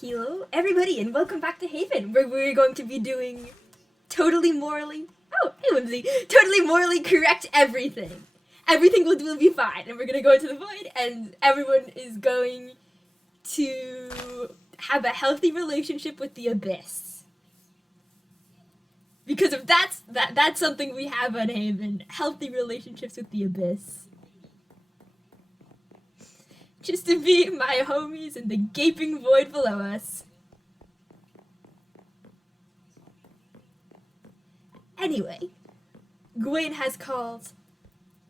Hello, everybody, and welcome back to Haven, where we're going to be doing totally morally correct everything. Everything will be fine, and we're going to go into the void, and everyone is going to have a healthy relationship with the abyss. Because if that's something we have on Haven, healthy relationships with the abyss. Just to be my homies in the gaping void below us. Anyway, Gawain has called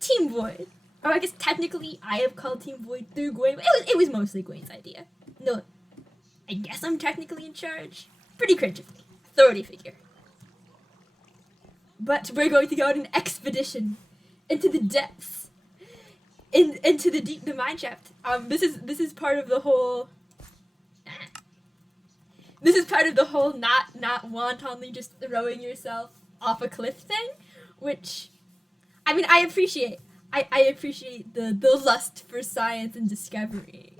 Team Void. Or I guess technically I have called Team Void through Gawain. It was mostly Gawain's idea. No, I guess I'm technically in charge. Pretty cringe of me. Authority figure. But we're going to go on an expedition into the depths. Into the mine shaft. This is part of the whole. This is part of the whole not wantonly just throwing yourself off a cliff thing, which, I mean, I appreciate. I appreciate the lust for science and discovery.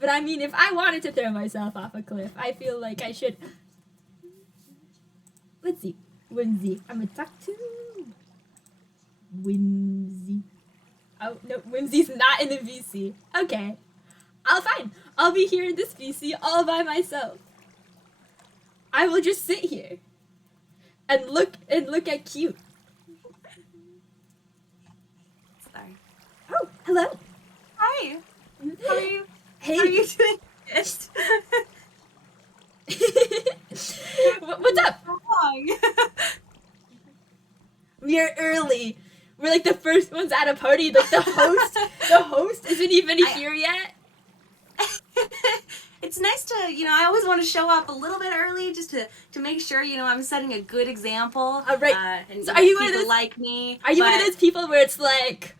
But I mean, if I wanted to throw myself off a cliff, I feel like I should. Let's see, Whimsy. I'm gonna talk to Whimsy. Oh, no, Whimsy's not in the VC. Okay. Fine. I'll be here in this VC all by myself. I will just sit here and look at cute. Sorry. Oh, hello. Hi. How are you? Hey. How are you doing? What's up? How long? We are early. We're like the first ones at a party. Like the host isn't even here yet. It's nice to, I always want to show up a little bit early just to make sure, I'm setting a good example. Right. And so are you people one of those, like me. Are you one of those people where it's like,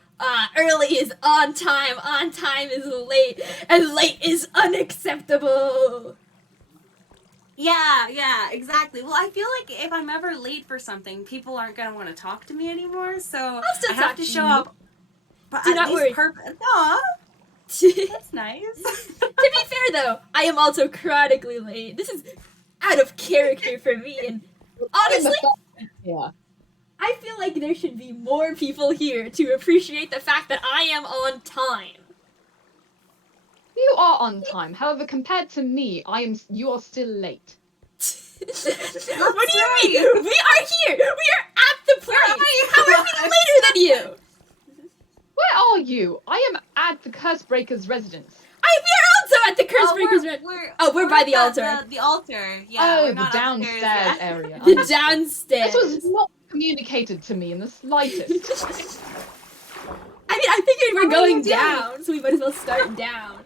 early is on time is late, and late is unacceptable? Yeah, exactly. Well, I feel like if I'm ever late for something, people aren't going to want to talk to me anymore, so I have to show up. But do not worry. Aw, that's nice. To be fair, though, I am also chronically late. This is out of character for me, and honestly, yeah. I feel like there should be more people here to appreciate the fact that I am on time. You are on time. However, compared to me, you are still late. What do you mean? We are here. We are at the place. How are we later than you? Where are you? I am at the Cursebreaker's residence. We are also at the Cursebreaker's residence. We're by the altar. The altar. Yeah. Oh, we're the not downstairs upstairs yet. area. The downstairs. This was not communicated to me in the slightest. I mean, I figured we're going down, so we might as well start down.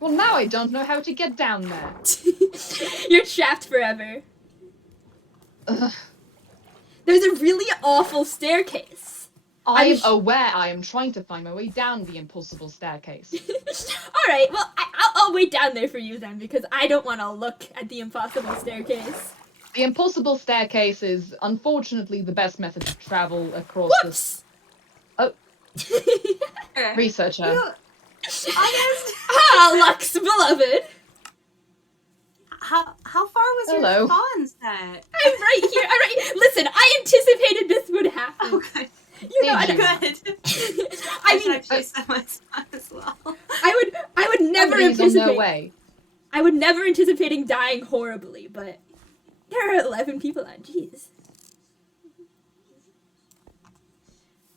Well, now I don't know how to get down there. You're trapped forever. Ugh. There's a really awful staircase. I am aware I am trying to find my way down the impossible staircase. Alright, well, I'll wait down there for you then, because I don't want to look at the impossible staircase. The impossible staircase is, unfortunately, the best method to travel across Whoops! Researcher. August. Lux, beloved! How far was Hello. your spawn set? I'm right here, alright. Listen, I anticipated this would happen. Okay. You know, Good. I mean, actually set my spawn as well. I would never Somebody's on anticipate. their way. I would never anticipating dying horribly, but there are 11 people on. Jeez.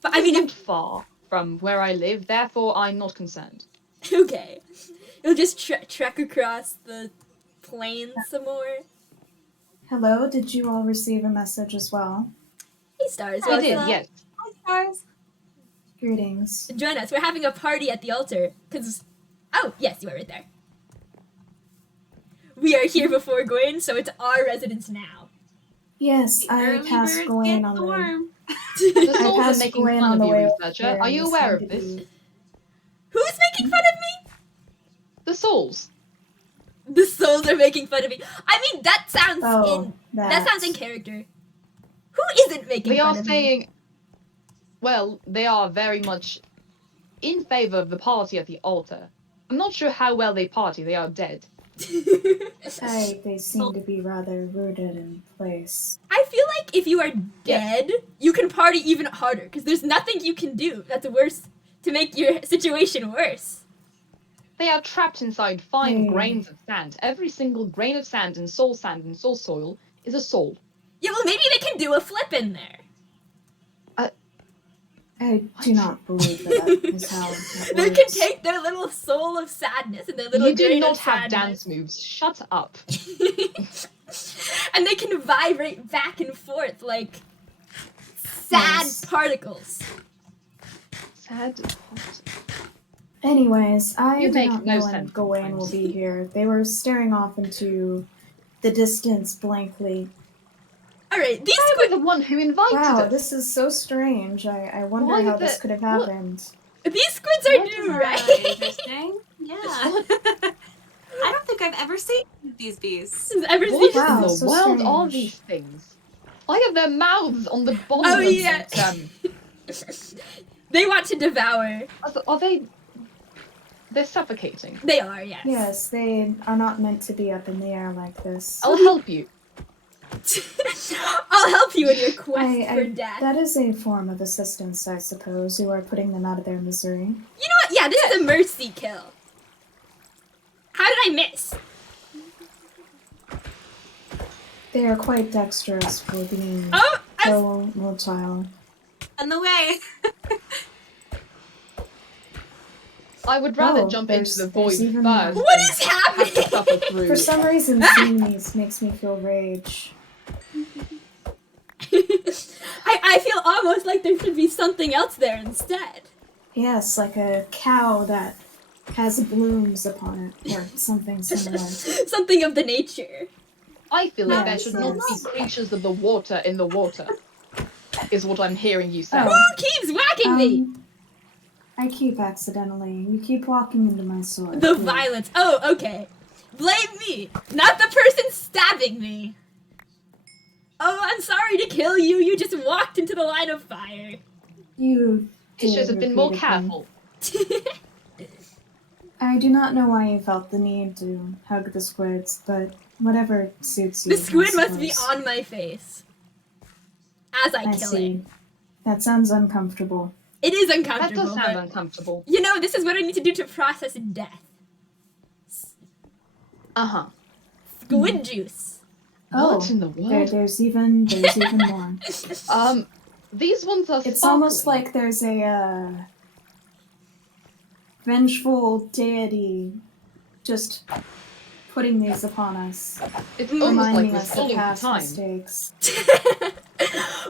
But I mean, Not far from where I live, therefore I'm not concerned. okay, you'll just trek across the plains some more. Hello, did you all receive a message as well? Hey, Stars. I did, welcome. yes. Hi, stars. Greetings. Join us. We're having a party at the altar. Oh, yes, you are right there. We are here before Gawain, so it's our residence now. Yes, The I early passed birds Gawain get on the the worm. The I souls are passed making Gawain fun on of the you, way over researcher. here Are and you this aware seemed of to this? be- Who's making fun of me? The souls. The souls are making fun of me. I mean, that sounds that sounds in that. character. Who isn't making They fun are of me? saying, well, they are very much in favor of the party at the altar, I'm not sure how well they party. They are dead. They seem to be rather rooted in place. I feel like if you are dead, you can party even harder, because there's nothing you can do that's worse to make your situation worse. They are trapped inside fine grains of sand. Every single grain of sand and soul soil is a soul. Yeah, well, maybe they can do a flip in there. I do not believe that is how that They works. can take their little soul of sadness and their little You do grain not of have sadness. dance moves. Shut up. And they can vibrate back and forth like sad particles. Sad. Anyways, I You do make not no know when sense Gawain will sometimes. be here. They were staring off into the distance blankly. Alright, these I was the one who invited Wow, us. this is so strange. I wonder Why how the- this could have what- happened. squids are That new, is, right? interesting. Yeah. I don't think I've ever seen these beasts. Ever What seen? Wow, in the so world are strange. these things? Why have their mouths on the bottom Oh, of yeah. them? They want to devour. Are they... They're suffocating. They are, yes. Yes, they are not meant to be up in the air like this. I'll help you. I'll help you in your quest for death. That is a form of assistance, I suppose. You are putting them out of their misery. You know what? Yeah, this is a mercy kill. How did I miss? They are quite dexterous for being Oh, so mobile. On the way. I would rather Oh, jump into the there's void even first. more. what is Have to happening? suffer through. For some reason, seeing these makes me feel rage. I feel almost like there should be something else there instead. Yes, like a cow that has blooms upon it, or something similar. Something of the nature. I feel like there Yes, should not yes. be creatures of the water in the water. Is what I'm hearing you say. Oh. Who keeps whacking me? I keep accidentally. You keep walking into my sword. The Please. violence. Oh, okay. Blame me, not the person stabbing me. Oh, I'm sorry to kill you. You just walked into the line of fire. You You should did have been more repeatedly. careful. I do not know why you felt the need to hug the squids, but whatever suits you. The squid I must be suppose. on my face as I I kill see. it. That sounds uncomfortable. It is That uncomfortable. does sound but, uncomfortable. you know, this is what I need to do to process death. Uh-huh. Squid juice. What in the world? there's even more. These ones are It's sparkling. almost like there's a vengeful deity just putting these upon us, It's almost like reminding we're us of falling for past time. mistakes.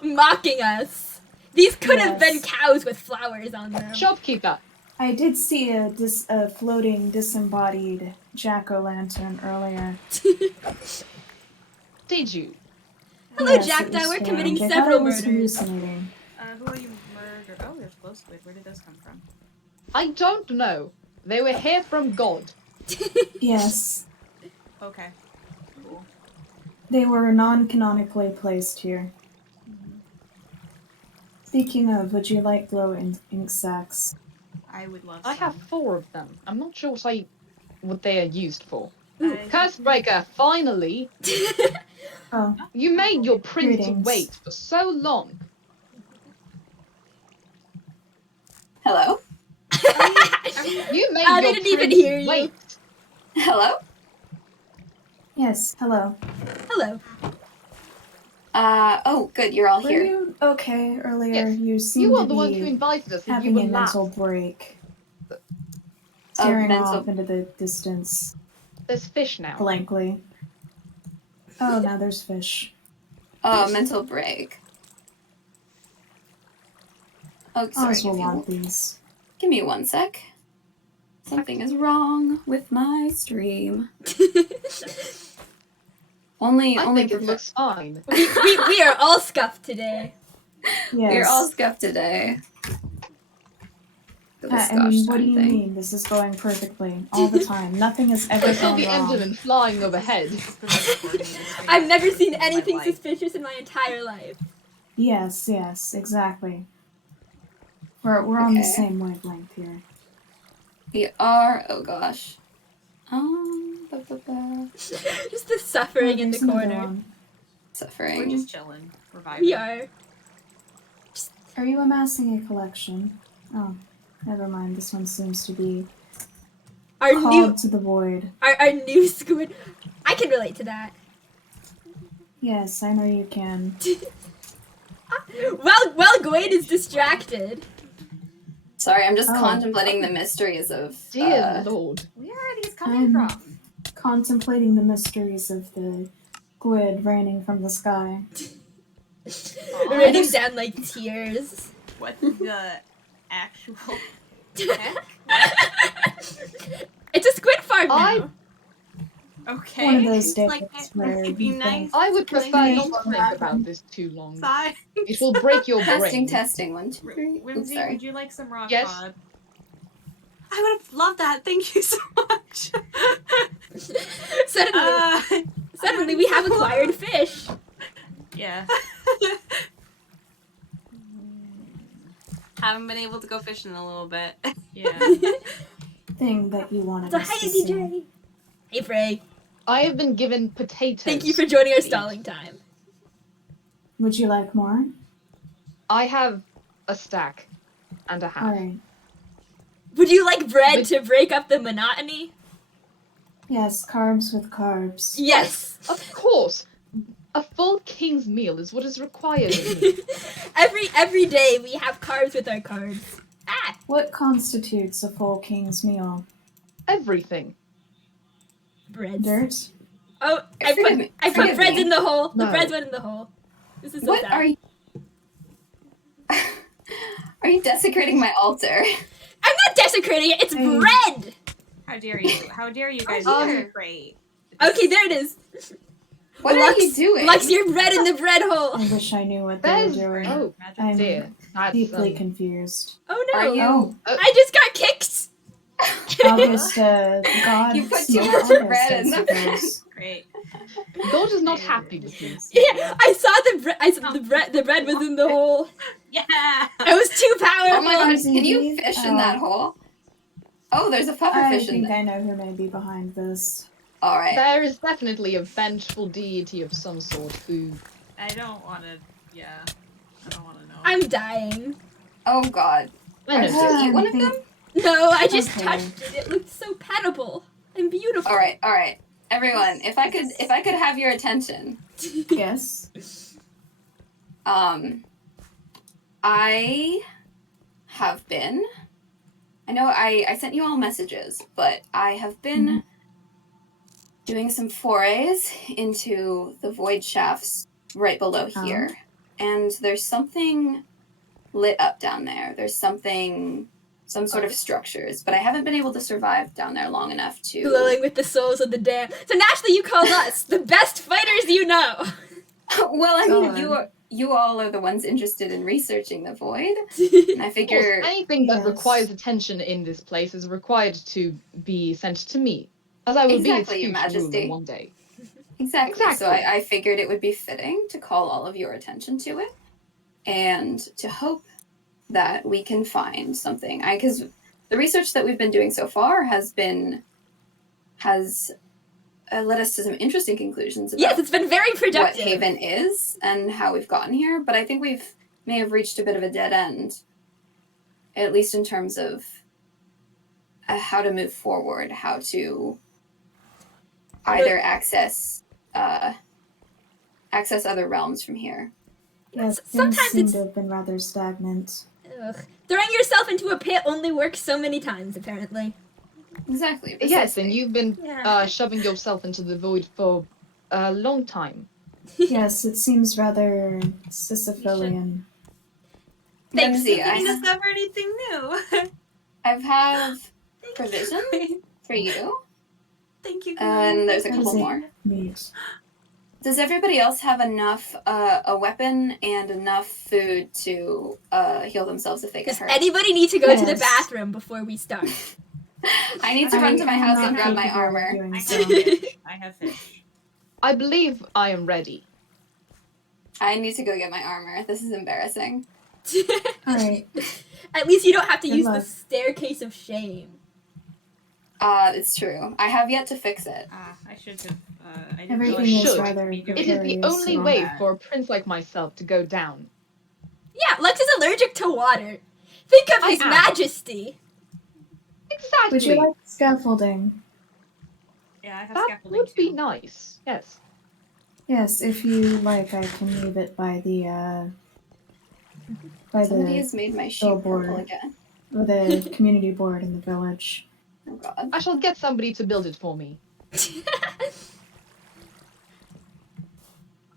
Mocking us. These could have been Yes. cows with flowers on them. Shopkeeper, I did see a floating disembodied jack-o'-lantern earlier. did you? Hello, Yes, Jackdaw, it was we're strange. committing I thought several it was murders. hallucinating. Who are you murder? Oh, there's glow squid. Where did those come from? I don't know. They were here from God. Yes, Okay. Cool. they were non-canonically placed here. Speaking of, would you like glow ink sacks? I would love I have 4 of them. I'm not sure what they are used for. I- Cursebreaker, finally! Oh, You made your prince Greetings. wait for so long. Hello? You made I your didn't even prince hear you. wait. Hello? yes, hello. Hello. Oh, good, you're all Were here. you okay earlier? Yes, You seemed You are to the one who be invited us, and you having were a last. mental break. Staring mental- off into the distance There's fish now. blankly. Oh, now there's fish. Oh, mental break. Oh, sorry, Oz will want these. give me 1 sec. Something is wrong with my stream. Only I think it prof- looks fine. we are all scuffed today. Yes. We're all scuffed today. The I mean, what do Scotch you thing. mean? This is going perfectly all the time. Nothing has ever I saw gone the wrong. Enderman flying overhead. I've never seen anything suspicious in my entire life. Yes, exactly. We're on the Okay. same wavelength here. We are. Oh gosh. Just the suffering in the There's another corner. one. Suffering. We're just chilling. We're vibing. We are. Are you amassing a collection? Oh, never mind. This one seems to be Our called new to the void. our new squid. I can relate to that. Yes, I know you can. Well, Gawain is distracted. Sorry, I'm just Oh. contemplating the mysteries of. Dear Lord. Where are these coming from? Contemplating the mysteries of the squid raining from the sky. Raining down like tears. What the actual heck? It's a squid farm now. I- Okay. One of those days like, where it'd be you nice. think, I would Can I prefer make not to one think happen? about this too long. Bye. It will break your Testing, brain. testing. 1, 2, 3. Oops, Whimsy, sorry. would you like some rock Yes. cod? I would have loved that. Thank you so much. Suddenly we have acquired fish. Yeah. Haven't been able to go fishing in a little bit. Yeah. thing that you wanted So us hi, to see. DJ. Hey, Frey. I have been given potatoes. Thank you for joining our to eat. stalling time. Would you like more? I have a stack and a half. Alright. Would you like bread But- to break up the monotony? Yes, carbs with carbs. Yes. Of course. A full king's meal is what is required of me. every day we have carbs with our carbs. Ah, What constitutes a full king's meal? Everything. breads. Dirt? Oh, I Forgive put me. I put Forgive breads me. in the hole. The No. breads went in the hole. This is so What sad. are you? Are you desecrating my altar? I'm not desecrating it. It's Hey. bread. How dare you? How dare you guys Oh, be here. great? Okay, there it is. What are you doing? Lux, your bread in the bread hole. I wish I knew what they were There's doing. oh I'm dear. That's deeply confused. Oh no. Are you? Oh, I just got kicked. August, God. You put too smoked much August, bread I in the suppose. Great. God is not happy with you. Yeah, I saw the bread. I saw the bread. The bread was in the hole. Yeah. It was too powerful. Oh my god, Is can you indeed? fish in that hole? Oh, there's a puffer I fish in think there. I know who may be behind this. Alright. There is definitely a vengeful deity of some sort who I don't want to. Yeah. I don't want to know. I'm dying. Oh god. I Did know. you eat one I of them? think- No, I just Okay. touched it. It looked so pedible and beautiful. Alright, alright. Everyone, if I could have your attention. Yes. I have been. I know I sent you all messages, but I have been doing some forays into the void shafts right below here. And there's something lit up down there. There's some sort of structures, but I haven't been able to survive down there long enough to. Glowing with the souls of the damned. So naturally, you called us the best fighters you know. Well, I mean, God. you all are the ones interested in researching the void, and I Of course, figure. anything that Yes. requires attention in this place is required to be sent to me, as I will Exactly, be its Your future ruler Majesty. one day. Exactly. So Exactly. I figured it would be fitting to call all of your attention to it, and to hope that we can find something. Because the research that we've been doing so far has led us to some interesting conclusions about Yes, it's been very what productive. Haven is and how we've gotten here. But I think may have reached a bit of a dead end, at least in terms of how to move forward, how to either access other realms from here. Yes, things Sometimes seem it's- to have been rather stagnant. Ugh. Throwing yourself into a pit only works so many times, apparently. Exactly. Yes, precisely. and you've been Yeah. shoving yourself into the void for a long time. Yes, it seems rather Sisyphilian. Thanks. Whimsy, Did you discover anything new? I have Thank provision you. for you, Thank you. and there's a What couple is it? more. Meat. Does everybody else have enough a weapon and enough food to heal themselves if they get Does hurt? anybody need to go to the Yes. bathroom before we start? I need to run to my am house not and grab my capable of armor. doing I so. have fish. I have fish. I believe I am ready. I need to go get my armor. This is embarrassing. Alright, At least you don't have to Good use luck. the staircase of shame. It's true. I have yet to fix it. I should have. I didn't Everything realize is you rather me doing It is the precarious only and way that. for a prince like myself to go down. Yeah, Lex is allergic to water. Think of I his am. majesty. Exactly. Would you like scaffolding? Yeah, I have That scaffolding would be too. nice. Yes. Yes, if you like, I can leave it by the Somebody has made my sheet purple billboard, again. or the community board in the village. Oh god. I shall get somebody to build it for me.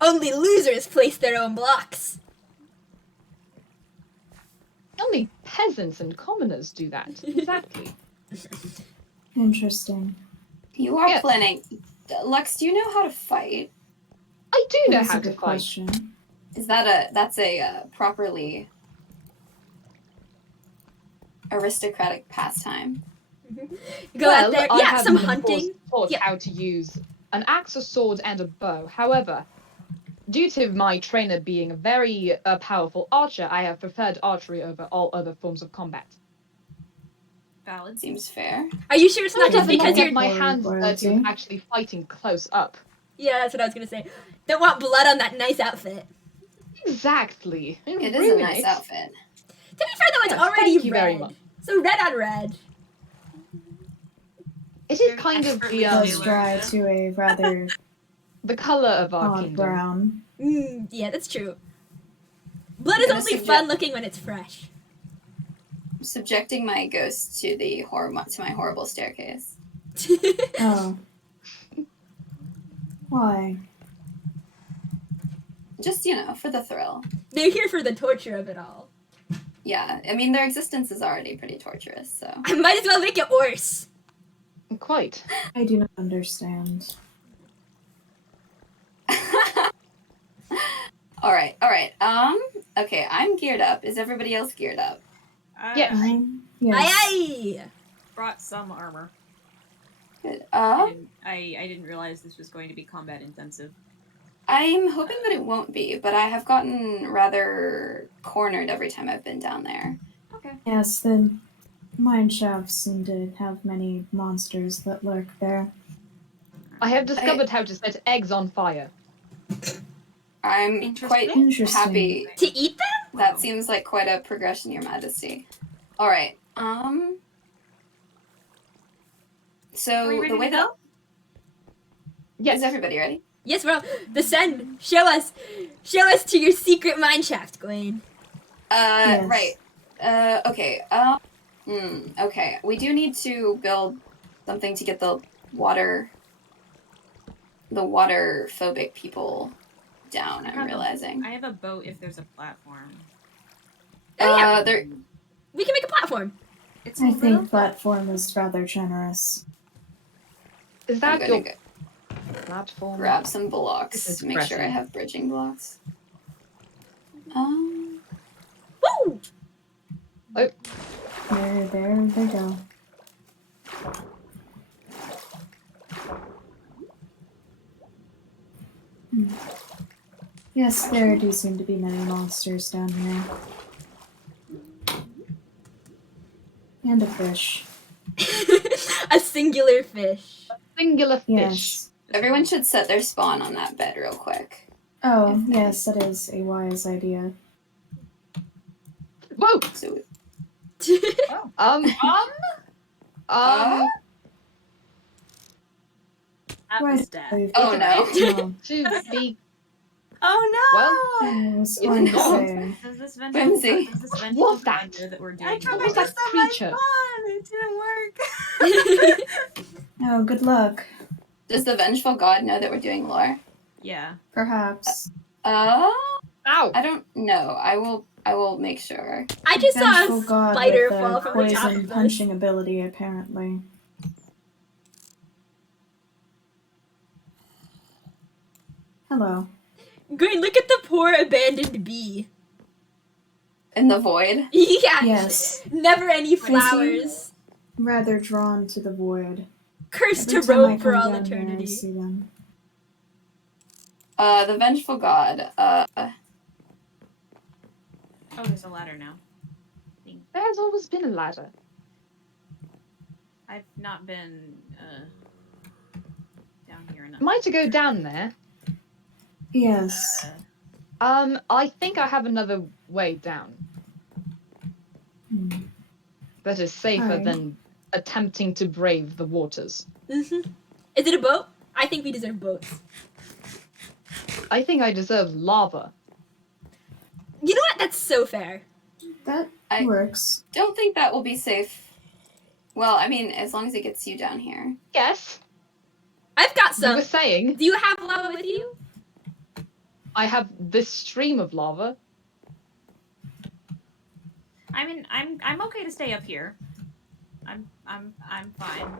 Only losers place their own blocks. Only peasants and commoners do that. Exactly. Interesting. You are Yes. planning. Lex, do you know how to fight? I do know That is how a to good fight. question. Is that that's a properly aristocratic pastime? Go out there. I Yeah, have some been, of course, hunting. taught Yeah. how to use an axe, a sword, and a bow. However, due to my trainer being a very powerful archer, I have preferred archery over all other forms of combat. Valid. Seems fair. Are you sure it's not I'd just rather not because get you're... my Or hands dirty with royalty. actually fighting close up. Yeah, that's what I was gonna say. Don't want blood on that nice outfit. Exactly. It is a nice outfit. To be fair though, it's Yes, already thank you red. very much. So red on red. It Very is kind of expertly the Does tailored. dry to a rather the color of our odd kingdom. brown. Yeah, that's true. Blood I'm is gonna only subject- fun looking when it's fresh. I'm subjecting my ghost to my horrible staircase. Oh. Why? Just, for the thrill. They're here for the torture of it all. Yeah, I mean, their existence is already pretty torturous, so. I might as well make it worse. Quite. I do not understand. Alright. Okay, I'm geared up. Is everybody else geared up? Yes. I Yes. Aye aye! brought some armor. Good. I didn't realize this was going to be combat intensive. I'm hoping that it won't be, but I have gotten rather cornered every time I've been down there. Okay. Yes, the mine shafts seem to have many monsters that lurk there. I have discovered how to set eggs on fire. I'm Interesting. quite Interesting. happy. To eat them? That seems like quite a progression, Your Majesty. Alright, so Are we ready the way to that... go? Yes. Is everybody ready? Yes, well, descend. Show us to your secret mine shaft, Gawain. Yes. Right. Okay, okay. We do need to build something to get the water phobic people down, I'm realizing. I have a boat if there's a platform. Oh, yeah. There... We can make a platform. It's I a think little platform is rather generous. Is I'm that gonna your platform? grab some This blocks is to make sure I pressing. have bridging blocks. Woo! There they go. Yes, there do seem to be many monsters down here. And a fish. A singular fish. Singular fish. Yes. Everyone should set their spawn on that bed real quick. Oh, yes, that is a wise idea. Whoa! So, Um. That Right. was death. Oh, no. No. To be Oh no! I was going to say. Does this Whimsy. What's that? know that we're doing I it? tried to set my spawn. It didn't work. Oh, good luck. does the vengeful god know that we're doing lore? Yeah. Perhaps. Ow! I don't know. I will make sure. I just saw Vengeful a god spider with fall a from the top poison of us. punching ability, apparently. Hello. Gawain, look at the poor abandoned bee. In the void. Yeah. Yes. Never any seem- flowers. Rather drawn to the void. Cursed Every to time I roam for come all down here, I eternity. see them. The vengeful god. Oh, there's a ladder now. There's always been a ladder. I I've not been down here enough. Am I to go down there? Yes. I think I have another way down. Hmm. That is safer Alright. than attempting to brave the waters. Mm-hmm. Is it a boat? I think we deserve boats. I think I deserve lava. You know what? That's so fair. That I- works. Don't think that will be safe. Well, I mean, as long as it gets you down here. Yes, I've got you some. were saying. Do you have lava with you? I have this stream of lava. I mean, I'm okay to stay up here. I'm fine.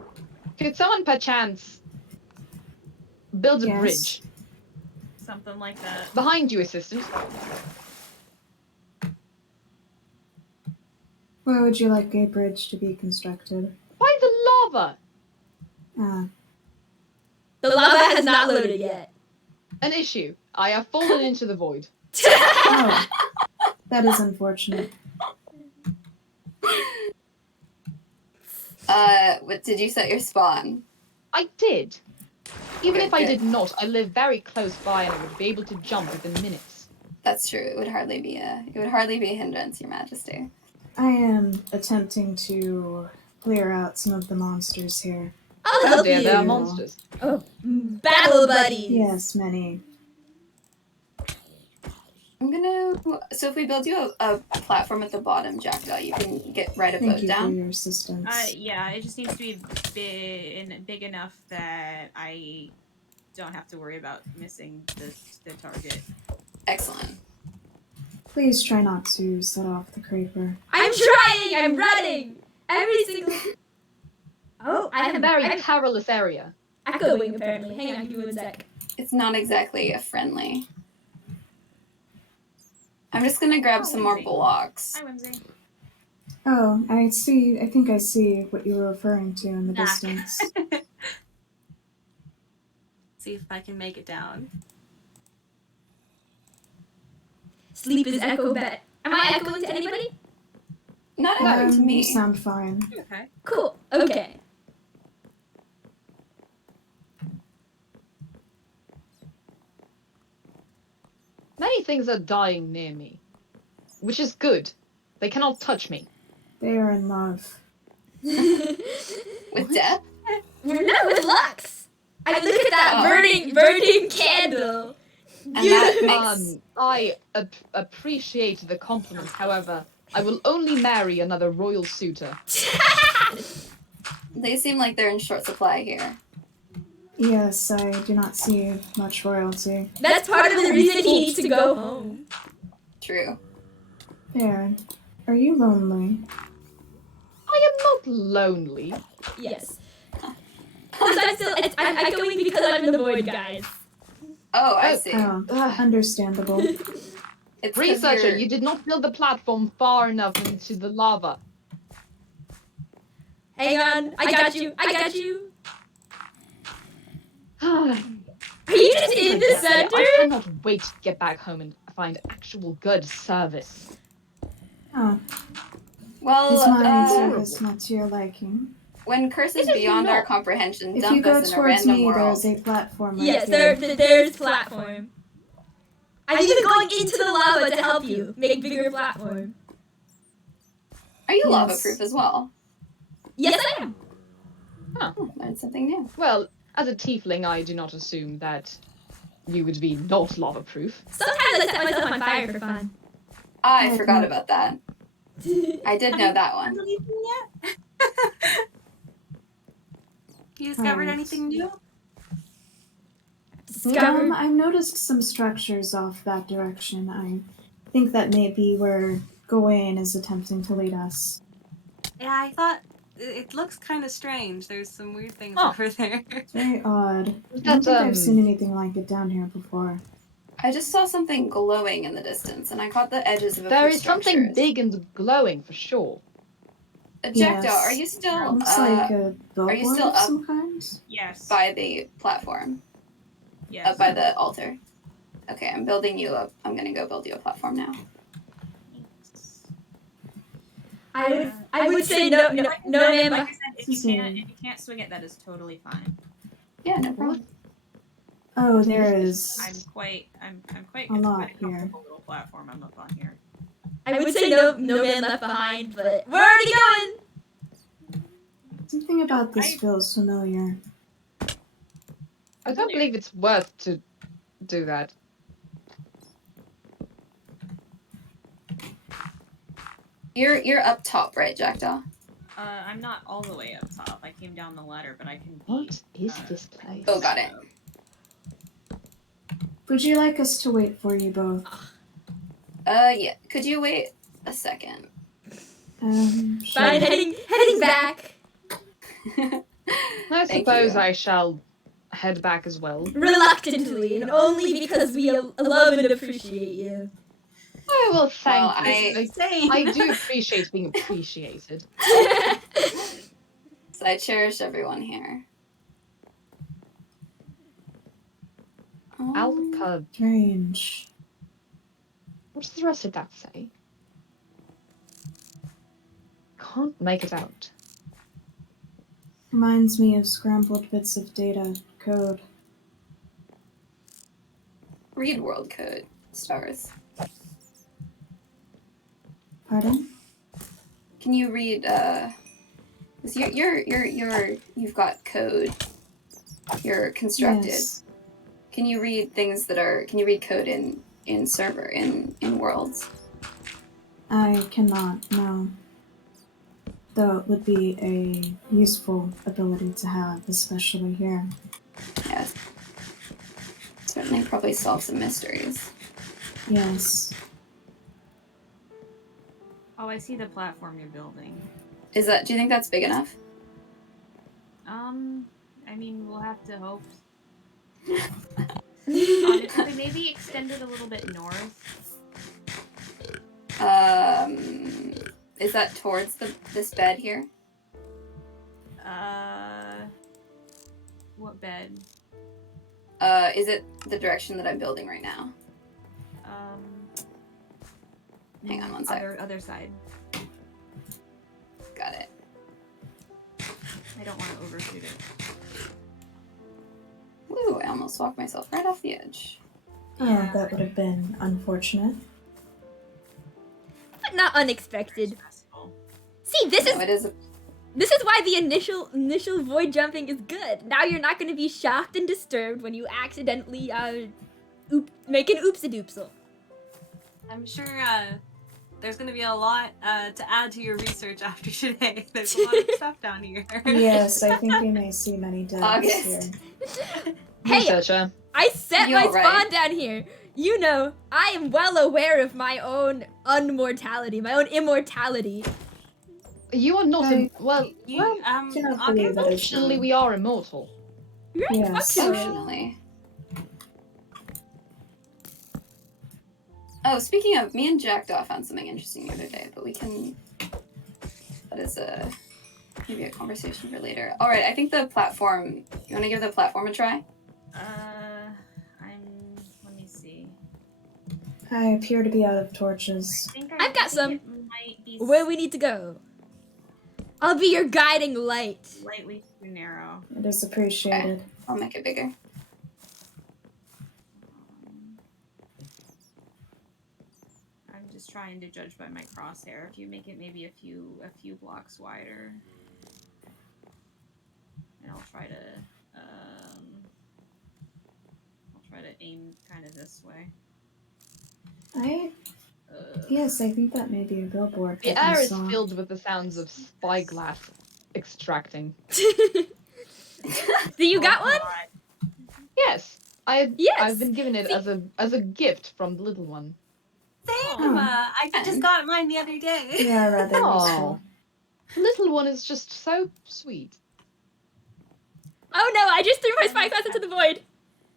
Could someone perchance build a Yes. bridge? Something like that. Behind you, assistant. Where would you like a bridge to be constructed? Why the lava? Ah, The lava has not loaded yet. An issue. I have fallen into the void. oh, that is unfortunate. What did you set your spawn? I did. Even Good, if I good. did not, I live very close by and I would be able to jump within minutes. That's true. It would hardly be a hindrance, Your Majesty. I am attempting to clear out some of the monsters here. I'll Oh help dear, you. there are monsters. Oh, battle buddies. Yes, many. I'm gonna. So if we build you a platform at the bottom, Jackdaw, you can get right a Thank boat you for down. your assistance. Yeah, it just needs to be big enough that I don't have to worry about missing the target. Excellent. Please try not to set off the creeper. I'm trying. I'm running. Every single. Oh, I In a have very I'm perilous area. echoing apparently. Hang on, give me one sec. It's not exactly a friendly. I'm just gonna grab some more Whimsy. blocks. Hi, Whimsy. Oh, I see. I think I see what you were referring to in the Nah. distance. See if I can make it down. Sleep is echo bet. Am I echoing to anybody? Not echoing to You me. sound fine. Okay. Cool. Okay. Many things are dying near me. Which is good. They cannot touch me. They are in love. With death? Not with Lux. I look at that Oh. burning candle. And that makes I appreciate the compliment. However, I will only marry another royal suitor. they seem like they're in short supply here. Yes, I do not see much royalty. That's part of the reason he needs to go home. True. There. Are you lonely? I am not lonely. Yes. I'm echoing because I'm in the void, guys. Oh, I Oh, see. Oh, Ugh. understandable. It's 'cause Researcher, you're- you did not build the platform far enough into the lava. Hang on. I got you. I got you. I Are you just in the center? cannot wait to get back home and find actual good service. Oh, Well, is my uh, service not to your liking? when curses It is beyond our not. comprehension If you dump go us in a towards random me, world. there's a platform right Yes, here. there's platform. I'm even going into the lava to help you make bigger platform. Are you Yes. lava-proof as well? Yes, I am. Oh, learned something new. Well, as a tiefling, I do not assume that you would be not lava-proof. Sometimes I set myself on fire for fun. I Okay. forgot about that. I did know that one. Anything yet? You discovered Alright. anything new? Discover. I've noticed some structures off that direction. I think that may be where Gawain is attempting to lead us. Yeah, I thought it looks kind of strange. There's some weird things Oh. over there. It's very odd. I don't That's, think I've seen anything like it down here before. I just saw something glowing in the distance, and I caught the edges of a There few is something structures. big and glowing for sure. Jackdaw, Yes. are you still Looks like a you billboard still of up? some kind. Yes. by the platform? Yes. By the altar? Okay, I'm building you up. I'm gonna go build you a platform now. I would say no, ma'am. Like I said, if you can't swing it, that is totally fine. Yeah, no problem. Oh, there is. I'm quite A lot quite a comfortable here. little platform I'm up on here. I would say no man left behind, but we're already going. Something about this feels familiar. I don't believe it's worth to do that. You're up top, right, Jackdaw? I'm not all the way up top. I came down the ladder, but I can be. What is this place? Oh, got it. Would you like us to wait for you both? Yeah. Could you wait a second? Sure. Fine, heading back. I Thank suppose you. I shall head back as well. Reluctantly, and only because we love and appreciate you. Oh, well, thank Well, you. Same. I do appreciate being appreciated. So I cherish everyone here. Alka. Strange. What does the rest of that say? Can't make it out. Reminds me of scrambled bits of data code. Read world code, stars. Pardon? Can you read? 'Cause you've got code. You're constructed. Yes. Can you read things that are? Can you read code in server in worlds? I cannot, no. Though it would be a useful ability to have, especially here. Yes. Certainly, probably solve some mysteries. Yes. Oh, I see the platform you're building. Is that? Do you think that's big enough? I mean, we'll have to hope. Honestly, maybe extend it a little bit north. Is that towards this bed here? What bed? Is it the direction that I'm building right now? Hang on one sec. Other side. Got it. I don't want to overshoot it. Woo, I almost walked myself right off the edge. Oh, that would have been unfortunate. But not unexpected. Stressful. See, this No, it is. is why the initial void jumping is good. Now you're not going to be shocked and disturbed when you accidentally make an oopsie-doopsel. I'm sure there's going to be a lot to add to your research after today. There's a lot of stuff down here. Yes, I think we may see many deaths August. here. Hey, Researcher. I set You're my spawn right. down here. You know, I am well aware of my own unmortality, my own immortality. You are not well. You, Well, Cannot believe August? that is actually, true. we are immortal. Right? Yes. Functionally. Fortunately. Oh, speaking of, me and Jackdaw found something interesting the other day, but we can. That is maybe a conversation for later. All right, I think the platform. You want to give the platform a try? Let me see. I appear to be out of torches. I think I've got think some. it might be Where we need to go. I'll be your guiding light. slightly too narrow. It is appreciated. I'll make it bigger. I'm just trying to judge by my crosshair. If you make it maybe a few blocks wider, and I'll try to aim kind of this way. Yes, I think that may be a billboard. The that we air is saw. filled with the sounds of spyglass extracting. Do you got one? God. Yes, Yes. I've been given it as a gift from the little one. Same. I just got mine the other day. Yeah, rather Aw. useful. The little one is just so sweet. Oh no, I just threw my spyglass into the void.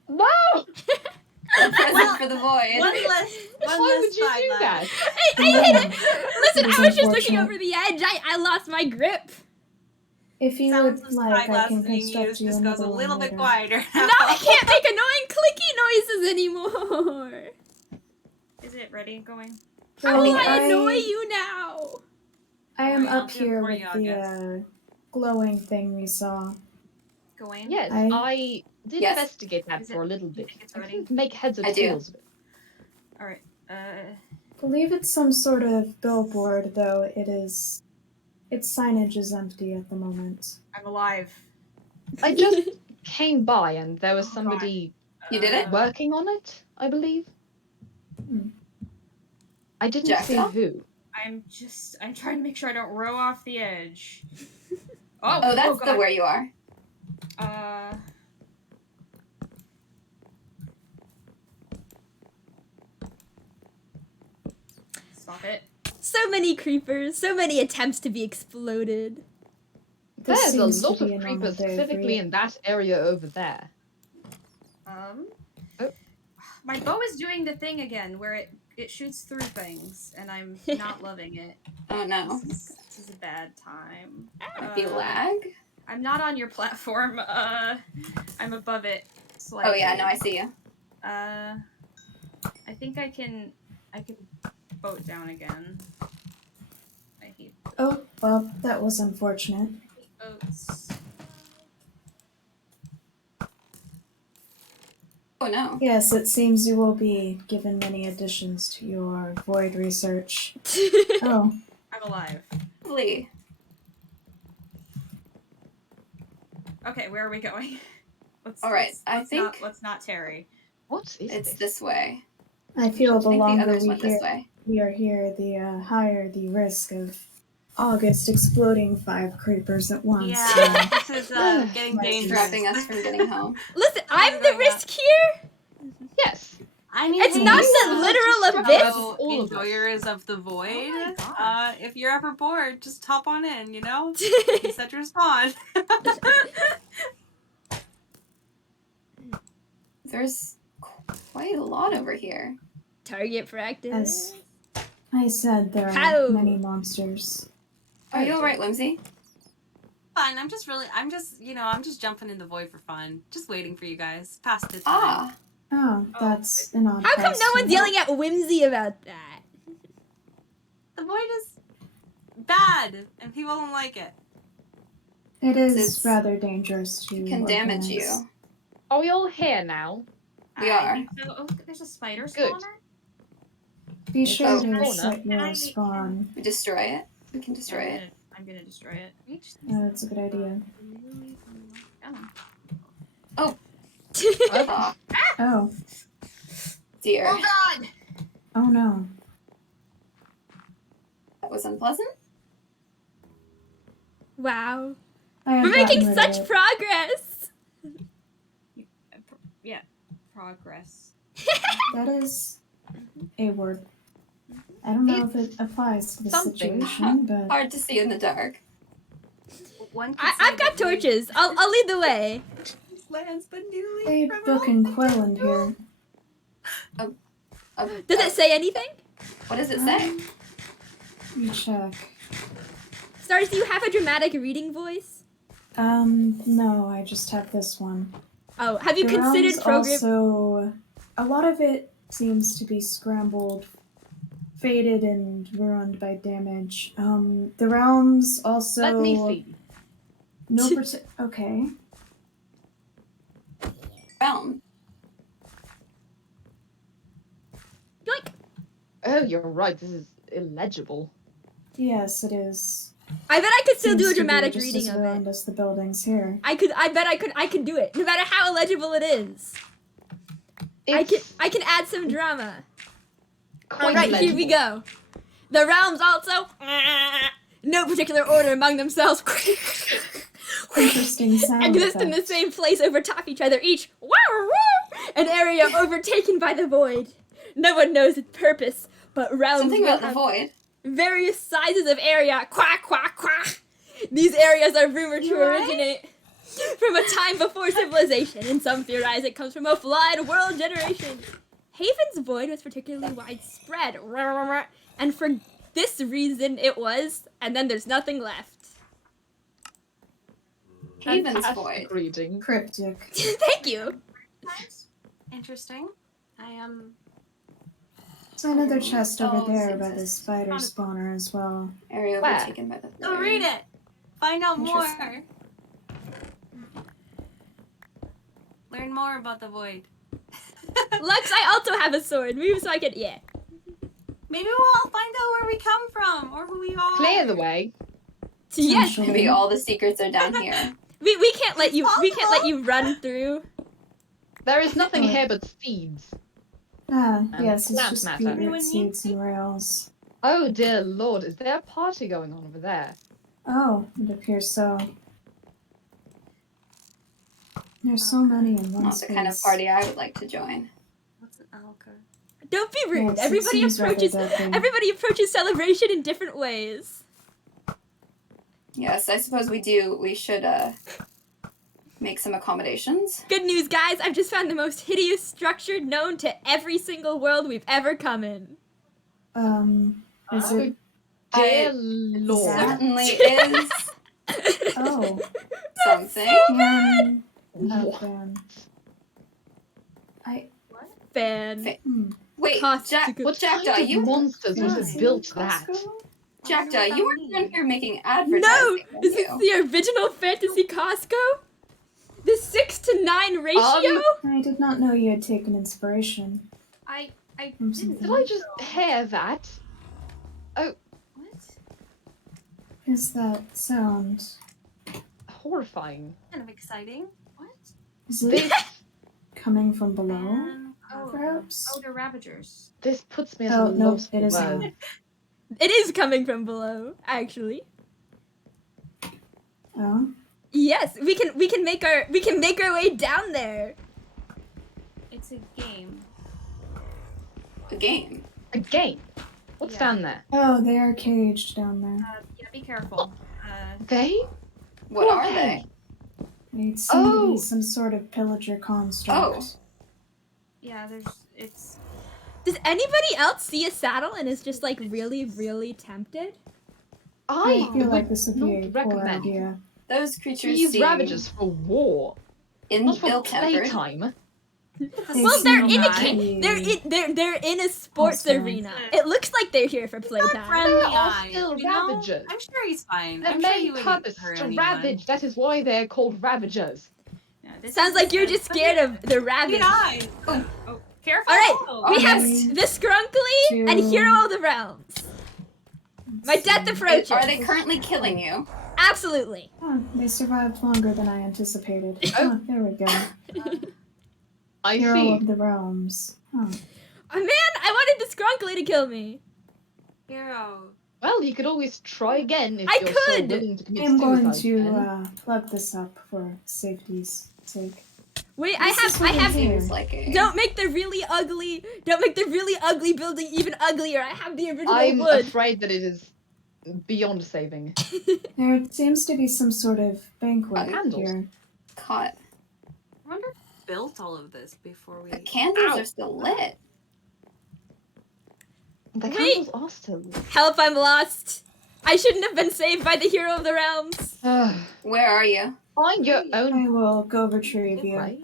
No! A present for the void. One less Why would you do spyglass. that? I hit it. Listen, It is I was just looking unfortunate. over the edge. I lost my grip. If you Sounds would of like, I spyglass can being construct used you just goes another a one little bit later. quieter. Now I can't make annoying clicky noises anymore. Is it ready and going? How do So I annoy you now? I am I'll up do it here for with you, the glowing thing we saw. Gawain? Yes, I- I did Yes. investigate that Is for a it- little you bit. think it's I ready? couldn't make heads or I do. tails of it. Alright. Believe it's some sort of billboard, though its signage is empty at the moment. I'm alive. I just came by and there was Oh, God. somebody You did it? working on it, I believe. Hmm. I didn't see Jackdaw? who. I'm trying to make sure I don't row off the edge. Oh, that's the God. where you are. Stop it. So many creepers, so many attempts to be exploded. This There's a seems to lot of be a normal creepers day for specifically you. in that area over there. Oh. My bow is doing the thing again where it shoots through things, and I'm not loving it. Oh no. This is a bad time. Might be lag. I'm not on your platform. I'm above it slightly. Oh yeah, no, I see you. I think I can boat down again. I hate Oh, well, that was unfortunate. boats. Oh no. Yes, it seems you will be given many additions to your void research. Oh, I'm alive. Lovely. Okay, where are we going? All right, I think let's not tarry. What is it's this? this way. I feel I the think the longer others went this way. we are here, the higher the risk of August exploding 5 creepers at once. Yeah, this is getting Might be dangerous. Distracting us from getting home. Listen, I'm the going up. risk here. Yes. I need It's to not use the literal abyss. fellow All of us. enjoyers of the void. Oh my gosh. If you're ever bored, just hop on in. You know, you set your spawn. There's quite a lot over here. Target practice. As I said, there are How? many monsters. Are you alright, Whimsy? Fun. I'm just jumping in the void for fun. Just waiting for you guys. Past the time. Ah, Oh, that's an odd How come no one's costume. yelling at Whimsy about that? The void is bad, and people don't like it. It is It's- rather dangerous to can damage organize. you. Are we all here now? We I are. think so. Oh, there's a spider Good. spawner. Be sure Oh. to Fauna. set your I- spawn. We destroy it. We can destroy it. I'm gonna destroy it. That's a good idea. Oh. Ah, Oh, dear. Oh God! oh no. That was unpleasant. Wow. I have We're gotten making rid of such it. progress. Yeah, progress. That is a word. I don't know if it applies to the something. situation, but Hard to see in the dark. One could I've say got that we- torches. I'll lead the way. Lands the newly they criminal. book and Quelland here. Does it say anything? What does it say? Let me check. Stars, do you have a dramatic reading voice? No, I just have this one. Oh, have you The considered realms program? also, a lot of it seems to be scrambled, faded, and ruined by damage. The realms also. Let me see. No okay. Realm. Yoink. Oh, you're right. This is illegible. Yes, it is. I bet I could still Seems do a to be dramatic just reading as of it. ruined as the buildings here. I bet I could do it, no matter how illegible it is. It's I can add some drama. quite Alright, here we legible. go. The realms also, no particular order among themselves, Interesting sound exist in the effect. same place over top each other, each an area overtaken by the void. No one knows its purpose, but realms Something will about the have void. various sizes of area. Quack, quack, quack. These areas are rumored to originate from a time before civilization, and some theorize it comes from a flood world generation. Haven's void was particularly widespread, and for this reason it was, and then there's nothing left. Haven's Fantastic void. reading. Cryptic. Thank you. Interesting. I am. There's another chest over Oh, there six by the is spider kind of- spawner as well. Area Where? overtaken by the Go read it. Find out more. Interesting. Learn more about the void. Lux, I also have a sword. Move so I can. Yeah. Maybe we'll find out where we come from or who we are. Clear the way. Yes. Maybe all the secrets are down here. We can't let you. We can't let you run through. There is nothing Oh. here but seeds. Ah, And yes, it's plant just matter. beetroot Anyone need seeds and rails. Oh dear lord, is there a party going on over there? Oh, it appears so. There's so many in one Not space. the kind of party I would like to join. What's an alka? Don't be rude. Yes, it everybody seems rather approaches. deadly. Everybody approaches celebration in different ways. Yes, I suppose we do. We should make some accommodations. Good news, guys. I've just found the most hideous structure known to every single world we've ever come in. Is it? Dear It lord. certainly is Oh, something. can. What? Fan. Fan. Wait, Cost Jack, to- What Jackdaw, kind of you monsters would have Fancy built that? Costco? Jackdaw, you weren't down here making advertising. No, were is this you? the original fantasy Costco? The 6-to-9 ratio? I did not know you had taken inspiration I from didn't. something. Did I just hear that? What? Is that sound? Horrifying. Kind of exciting. What? Is it This coming from below? And Oh, Perhaps. oh, they're Ravagers. this puts me at Oh a no, loss it for is words. not. It is coming from below, actually. Oh, Yes, we can make our way down there. It's a game. A game. A game. What's Yeah. down there? oh, they are caged down there. Yeah, be careful. They? What Who are are they? They seem to Oh. be some sort of pillager construct. Yeah, it's. Does anybody else see a saddle and is just like really, really tempted? I feel would like this would be a not poor recommend idea. Those creatures these seem Ravagers for war, not for ill-tempered. playtime. They Well, they're seem in a to be they're in a sports hostile. arena. It looks like they're here for playtime. friendly They are eyes, still you know? Ravagers. I'm sure he's fine. Their I'm sure he main wouldn't purpose hurt is to anyone. ravage. That is why they're called Ravagers. Yeah, this Sounds is like you're a- just scared of the rabbit. Good eyes. Oh, careful! All right, Oh, we okay. have the Scrunkly and Two. Hero of the Realms. My death approaches. Are they currently killing you? Absolutely. Oh, they survived longer than I anticipated. Oh, there we go. I Hero see. of the Realms. Oh. Oh man, I wanted the Scrunkly to kill me. Hero. Well, you could always try again if I you're so could. willing to commit I'm going suicide to again. plug this up for safety's sake. Wait, This is I what have. it is. Seems like a... Don't make the really ugly building even uglier. I have the original I'm wood. afraid that it is beyond saving. There seems to be some sort of banquet Candles. here. Caught. I wonder who built all of this before we. The candles Ow. are still lit. The Wait. candles are still. Help! I'm lost. I shouldn't have been saved by the Hero of the Realms. Where are you? Find your own I will go retrieve you. way.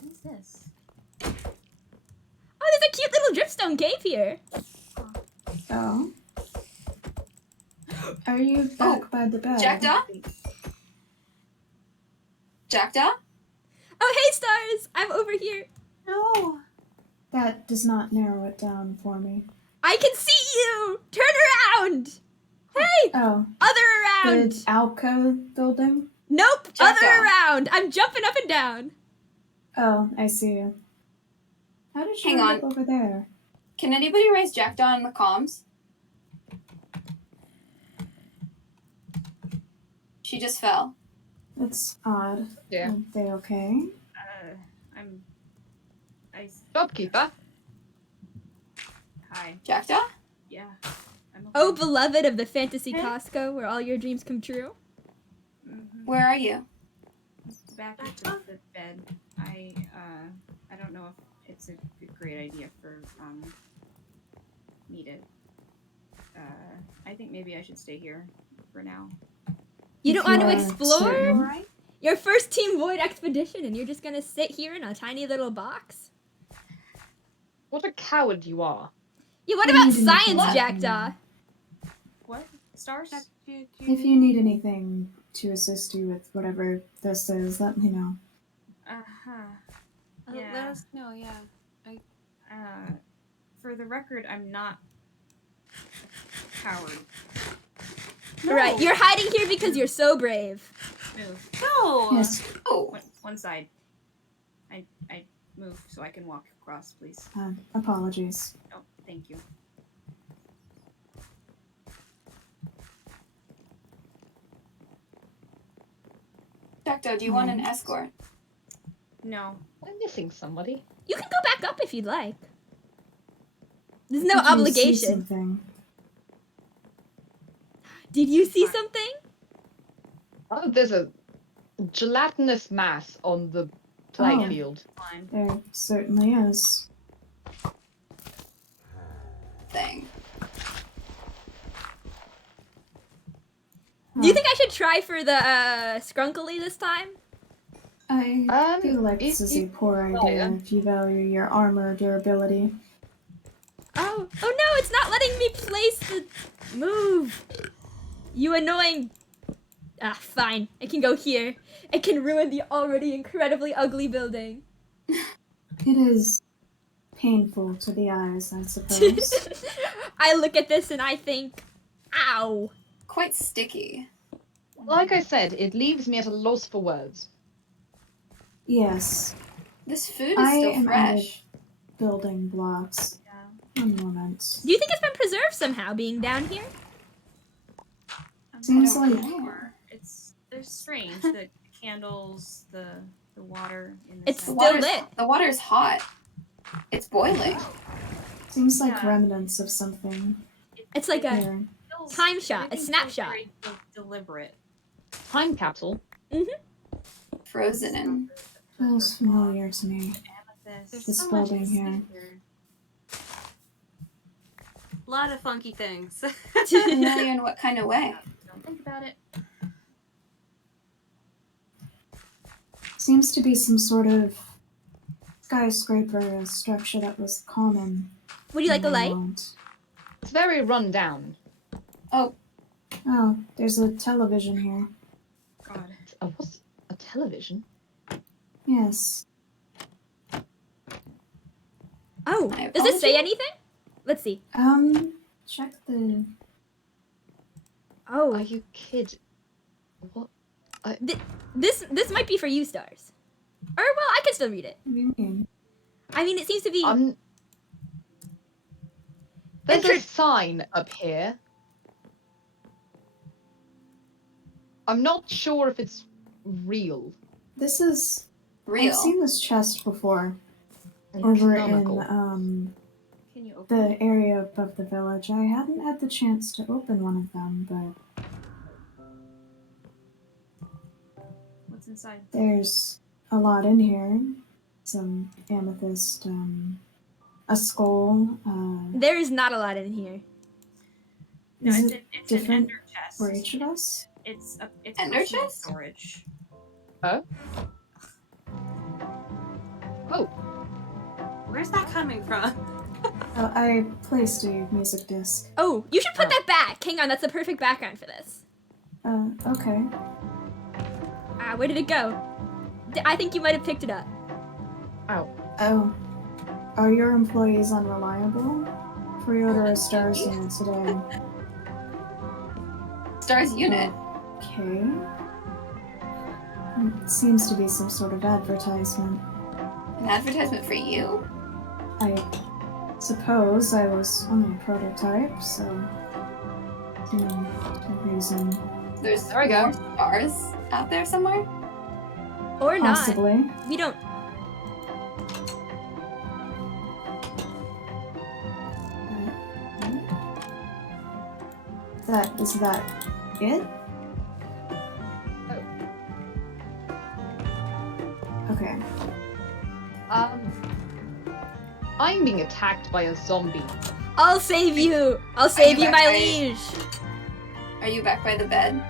What is this? Oh, there's a cute little dripstone cave here. Oh. Are you back by the bed? Jackdaw? Jackdaw? Oh, hey, stars! I'm over here. No. That does not narrow it down for me. I can see you. Turn around. Hey, Oh, other around. the alcove building? Nope, Jack other down. around. I'm jumping up and down. Oh, I see you. How did you Hang end on. up over there? Can anybody raise Jackdaw in the comms? She just fell. That's odd. Yeah. Are they okay? I. Shopkeeper. Hi. Jackdaw? Yeah. I'm okay. Oh, beloved of the fantasy Hey. Costco, where all your dreams come true. Mhm. Where are you? Back into the bed. I don't know if it's a great idea for me to. I think maybe I should stay here for now. You don't want to Yeah, explore certain. Alright. your first Team Void expedition, and you're just gonna sit here in a tiny little box? What a coward you are. Yeah, what I about need anything science, from Jackdaw? What? Stars? If you need anything to assist you with whatever this is, let me know. Uh-huh. Let Yeah. us know, yeah. For the record, I'm not a coward. No. Right, you're hiding here because you're so brave. Move. No. Yes. Oh, One side. I move so I can walk across, please. Apologies. Oh, thank you. Jackdaw, do you want an escort? No. I'm missing somebody. You can go back up if you'd like. There's no Did you see obligation. something? Did you see something? Oh, there's a gelatinous mass on the playfield. Fine. There certainly is. Thing. Do you think I should try for the Skrunkly this time? I feel like if this is you- a poor idea if you value your armor durability. Oh no, it's not letting me place the move. You annoying. Ah, fine. I can go here. It can ruin the already incredibly ugly building. It is painful to the eyes, I suppose. I look at this and I think, ow. Quite sticky. Like I said, it leaves me at a loss for words. Yes, This food is I still am out of fresh. building blocks. Yeah. One moment. Do you think it's been preserved somehow being down here? Seems I don't like know. They're strange. The candles, the water in the It's center. still lit. The water's hot. It's boiling. seems like Yeah. remnants of something It's like a here. Feels- time shot, a everything feels snapshot. very deliberate. Time capsule. Frozen in. Feels familiar to me. Amethyst. This so much building to here. A lot of funky things. Familiar in what kind of way? Don't think about it. Seems to be some sort of skyscraper structure that was common. Would you like a in the light? world. It's very run down. Oh, Oh, there's a television here. God. What's a television? Yes. Oh, My does it say apologies. anything? Let's see. Check the. Oh, Are you kidding? What? this might be for you, Stars. Or well, I can still read it. What do you mean? I mean, it seems to be. There's Enter- a sign up here. I'm not sure if it's real. This is. real. I've seen this chest before over in Can you open the it? area above the village. I hadn't had the chance to open one of them, but What's inside? there's a lot in here. Some amethyst, a skull. There is not a lot in here. No, Is it's it an different ender chest. for each of us? It's Ender personal chest? storage. Oh, Where's that coming from? I placed a music disc. Oh, you should put that back. Hang on, that's the perfect background for this. Okay. Ah, where did it go? I think you might have picked it up. ow. Oh. Are your employees unreliable? Pre-order a Stars unit today. Stars unit. Okay. Seems to be some sort of advertisement. An advertisement for you? I suppose I was only a prototype, so no reason. There's There we go. more stars out there somewhere? Or not. Possibly. We don't. Is that it? Okay. I'm being attacked by a zombie. I'll save you. I'll save you, back my by- liege. Are you back by the bed?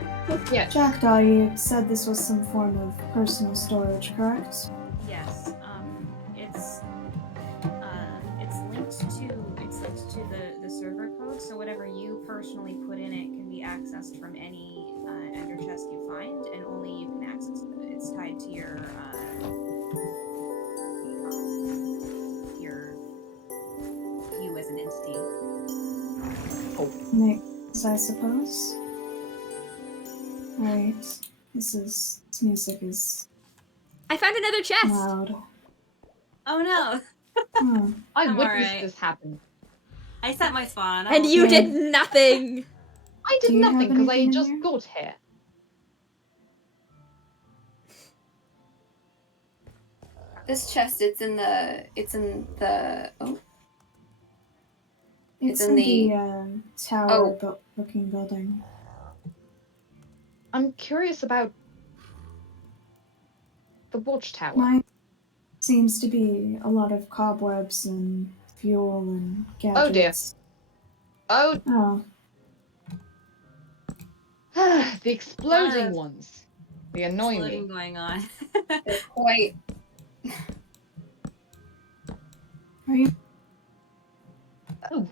Yes. Jackdaw, you said this was some form of personal storage, correct? Yes. It's linked to server code, so whatever you personally put in it can be accessed from any ender chest you find, and only you can access it. It's tied to your you as an entity. Makes, I suppose. Alright. This music is I found another chest. loud. Oh no. Oh, I I'm witnessed alright. this happen. I set my spawn. And you Okay. did nothing. I did Do you have nothing because I anything in just here? got here. This chest, it's in the oh, it's in in the- the tower looking building. I'm curious about the watchtower. Mine seems to be a lot of cobwebs and fuel and Oh, dear. gadgets. Oh, Oh, the exploding of ones. They annoy Exploding me. going on. they're quite. are you? Oh,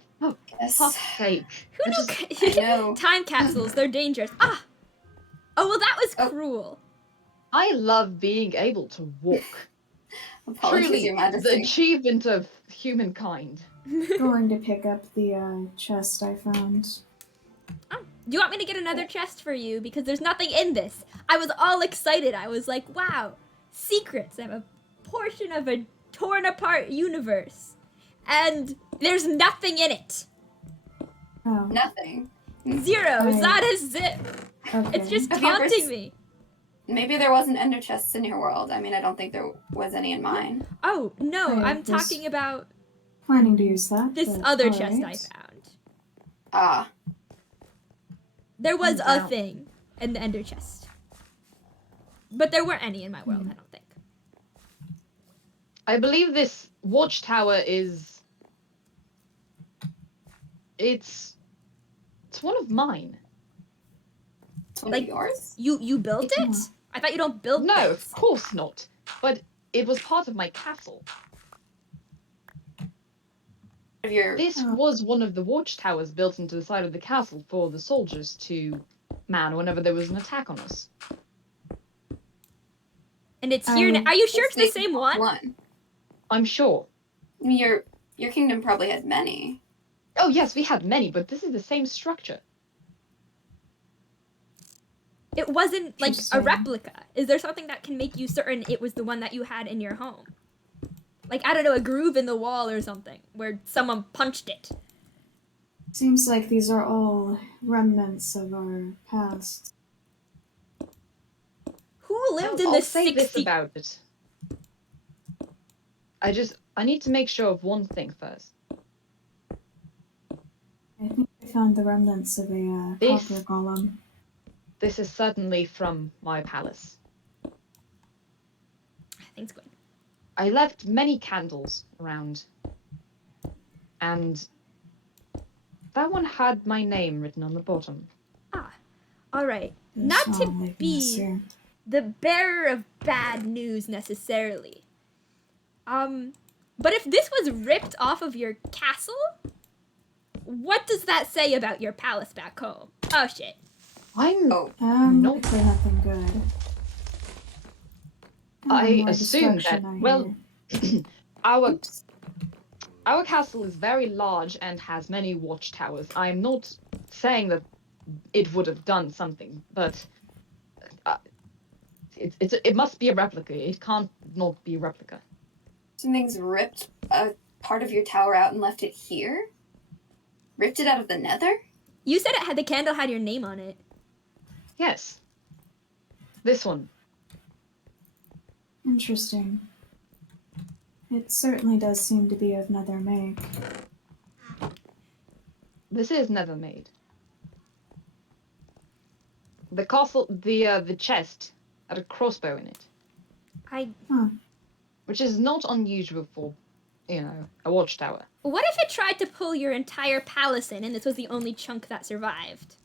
Yes, fuck's sake. Who I knew? just- I know. Time capsules, they're dangerous. Ah! Oh, well, that was Oh. cruel. I love being able to walk. Apologies, Truly, Your the Majesty. achievement of humankind. Going to pick up the chest I found. Do you want me to get another chest for you? Because there's nothing in this. I was all excited. I was like, wow, secrets. I'm a portion of a torn apart universe. And there's nothing in it. Oh, Nothing. Zero. Right. That is it. okay. It's just Have you ever taunting s- me. Maybe there wasn't ender chests in your world. I mean, I don't think there was any in mine. Oh, no, Hey, I'm this- talking about planning to use that. this but other chest I alright. found. Ah, There was a Wow. thing in the ender chest. But there weren't any in my world, I don't think. I believe this watchtower is. It's one of mine. it's one Like- of yours. You built it? Yeah. I thought you don't build No, things. of course not. But it was part of my castle. Of your. This Oh. was one of the watchtowers built into the side of the castle for the soldiers to man whenever there was an attack on us. And it's here now. Um, Are you sure it's the same one? One. I'm sure. I mean, your kingdom probably had many. Oh yes, we had many, but this is the same structure. It wasn't like a Interesting. replica. Is there something that can make you certain it was the one that you had in your home? Like, I don't know, a groove in the wall or something where someone punched it. Seems like these are all remnants of our past. Who lived in I'll the say 60s? this about it. I need to make sure of one thing first. I think I found the remnants of a This- copper golem. This is certainly from my palace. Thanks, Gwen. I left many candles around, and that one had my name written on the bottom. All right. It's Not all to making us be here. the bearer of bad news necessarily. But if this was ripped off of your castle, what does that say about your palace back home? Oh shit. I'm. Oh, No. Likely nothing good. I More assume destruction, that. I Well, hear. our castle is very large and has many watchtowers. I'm not saying that it would have done something, but it must be a replica. It can't not be a replica. something's ripped a part of your tower out and left it here. Ripped it out of the nether. You said it had the candle had your name on it. Yes. This one. Interesting. It certainly does seem to be of another make. This is never made. The castle, the chest had a crossbow in it, which is not unusual for, a watchtower. What if it tried to pull your entire palace in and this was the only chunk that survived?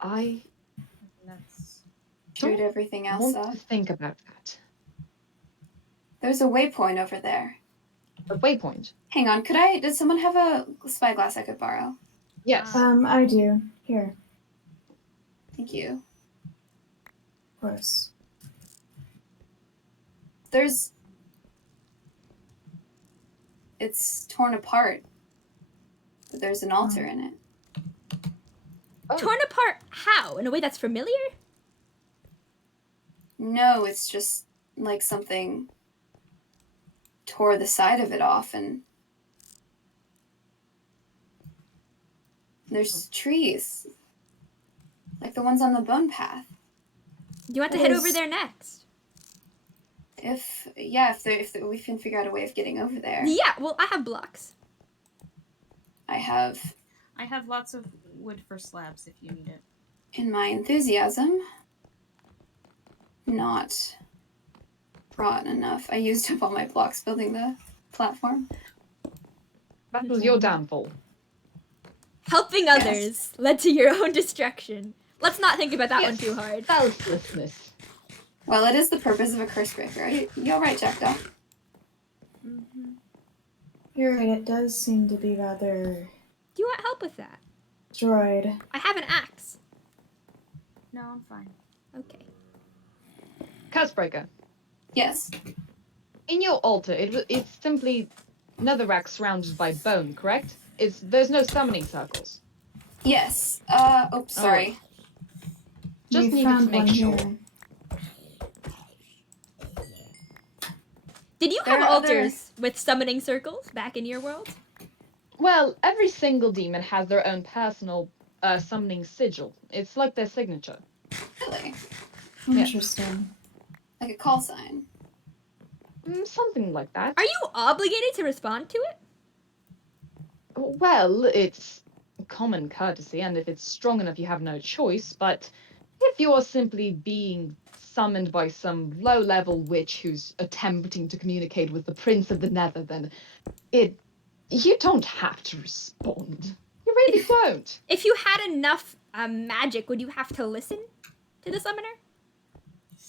I That's Shoot everything else want off. to think about that. There's a waypoint over there. A waypoint. Hang on, does someone have a spyglass I could borrow? Yes. I do. Here, Thank you. of course. It's torn apart, but there's an altar in it. Oh. Torn apart how? In a way that's familiar? No, it's just like something tore the side of it off, and there's trees, like the ones on the bone path. Do you want to It head is- over there next? If we can figure out a way of getting over there. Yeah, well, I have blocks. I have, I have lots of wood for slabs if you need it. in my enthusiasm, not brought enough. I used up all my blocks building the platform. That was your downfall. Helping Yes. others led to your own destruction. Let's not think about that one too hard. Selflessness. Well, it is the purpose of a curse breaker. You all right, Jackdaw? You're right, it does seem to be rather Do you want help with that? destroyed. I have an axe. No, I'm fine. Okay. Cursebreaker. Yes. In your altar, it's simply netherrack surrounded by bone, correct? There's no summoning circles. Yes. Sorry. Just We needed to found make one sure. here. Did you There have are other- altars with summoning circles back in your world? Well, every single demon has their own personal summoning sigil. It's like their signature. Really? Interesting. Like a call sign. Something like that. Are you obligated to respond to it? Well, it's common courtesy, and if it's strong enough, you have no choice. But if you're simply being summoned by some low-level witch who's attempting to communicate with the Prince of the Nether, then you don't have to respond. You really don't. If you had enough magic, would you have to listen to the summoner?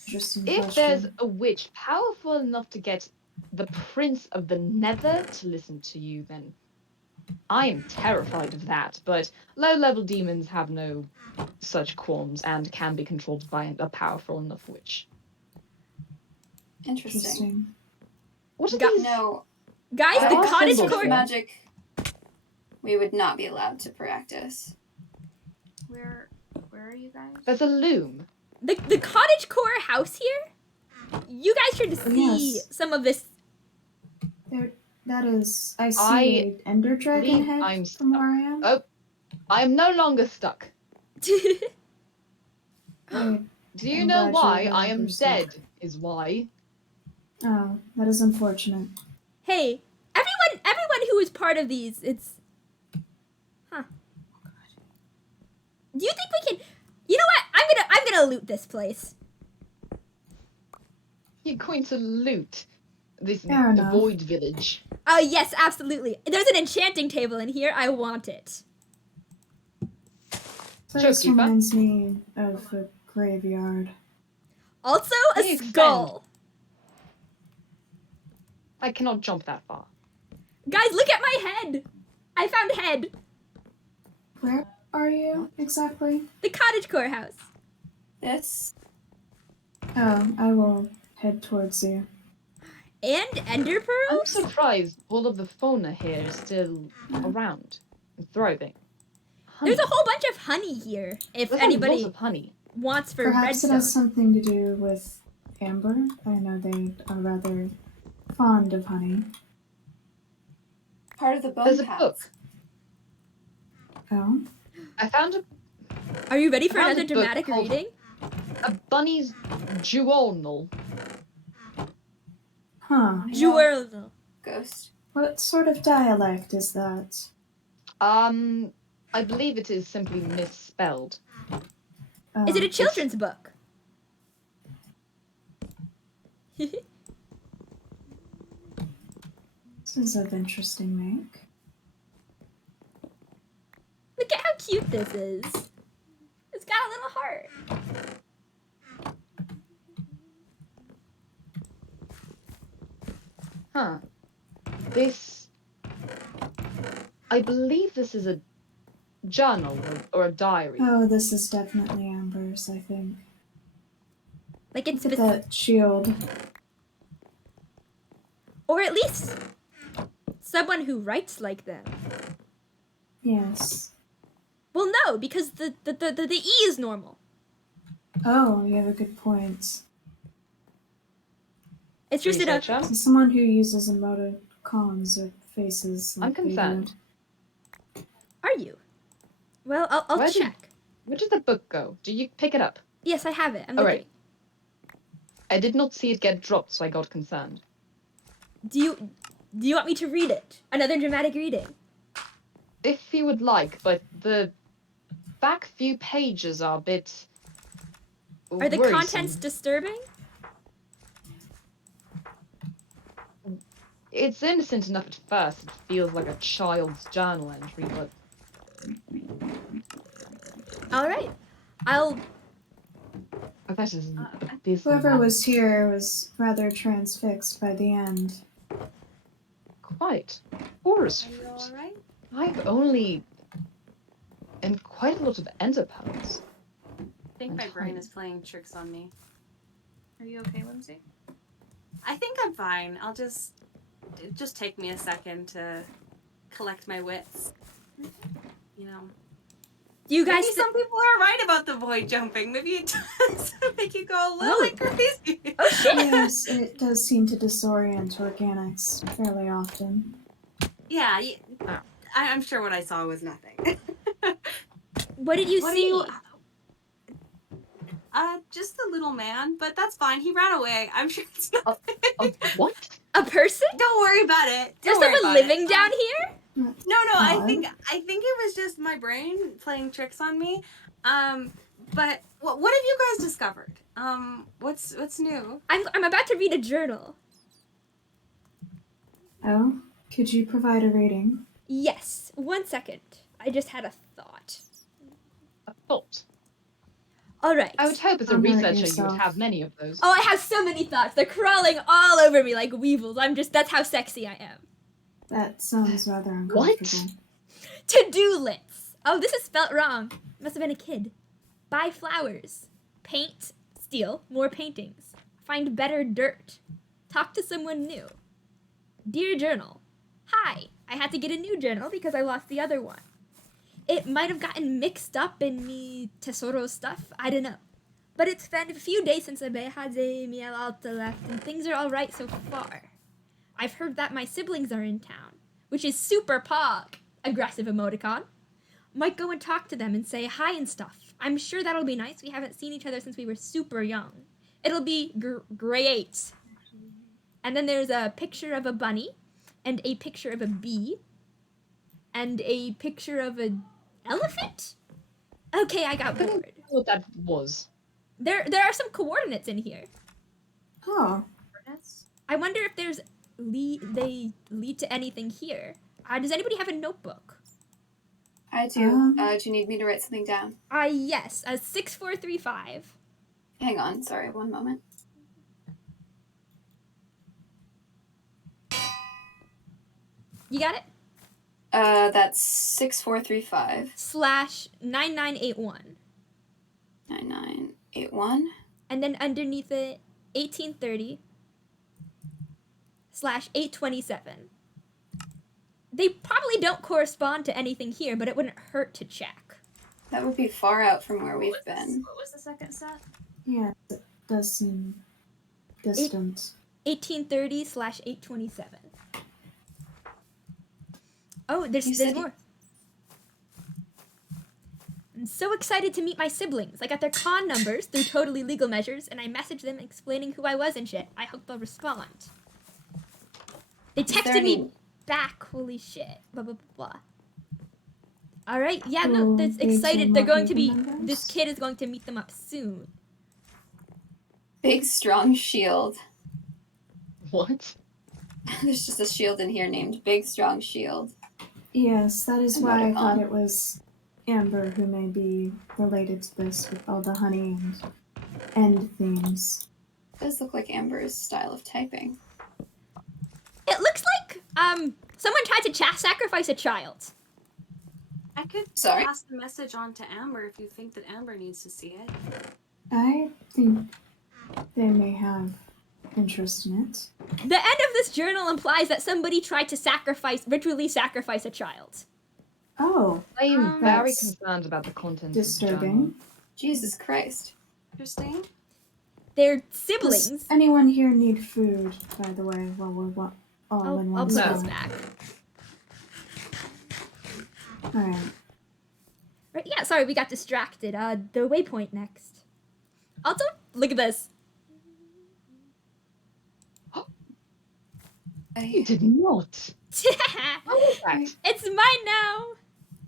Interesting If question. there's a witch powerful enough to get the Prince of the Nether to listen to you, then I am terrified of that. But low-level demons have no such qualms and can be controlled by a powerful enough witch. Interesting. What are Got- these? No. Guys, There the are cottage symbols core. here. magic we would not be allowed to practice. Where are you guys? There's a loom. The cottage core house here. You guys should see Yes. some of this. That is, I see I a ender dragon believe head I'm from where I am. Oh, I am no longer stuck. I- Do you I'm know glad why you're I am longer stuck. dead? Is why. Oh, that is unfortunate. Hey, everyone who is part of these, it's. Huh. Do you think we can? You know what? I'm gonna loot this place. You're going to loot this Fair enough. void village. Oh yes, absolutely. There's an enchanting table in here. I want it. This Shopkeeper? reminds me of a graveyard. Also, a Hey, skull. I cannot jump that far. Guys, look at my head. I found head. Where are you exactly? The cottage core house. This? Oh, I will head towards you. And ender I'm pearls. surprised all of the fauna here is still around and thriving. Honey. There's a whole bunch of honey here. If There's a anybody lot of honey. wants for Perhaps it redstone. has something to do with amber. I know they are rather fond of honey. Part of the bone There's a path. book. Oh, I found Are you ready for I found another a book dramatic called- reading? a bunny's journal. huh. Jewel. Ghost. What sort of dialect is that? I believe it is simply misspelled. Is it a Oh, children's book? This is of interesting make. Look at how cute this is. It's got a little heart. Huh. this... I believe this is a journal or a diary. Oh, this is definitely Amber's, I think. Like it's Look at that shield. or at least someone who writes like them. Yes. Well, no, because the E is normal. Oh, you have a good point. It's just in a. Researcher? So someone who uses emoticons or faces like I'm concerned. Are you? Well, I'll Where check. Where did the book go? Do you pick it up? Yes, I have it. I'm All looking. right. I did not see it get dropped, so I got concerned. Do you want me to read it? Another dramatic reading. If you would like, but the back few pages are a bit Are the worrisome. contents disturbing? It's innocent enough at first. It feels like a child's journal entry, but All right. I'll. that is Whoever was here was rather transfixed by the end. quite horrors Are you fruit. alright? I've only and quite a lot of enderpearls. I think my brain is playing tricks on me. Are you okay, Whimsy? I think I'm fine. It'll just take me a second to collect my wits. You know. Do you guys? Maybe some people are right about the void jumping. Maybe it does make you go a little bit crazy. Oh shit! Yes, it does seem to disorient organics fairly often. Yeah, I'm sure what I saw was nothing. What did you What see? do you? Just a little man, but that's fine. He ran away. I'm sure it's not. What? A person? Don't worry about it. There's Don't worry someone about it. living down here? No, I Odd. think it was just my brain playing tricks on me. But what have you guys discovered? What's new? I'm about to read a journal. Oh, could you provide a rating? Yes. 1 second. I just had a thought. A thought. All right. I would hope as a Don't hurt researcher you yourself. would have many of those. Oh, I have so many thoughts. They're crawling all over me like weevils. That's how sexy I am. That sounds rather What? uncomfortable. To-do lists. Oh, this is spelt wrong. Must have been a kid. Buy flowers. Paint. Steal. More paintings. Find better dirt. Talk to someone new. Dear journal. Hi. I had to get a new journal because I lost the other one. It might have gotten mixed up in me tesoro stuff. I don't know. But it's been a few days since Abehaze Miel Alta left, and things are alright so far. I've heard that my siblings are in town, which is super pog. Aggressive emoticon. Might go and talk to them and say hi and stuff. I'm sure that'll be nice. We haven't seen each other since we were super young. It'll be great. And then there's a picture of a bunny, and a picture of a bee, and a picture of an elephant? Okay, I got bored. What that was. There are some coordinates in here. Oh, I wonder if they lead to anything here. Does anybody have a notebook? I do. Do you need me to write something down? Yes. 6435. Hang on. Sorry, one moment. You got it? That's 6435 /9981. 9981. And then underneath it, 1830 /827. They probably don't correspond to anything here, but it wouldn't hurt to check. That would be far out from where we've been. What was the second set? yeah, it does seem distant. 1830 /827. Oh, You there's said more. I'm so excited to meet my siblings. I got their con numbers through totally legal measures, and I messaged them explaining who I was and shit. I hope they'll respond. They there texted me any- back. Holy shit. Blah, blah, blah, blah. All right. Yeah, no, Cool. that's Big excited. team They're of going to be, legal members? this kid is going to meet them up soon. Big, strong shield. What? There's just a shield in here named Big, Strong Shield. Yes, that is why I Emoticon. thought it was Amber who may be related to this with all the honey and end themes. Does look like Amber's style of typing. It looks like Someone tried to sacrifice a child. I could Sorry? pass the message on to Amber if you think that Amber needs to see it. I think they may have interest in it. The end of this journal implies that somebody tried to ritually sacrifice a child. Oh, I am very That's concerned about the contents of the journal. disturbing. Jesus Christ. Interesting. They're Does siblings. anyone here need food, by the way, while we're all in I'll one put No. this spot? back. Alright. Right, yeah, sorry, we got distracted. The waypoint next. Also, look at this. You did not. What was that? It's mine now.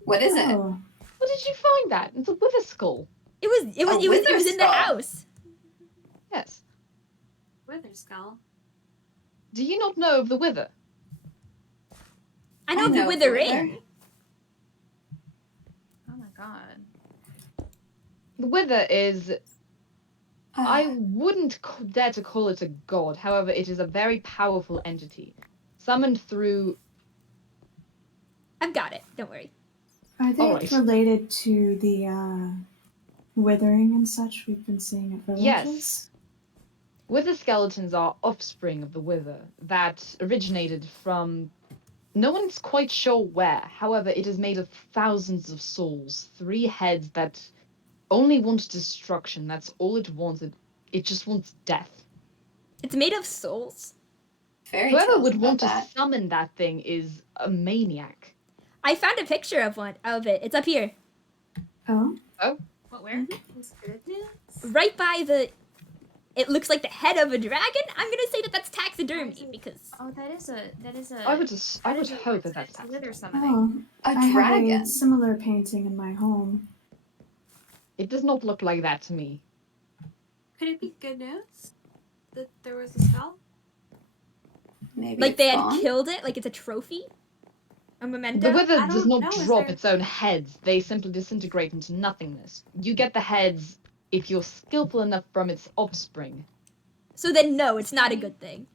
What is it? Oh, Where did you find that? It's a wither skull. It was wither in the skull. house. Yes. Wither skull. Do you not know of the wither? I know the of withering. Oh my god. The wither is, I Uh, wouldn't dare to call it a god. However, it is a very powerful entity, summoned through. I've got it. Don't worry. are they Alright. related to the withering and such we've been seeing at villages? Yes. Wither skeletons are offspring of the wither that originated from. No one's quite sure where. However, it is made of thousands of souls, 3 heads that only want destruction. That's all it wanted. It just wants death. It's made of souls. fairy Whoever tales would about want to that. summon that thing is a maniac. I found a picture of it. It's up here. Oh, What, where? It's good news. Right by the... It looks like the head of a dragon. I'm gonna say that that's taxidermy because... Oh, that is a. I would hope that that's a wither taxidermy. summoning. oh, A I have dragon. a similar painting in my home. It does not look like that to me. Could it be good news that there was a skull? Maybe Like it's they had gone? killed it, like it's a trophy? A memento? The wither I does don't not know, is drop there- its own heads. They simply disintegrate into nothingness. You get the heads if you're skillful enough from its offspring. So then no, it's not a good thing.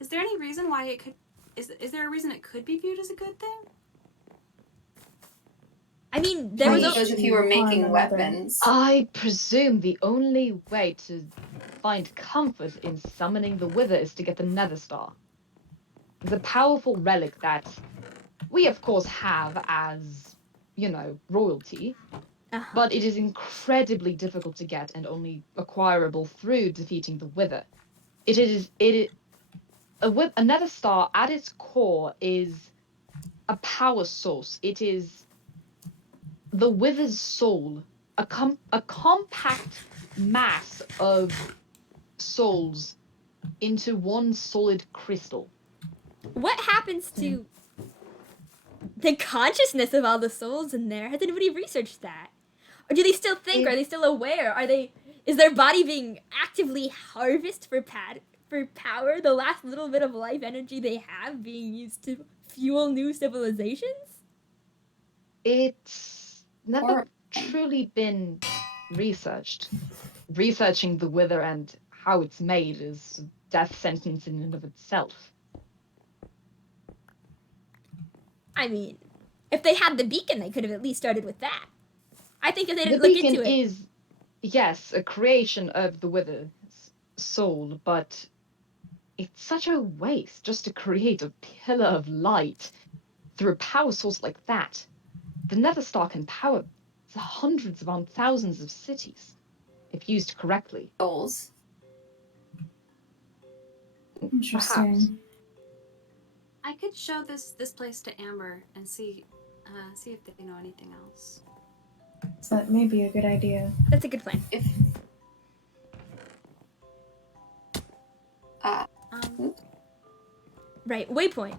Is there any reason why it could? Is there a reason it could be viewed as a good thing? I mean, there I was a... suppose if you were Harm making another. weapons. I presume the only way to find comfort in summoning the wither is to get the Nether Star. It's a powerful relic that we, of course, have as, royalty, Uh-huh. but it is incredibly difficult to get and only acquirable through defeating the wither. A Nether Star at its core is a power source. It is the wither's soul, a compact mass of souls into one solid crystal. What happens to the consciousness of all the souls in there? Has anybody researched that? Or do they still think? Are they still aware? Is their body being actively harvested for power? The last little bit of life energy they have being used to fuel new civilizations? It's never Or- truly been researched. Researching the wither and how it's made is a death sentence in and of itself. I mean, if they had the beacon, they could have at least started with that. I think if they The didn't look beacon into it. is, yes, a creation of the wither's soul, but it's such a waste just to create a pillar of light through a power source like that. The Nether Star can power hundreds of thousands of cities, if used correctly. Souls. interesting. I could show this place to Amber and see if they know anything else. That may be a good idea. That's a good plan. If Right, waypoint.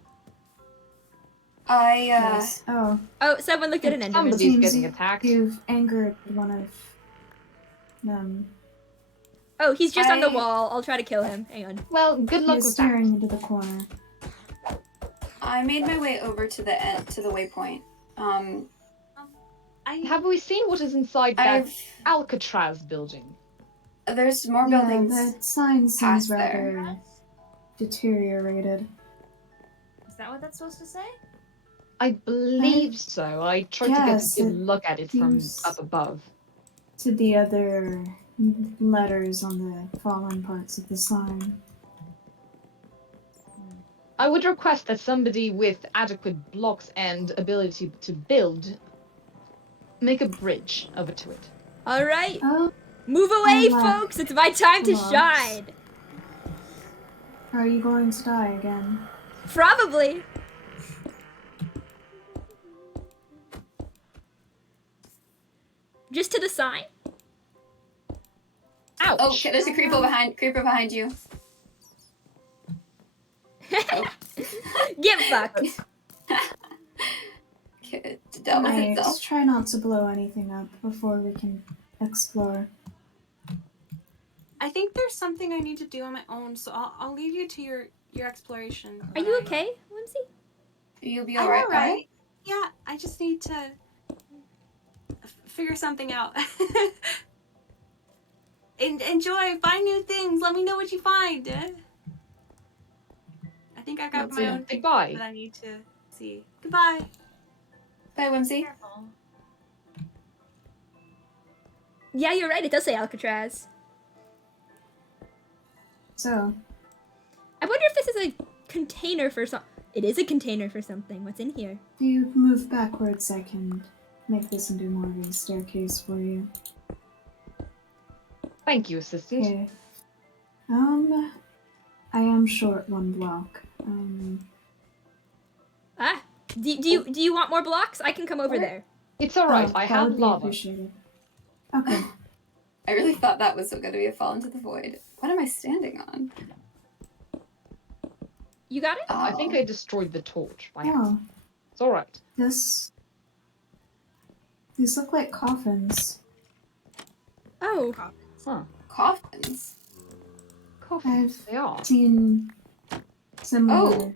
Yes. Oh, Oh, someone looked at an Enderman. Somebody's seems getting attacked. you've angered one of them. Oh, he's just on the I- wall. I'll try to kill him. Hang on. Well, good luck He's with that. staring into the corner. I made my way over to the end to the waypoint. Have we seen what is inside that I've Alcatraz building? there's more Yeah, buildings. that sign seems past rather there. deteriorated. Is that what that's supposed to say? I believe so. I tried to get a Yes, good it look at it from seems- up above. To the other letters on the fallen parts of the sign. I would request that somebody with adequate blocks and ability to build make a bridge over to it. All right, Oh, move away, I lack folks. It's my time to blocks. shine. are you going to die again? Probably. Just to the sign. Ouch! Oh, okay, there's a creeper behind you. Oh. Get fucked. Okay, it dealt with Let's itself. try not to blow anything up before we can explore. I think there's something I need to do on my own, so I'll leave you to your exploration. Are but you I- okay, Whimsy? You'll be I'm alright, alright. alright? Yeah, I just need to figure something out. Enjoy, find new things. Let me know what you find. I think I got Will my do. own thing Goodbye. that I need to see. Goodbye. Bye, Whimsy. Careful. Yeah, you're right. It does say Alcatraz. So, I wonder if this is a container for some. It is a container for something. What's in here? if you move backwards, I can make this into more of a staircase for you. Thank you, assistant. Okay. I am short one block. Ah, do you want more blocks? I can come over there. It's alright, I that have would be lava. appreciated. Okay. I really thought that was going to be a fall into the void. What am I standing on? You got it? Oh. I think I destroyed the torch by accident. Oh, It's alright. these look like coffins. Oh, Huh. Coffins. Coffins, I've they are. seen similar.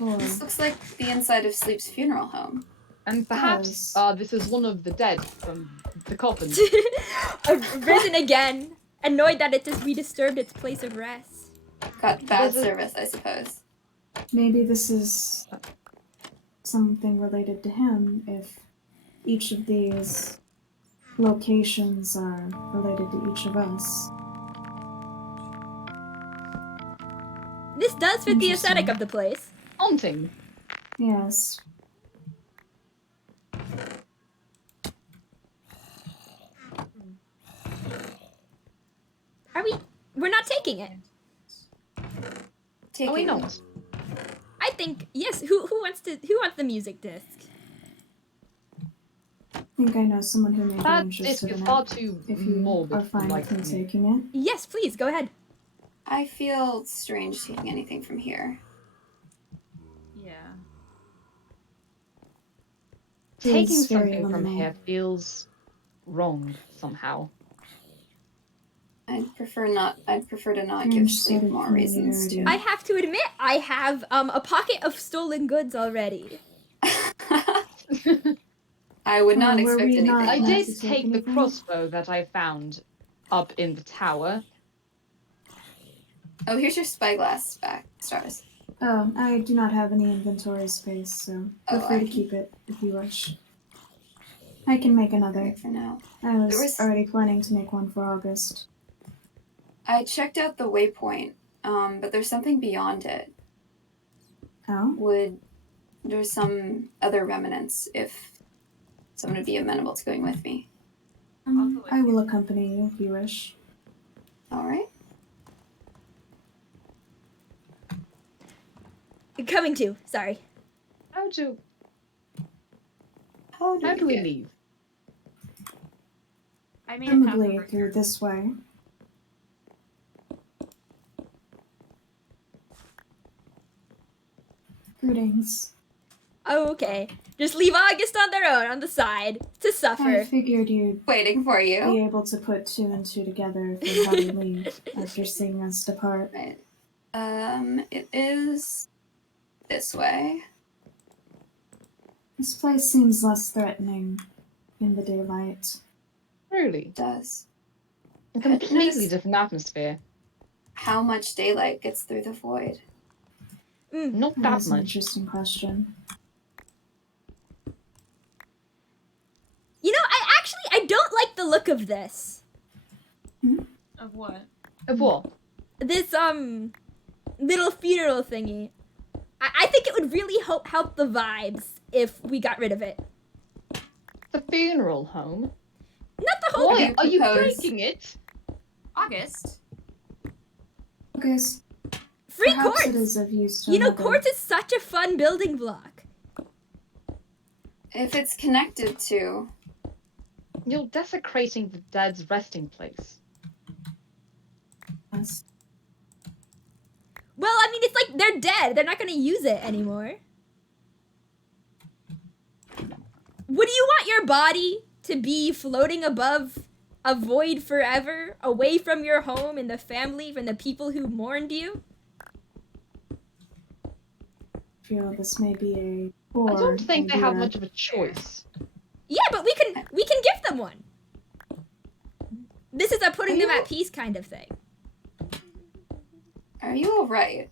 Oh. This looks like the inside of Sleep's funeral home. And perhaps Yes. this is one of the dead from the coffin. risen again. Annoyed that we disturbed its place of rest. Got bad There's a- service, I suppose. Maybe this is something related to him if each of these locations are related to each of us. This does fit the aesthetic Interesting. of the place. Haunting. Yes. Are we? We're not taking it. Taking Are we not? I think yes. Who wants the music disc? I think I know someone who may be That disc interested is in far it. too If you morbid are for fine like with me me. taking it. Yes, please go ahead. I feel strange taking anything from here. Yeah. Taking It's very something from liminal. here feels wrong somehow. I'd prefer to not I'm give sort Sleep of more reasons to. I have to admit, I have a pocket of stolen goods already. I would not Oh, were expect we anything not I less. meant did to take the anything? crossbow that I found up in the tower. Oh, here's your spyglass back, Stars. Oh, I do not have any inventory space, so feel Oh, free I to can- keep it if you wish. I can make another. Right for now. I was There was- already planning to make one for August. I checked out the waypoint, but there's something beyond it. Oh? There's some other remnants if someone would be amenable to going with me. I'll go with I you. will accompany you if you wish. All right. Coming to. Sorry. How do How do we get- leave? I made a path Presumably over through here. this way. Greetings. Oh, okay. Just leave August on their own on the side to I suffer. figured you'd Waiting for be you. able to put two and two together for how we leave after seeing us depart. Right. It is this way. This place seems less threatening in the daylight. Really? It does. A completely Notice- different atmosphere. How much daylight gets through the void? Not that That's an much. interesting question. You know, I don't like the look of this. Of what? Of what? This little funeral thingy. I think it would really help the vibes if we got rid of it. The funeral home? Not the whole Why you are you propose- breaking it? August. Because free perhaps quartz. it is of use to You know, another. quartz is such a fun building block. If it's connected to, You're desecrating the dead's resting place. Yes. Well, I mean, it's like they're dead. They're not going to use it anymore. Would you want your body to be floating above a void forever, away from your home and the family, from the people who mourned you? I feel this may be a I poor don't think they have idea. much of a choice. Yeah, but we can give them one. This is a putting them at peace kind of thing. are you alright?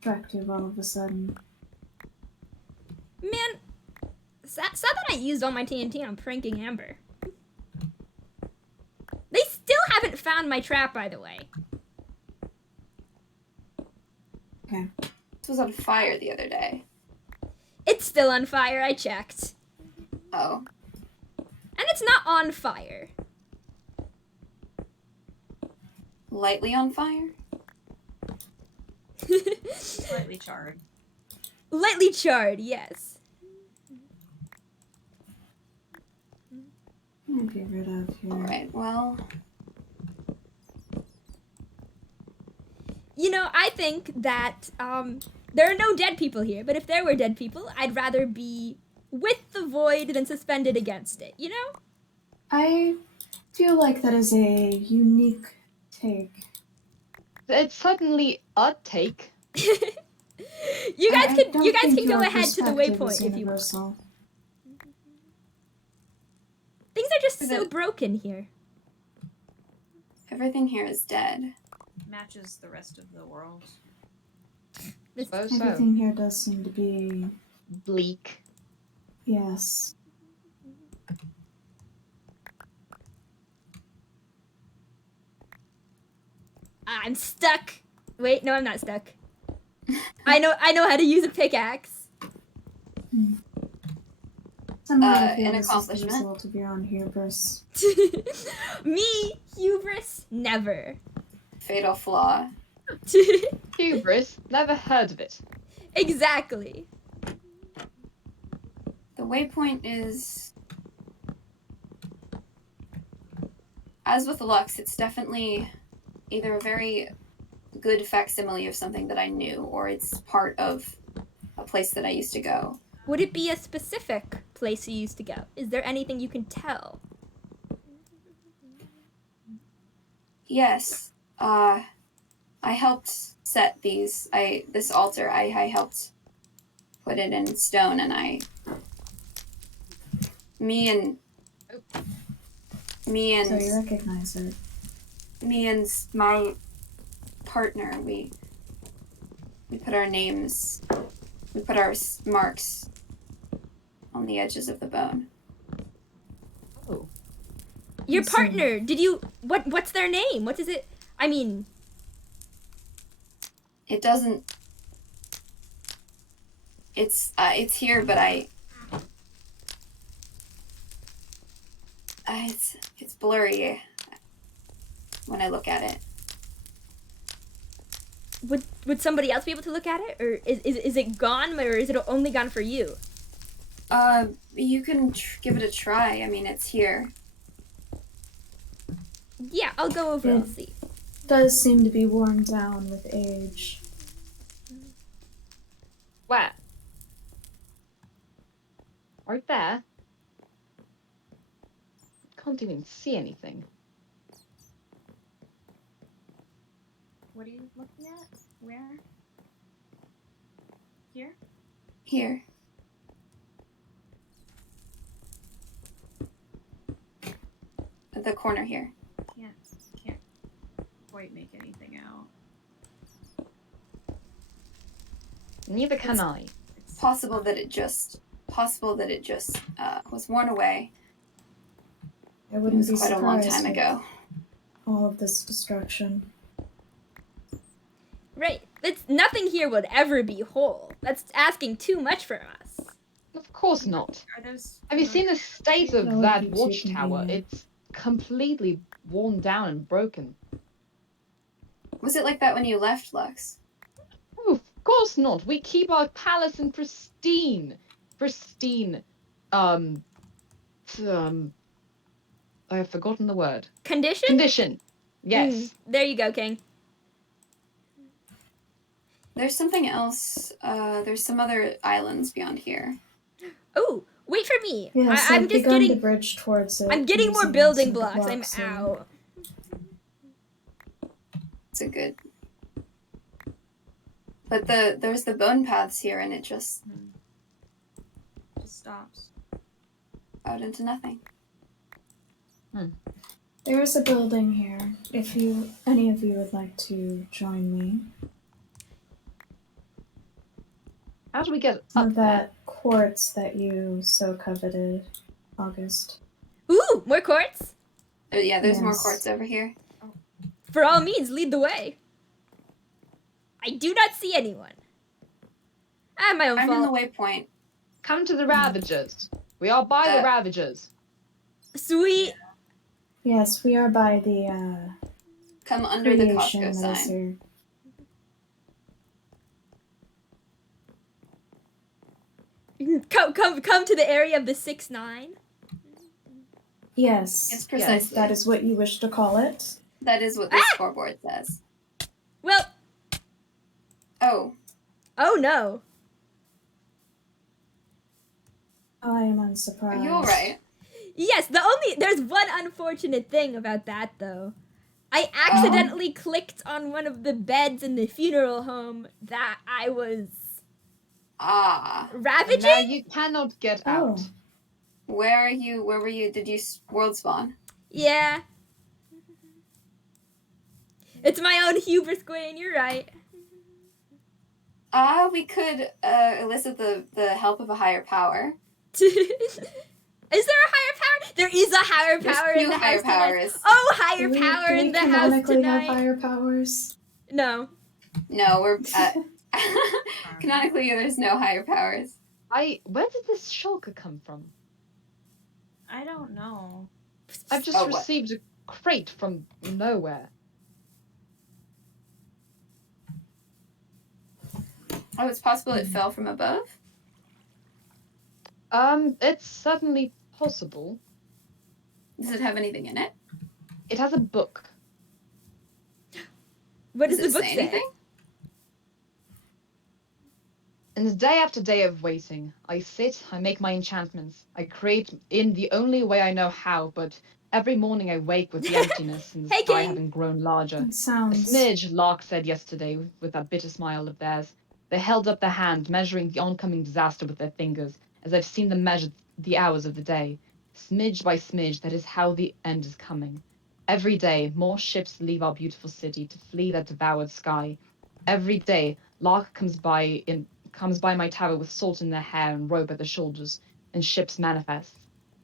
Attractive all of a sudden. Man, sad that I used all my TNT on pranking Amber. They still haven't found my trap, by the way. Okay. This was on fire the other day. It's still on fire, I checked. Oh. And it's not on fire. Lightly on fire? Slightly charred. Lightly charred, yes. Might be rid of here. Alright, well, You know, I think that there are no dead people here, but if there were dead people, I'd rather be with the void than suspended against it, you know? I feel like that is a unique take. It's certainly a take. You guys I can don't you guys think can go your ahead to the perspective waypoint is if you want. universal. Things are just Is so it- broken here. everything here is dead. Matches the rest of the world. Suppose so. Everything here does seem to be, Bleak. yes. I'm stuck. Wait, no, I'm not stuck. I know how to use a pickaxe. Somehow I feel an this is the accomplishment. result of your own hubris. Me, hubris, never. Fatal flaw. Hubris, never heard of it. Exactly. The waypoint is... As with the Lux, it's definitely either a very good facsimile of something that I knew, or it's part of a place that I used to go. Would it be a specific place you used to go? Is there anything you can tell? Yes. I helped set this altar. I helped put it in stone, and me and So you recognize it. my partner, we put our names, we put our marks on the edges of the bone. Oh. Your So- partner, did you what's their name? What is it? I mean, It doesn't. It's here, but it's blurry when I look at it. would somebody else be able to look at it, or is it gone, or is it only gone for you? You can give it a try. I mean, it's here. Yeah, I'll go over. Yeah. I'll see. Does seem to be worn down with age. Where? Right there. Can't even see anything. What are you looking at? Where? Here? Here. At the corner here. Can't quite make anything out. Neither can I. Possible that it just was worn away. I It wouldn't was be quite a long surprised time with ago. all of this destruction. Right. It's nothing here would ever be whole. That's asking too much from us. Of course not. Are those? Have you seen the state of That would that be too watchtower? convenient. It's completely worn down and broken. Was it like that when you left, Lux? Oh, of course not. We keep our palace in pristine, um, I have forgotten the word. Condition? Condition. Yes. There you go, King. There's something else. There's some other islands beyond here. Oh, wait for me. Yes, I'm I've just begun getting. to bridge towards it. I'm getting more using building some of the blocks. I'm blocks here. out. It's a good. But there's the bone paths here, and it just stops. out into nothing. There is a building here. If any of you would like to join me. How do we get Some up of that quartz that you so coveted, August. Ooh, more quartz? Yeah, there's more Yes. quartz over here. For all means, lead the way. I do not see anyone. I have my own I'm in the fault. waypoint. Come to the Ravagers. We are by the Ravagers. Sweet. Yes, we are by the Come under the creation Costco that is sign. here. Come to the area of the 6-9. Yes. It's If precisely. that is what you wish to call it. That is what this scoreboard says. Well, Oh, oh no. I am unsurprised. are you alright? Yes, there's one unfortunate thing about that though. I accidentally clicked on one of the beds in the funeral home that I was Ah. And ravaging. now you cannot get Oh. out. Where are you? Where were you? Did you world spawn? Yeah. It's my own hubris, Gawain, you're right. We could elicit the help of a higher power. Is there a higher power? There is a higher There's power two in the higher house tonight. powers. Oh, higher Do we, power do we in the house canonically tonight. have higher powers? No. No, we're canonically there's no higher powers. Where did this shulker come from? I don't know. I've just Oh, what? received a crate from nowhere. Oh, it's possible it fell from above? It's certainly possible. Does it have anything in it? It has a book. What does it the book say say? anything? And day after day of waiting, I sit, I make my enchantments, I create in the only way I know how, but every morning I wake with the emptiness and the Hey, sky King. having grown larger. It A sounds. smidge, Lark said yesterday with that bitter smile of theirs. They held up their hand, measuring the oncoming disaster with their fingers, as I've seen them measure the hours of the day. Smidge by smidge, that is how the end is coming. Every day, more ships leave our beautiful city to flee that devoured sky. Every day, Lark comes by my tower with salt in their hair and rope at their shoulders, and ships manifest.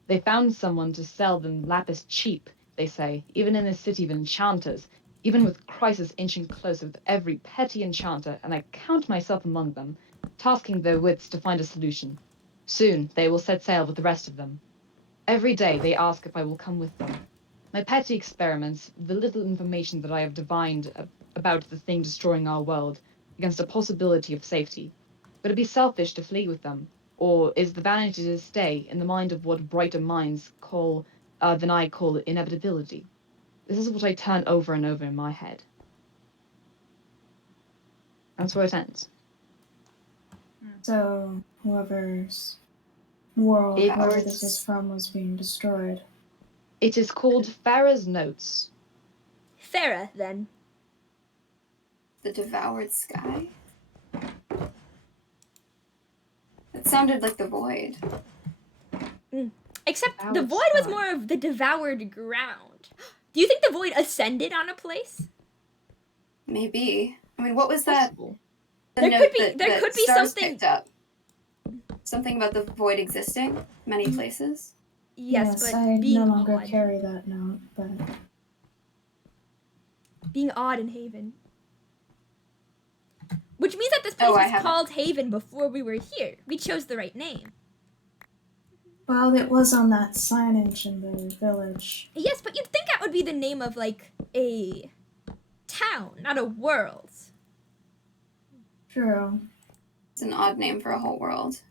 They found someone to sell them lapis cheap, they say, even in a city of enchanters, even with crisis inching closer with every petty enchanter, and I count myself among them, tasking their wits to find a solution. Soon they will set sail with the rest of them. Every day they ask if I will come with them. My petty experiments, the little information that I have divined about the thing destroying our world, against a possibility of safety. Would it be selfish to flee with them? Or is the vanity to stay in the mind of what brighter minds than I call inevitability? This is what I turn over and over in my head. That's where it ends. So, whoever's world, It's- wherever this was from, was being destroyed. It is called Farah's Notes. Farah, then. The devoured sky? It sounded like the void. Except the Devoured void was sky. more of the devoured ground. Do you think the void ascended on a place? Maybe. I mean, what was that? Possible. The There note could be- that, there that could be Stars something- picked up. Something about the void existing many places. Yes, but I being no longer odd. carry that note, but Being odd in Haven. Which means that this place Oh, I was haven't. called Haven before we were here. We chose the right name. well, it was on that signage in the village. Yes, but you'd think that would be the name of, like, a town, not a world. True. It's an odd name for a whole world.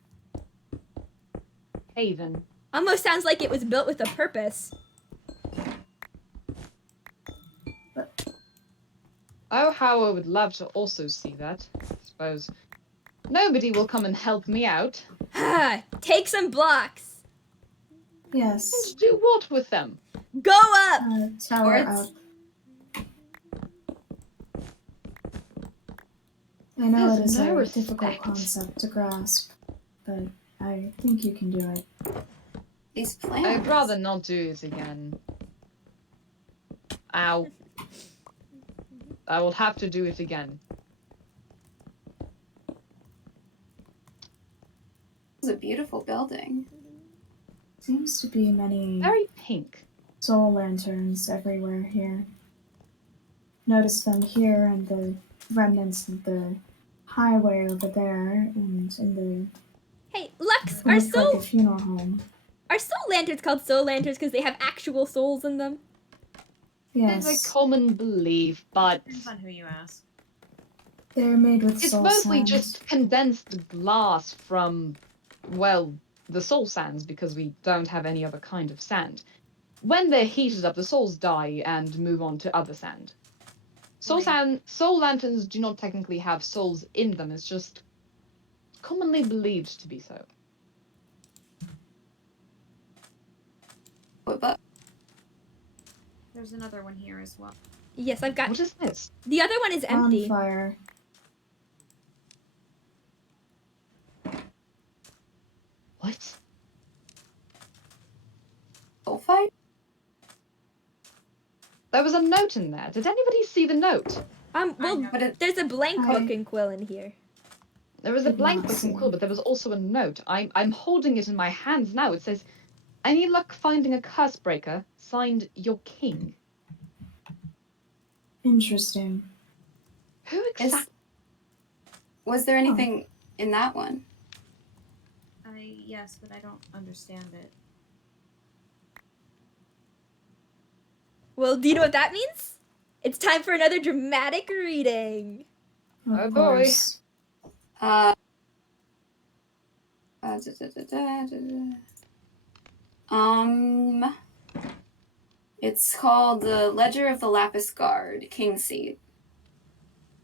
Haven. Almost sounds like it was built with a purpose. Oh, how I would love to also see that. I suppose nobody will come and help me out. Take some blocks. Yes. And do what with them? Go up! Tower Or up. it's- I know it There's is no a difficult respect. concept to grasp, but I think you can do it. These plants. I'd rather not do it again. Ow. I will have to do it again. This is a beautiful building. Seems to be many Very pink. soul lanterns everywhere here. Notice them here and the remnants of the highway over there and in Hey, Lux, the looks like a funeral home. are soul lanterns called soul lanterns because they have actual souls in them? It's Yes, a common belief, but Depends on who you ask. they're made with it's soul mostly sand. just condensed glass from, well, the soul sands, because we don't have any other kind of sand. When they're heated up, the souls die and move on to other sand. Soul lanterns do not technically have souls in them, it's just commonly believed to be so. But There's another one here as well. Yes, I've got. What is this? The other one is empty. Bonfire. What? bullfight? There was a note in there. Did anybody see the note? Well, But it, there's a blank Hi. book and quill in here. There was a Did blank not book and see. quill, but there was also a note. I'm holding it in my hands now. It says, "Any luck finding a curse breaker? Signed, your king." Interesting. Who is, exactly? was there anything in that one? Yes, but I don't understand it. Well, do you know what that means? It's time for another dramatic reading. Of Oh, boy. course. Da, da, da, da, da, da. It's called The Ledger of the Lapis Guard, King's Seed.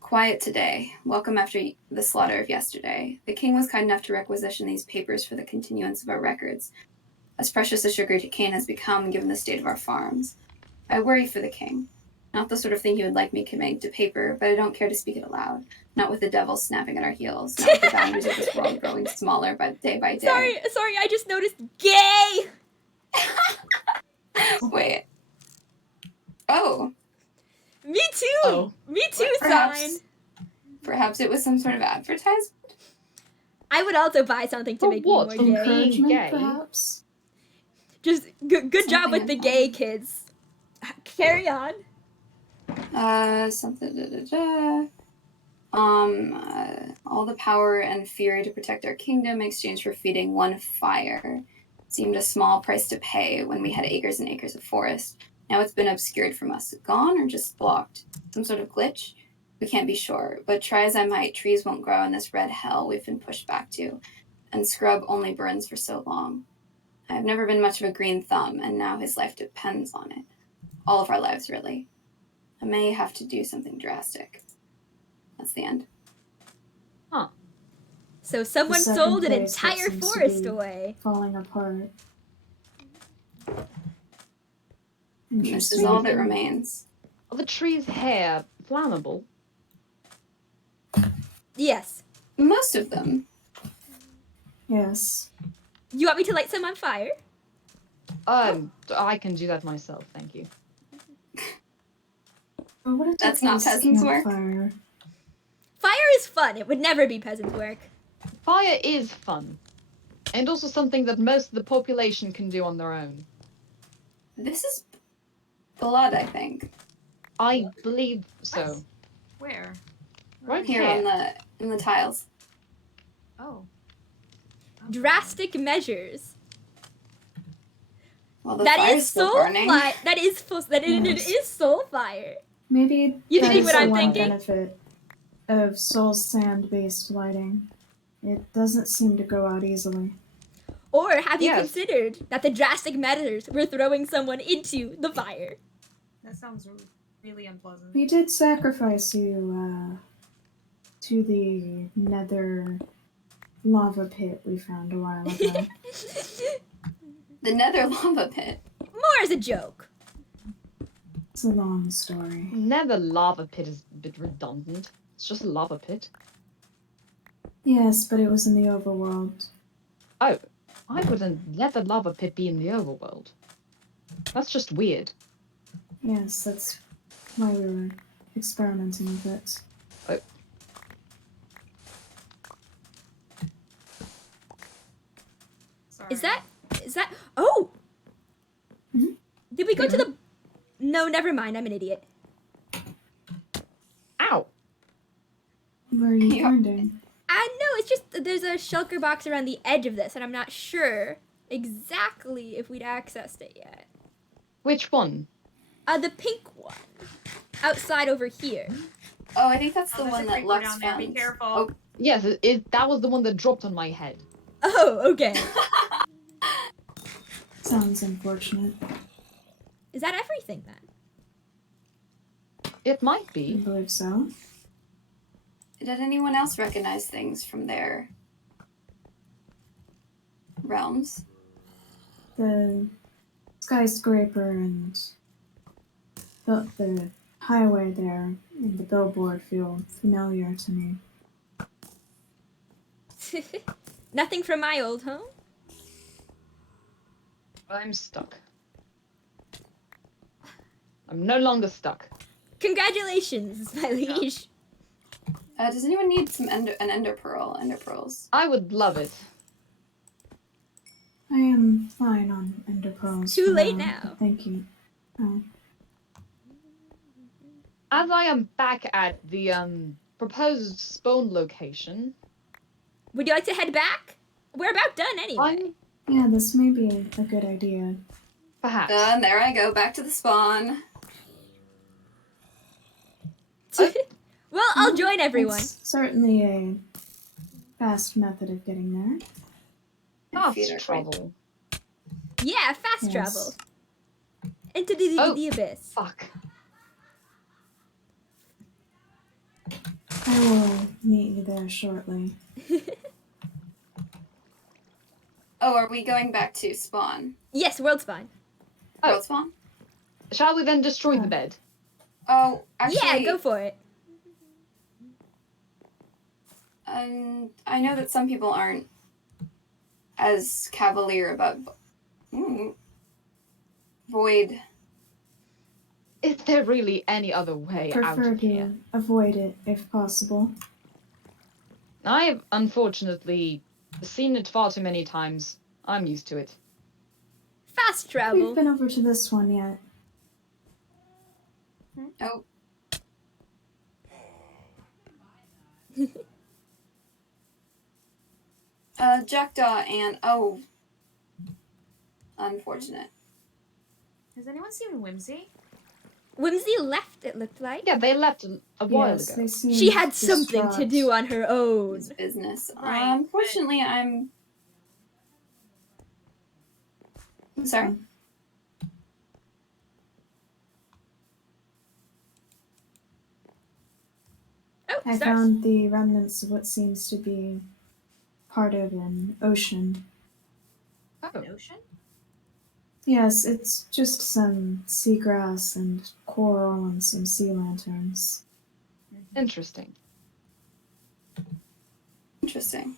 Quiet today. Welcome after the slaughter of yesterday. The king was kind enough to requisition these papers for the continuance of our records, as precious as sugar cane has become given the state of our farms. I worry for the king. Not the sort of thing he would like me committing to paper, but I don't care to speak it aloud. Not with the devil snapping at our heels. Not with the boundaries of this world growing smaller by day. Sorry, I just noticed gay! Wait. Oh, Me too! Oh. Me too, sign! Perhaps it was some sort of advertisement? I would also buy something to For make what? me more gay. Encouragement, gay. perhaps? Just good job Something with the in gay kids. Carry on. Something all the power and fury to protect our kingdom in exchange for feeding one fire seemed a small price to pay when we had acres and acres of forest. Now it's been obscured from us. Gone or just blocked? Some sort of glitch? We can't be sure, but try as I might, trees won't grow in this red hell we've been pushed back to, and scrub only burns for so long. I've never been much of a green thumb, and now his life depends on it. All of our lives, really. I may have to do something drastic. That's the end. So someone The second sold an place that entire seems to forest be away. Falling apart. And this is all that remains. Are the tree's hair flammable? Yes. Most of them. Yes. You want me to light some on fire? I can do that myself, thank you. Oh, what a That's not tedious peasants' work. campfire. Fire is fun. It would never be peasant work. Fire is fun. And also something that most of the population can do on their own. This is blood, I think. I believe so. What? Where? Right Here here. on in the tiles. Oh. Drastic measures. Well, the That fire's is still soul burning. fire. That is it Yes. is soul fire. Maybe You that think is what the I'm one thinking? benefit of soul sand-based lighting. It doesn't seem to go out easily. Or have you Yes. considered that the drastic measures were throwing someone into the fire? That sounds really unpleasant. We did sacrifice you to the nether lava pit we found a while ago. The nether lava pit. More as a joke. It's a long story. Nether lava pit is a bit redundant. It's just a lava pit. Yes, but it was in the overworld. Oh, why would a nether lava pit be in the overworld? That's just weird. Yes, that's why we were experimenting with it. Sorry. Is that oh! Mhm. Did we go to Yeah. the No, never mind. I'm an idiot. Ow! Where are you Yeah. finding? No, it's just that there's a shulker box around the edge of this, and I'm not sure exactly if we'd accessed it yet. Which one? The pink one. Outside over here. Oh, I think that's the there's one a that creeper Lux down there. Be found. careful. Oh, Yes, that was the one that dropped on my head. Oh, okay. Sounds unfortunate. Is that everything then? It might I be. believe so. did anyone else recognize things from their realms? The skyscraper and the highway there and the billboard feel familiar to me. Nothing from my old home? I'm stuck. I'm no longer stuck. Congratulations, my liege. Does anyone need some ender pearl? Ender pearls. I would love it. I am fine on ender pearls. Too for late now, now. but thank you. Oh, As I am back at the proposed spawn location, Would you like to head back? We're about done anyway. yeah, this may be a good idea. perhaps. And there I go, back to the spawn. Well, I'll join everyone. It's certainly a fast method of getting there. My feet Fast are travel. Yeah, fast Yes. travel. Into the abyss. Fuck. I will meet you there shortly. Oh, are we going back to spawn? Yes, world spawn. Oh. World spawn? Shall we then destroy the bed? Oh, actually, Yeah, go for it. I know that some people aren't as cavalier about void. Is there really any other way out Prefer of to here? avoid it if possible. I have unfortunately seen it far too many times. I'm used to it. Fast We've travel. been over to this one yet. Oh. Jackdaw and unfortunate. Has anyone seen Whimsy? Whimsy left, it looked like. Yeah, they left a while Yes, ago. they seem She had something to distraught. do on her own. His business. Right, Unfortunately, I'm sorry. Oh, I stars. found the remnants of what seems to be part of an ocean. Oh, An ocean? Yes, it's just some seagrass and coral and some sea lanterns. interesting. Interesting.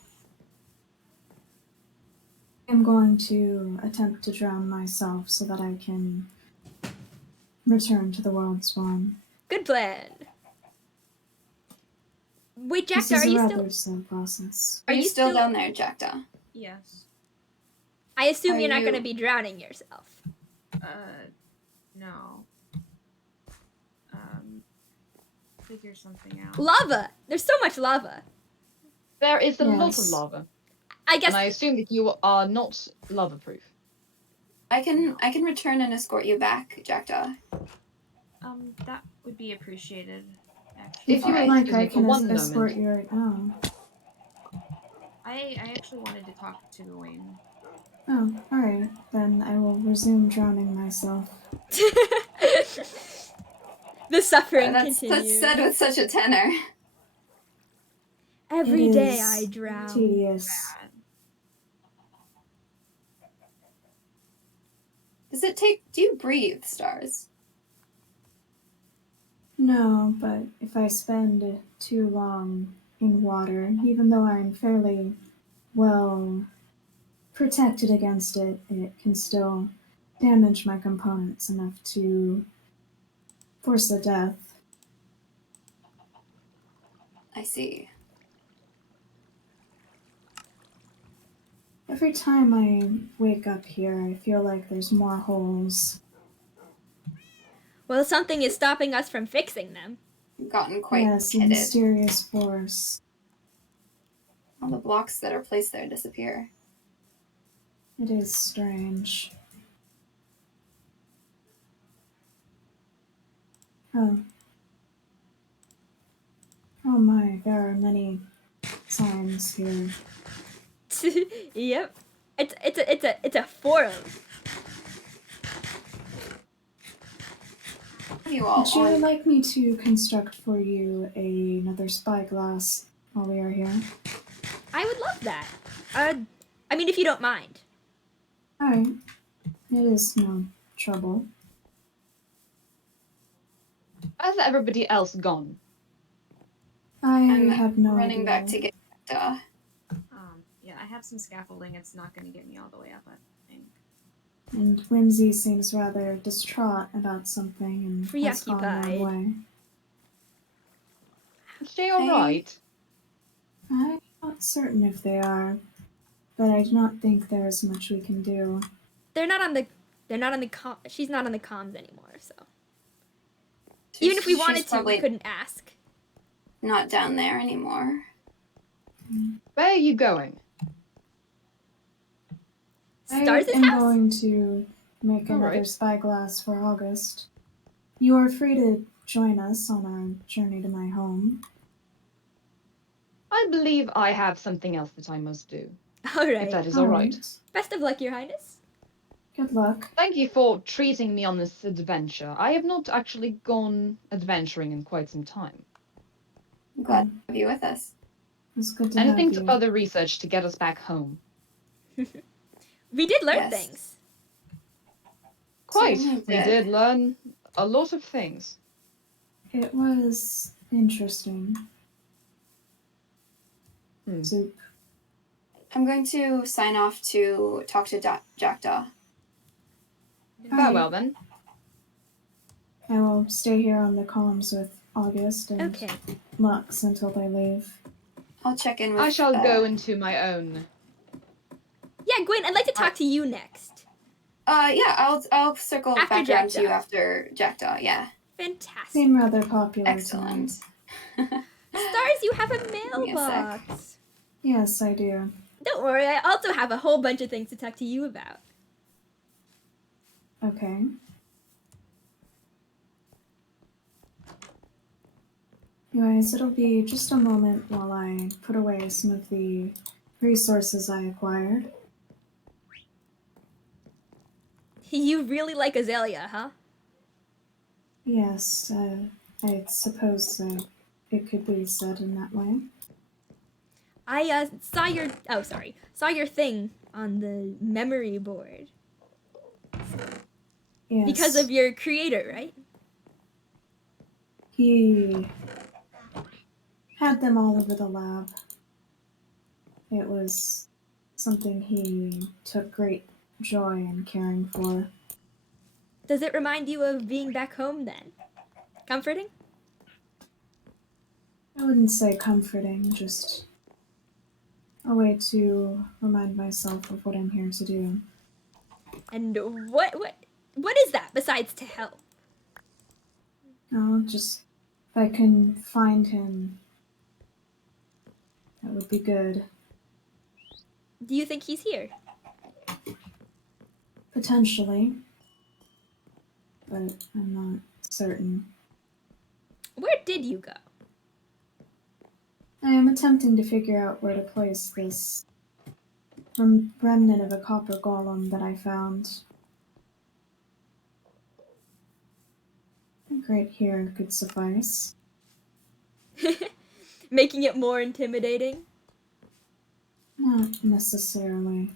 I'm going to attempt to drown myself so that I can return to the world spawn. Good plan. Wait, This Jackdaw, is are a you rather still? slow process. Are Are you you still still- down there, Jackdaw? Yes. I assume Are you're not you- going to be drowning yourself. No. Figure something out. Lava! There's so much lava. There is a lot of Yes. lava, I guess and I assume that you are not lava-proof. I can return and escort you back, Jackdaw. That would be appreciated, actually. If you I'd will like, excuse I me for can one escort moment. you right now. I actually wanted to talk to Gawain. Oh, alright. Then I will resume drowning myself. the suffering That's continues. said with such a tenor. Every It day is I drown. tedious. Bad. Do you breathe, Stars? No, but if I spend too long in water, even though I'm fairly well protected against it, it can still damage my components enough to force a death. I see. Every time I wake up here, I feel like there's more holes. Well, something is stopping us from fixing them. Gotten quite Yes, a pitted. mysterious force. All the blocks that are placed there disappear. It is strange. Oh. Oh my, there are many signs here. Yep. It's a forum. You all Would you on like me to construct for you another spyglass while we are here? I would love that. I mean, if you don't mind. Alright. It is no trouble. Has everybody else gone? I I'm have no running idea. back to get Jackdaw. Yeah, I have some scaffolding. It's not going to get me all the way up, I think. And Whimsy seems rather distraught about something and has gone that Preoccupied. way. Is she alright? I'm not certain if they are, but I do not think there is much we can do. They're not on the she's not on the comms anymore, so. Even if we She's wanted to, probably we couldn't ask. not down there anymore. Where are you going? Stars' I am house? going to make another Alright. spyglass for August. You are free to join us on our journey to my home. I believe I have something else that I must do, if Alright. that is alright. Best of luck, Your Highness. Good luck. Thank you for treating me on this adventure. I have not actually gone adventuring in quite some time. I'm glad to have you with us. It's good to Anything have to you. further research to get us back home. We did learn Yes. things. Quite. Certainly We did. did learn a lot of things. It was interesting. Hmm. Soup. I'm going to sign off to talk to Jackdaw. Farewell then. I will stay here on the comms with August and Okay. Lux until they leave. I'll check in with I shall go into my own. Yeah, Gwen, I'd like to talk to you next. Yeah, I'll circle After back around to you Jackdaw. after Jackdaw, yeah. Fantastic. Seem rather popular Excellent. tonight. Stars, you have a me a sec. mailbox. Yes, I do. Don't worry, I also have a whole bunch of things to talk to you about. Okay. Anyways, it'll be just a moment while I put away some of the resources I acquired. You really like Azalea, huh? Yes, I suppose it could be said in that way. I saw your thing on the memory board. Yes. Because of your creator, right? He had them all over the lab. It was something he took great joy in caring for. Does it remind you of being back home then? Comforting? It wouldn't say comforting, just a way to remind myself of what I'm here to do. And what is that besides to help? Oh, just if I can find him, that would be good. Do you think he's here? Potentially, but I'm not certain. Where did you go? I am attempting to figure out where to place this remnant of a copper golem that I found. I think right here could suffice. Making it more intimidating? Not necessarily.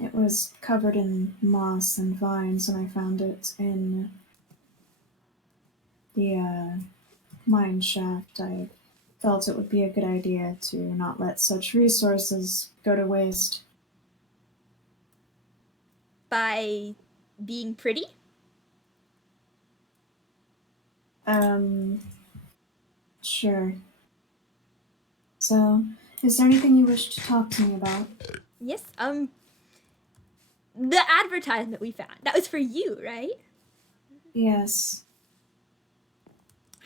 It was covered in moss and vines when I found it in the mine shaft. I felt it would be a good idea to not let such resources go to waste. By being pretty? Sure. So, is there anything you wish to talk to me about? Yes, the advertisement we found. That was for you, right? Yes.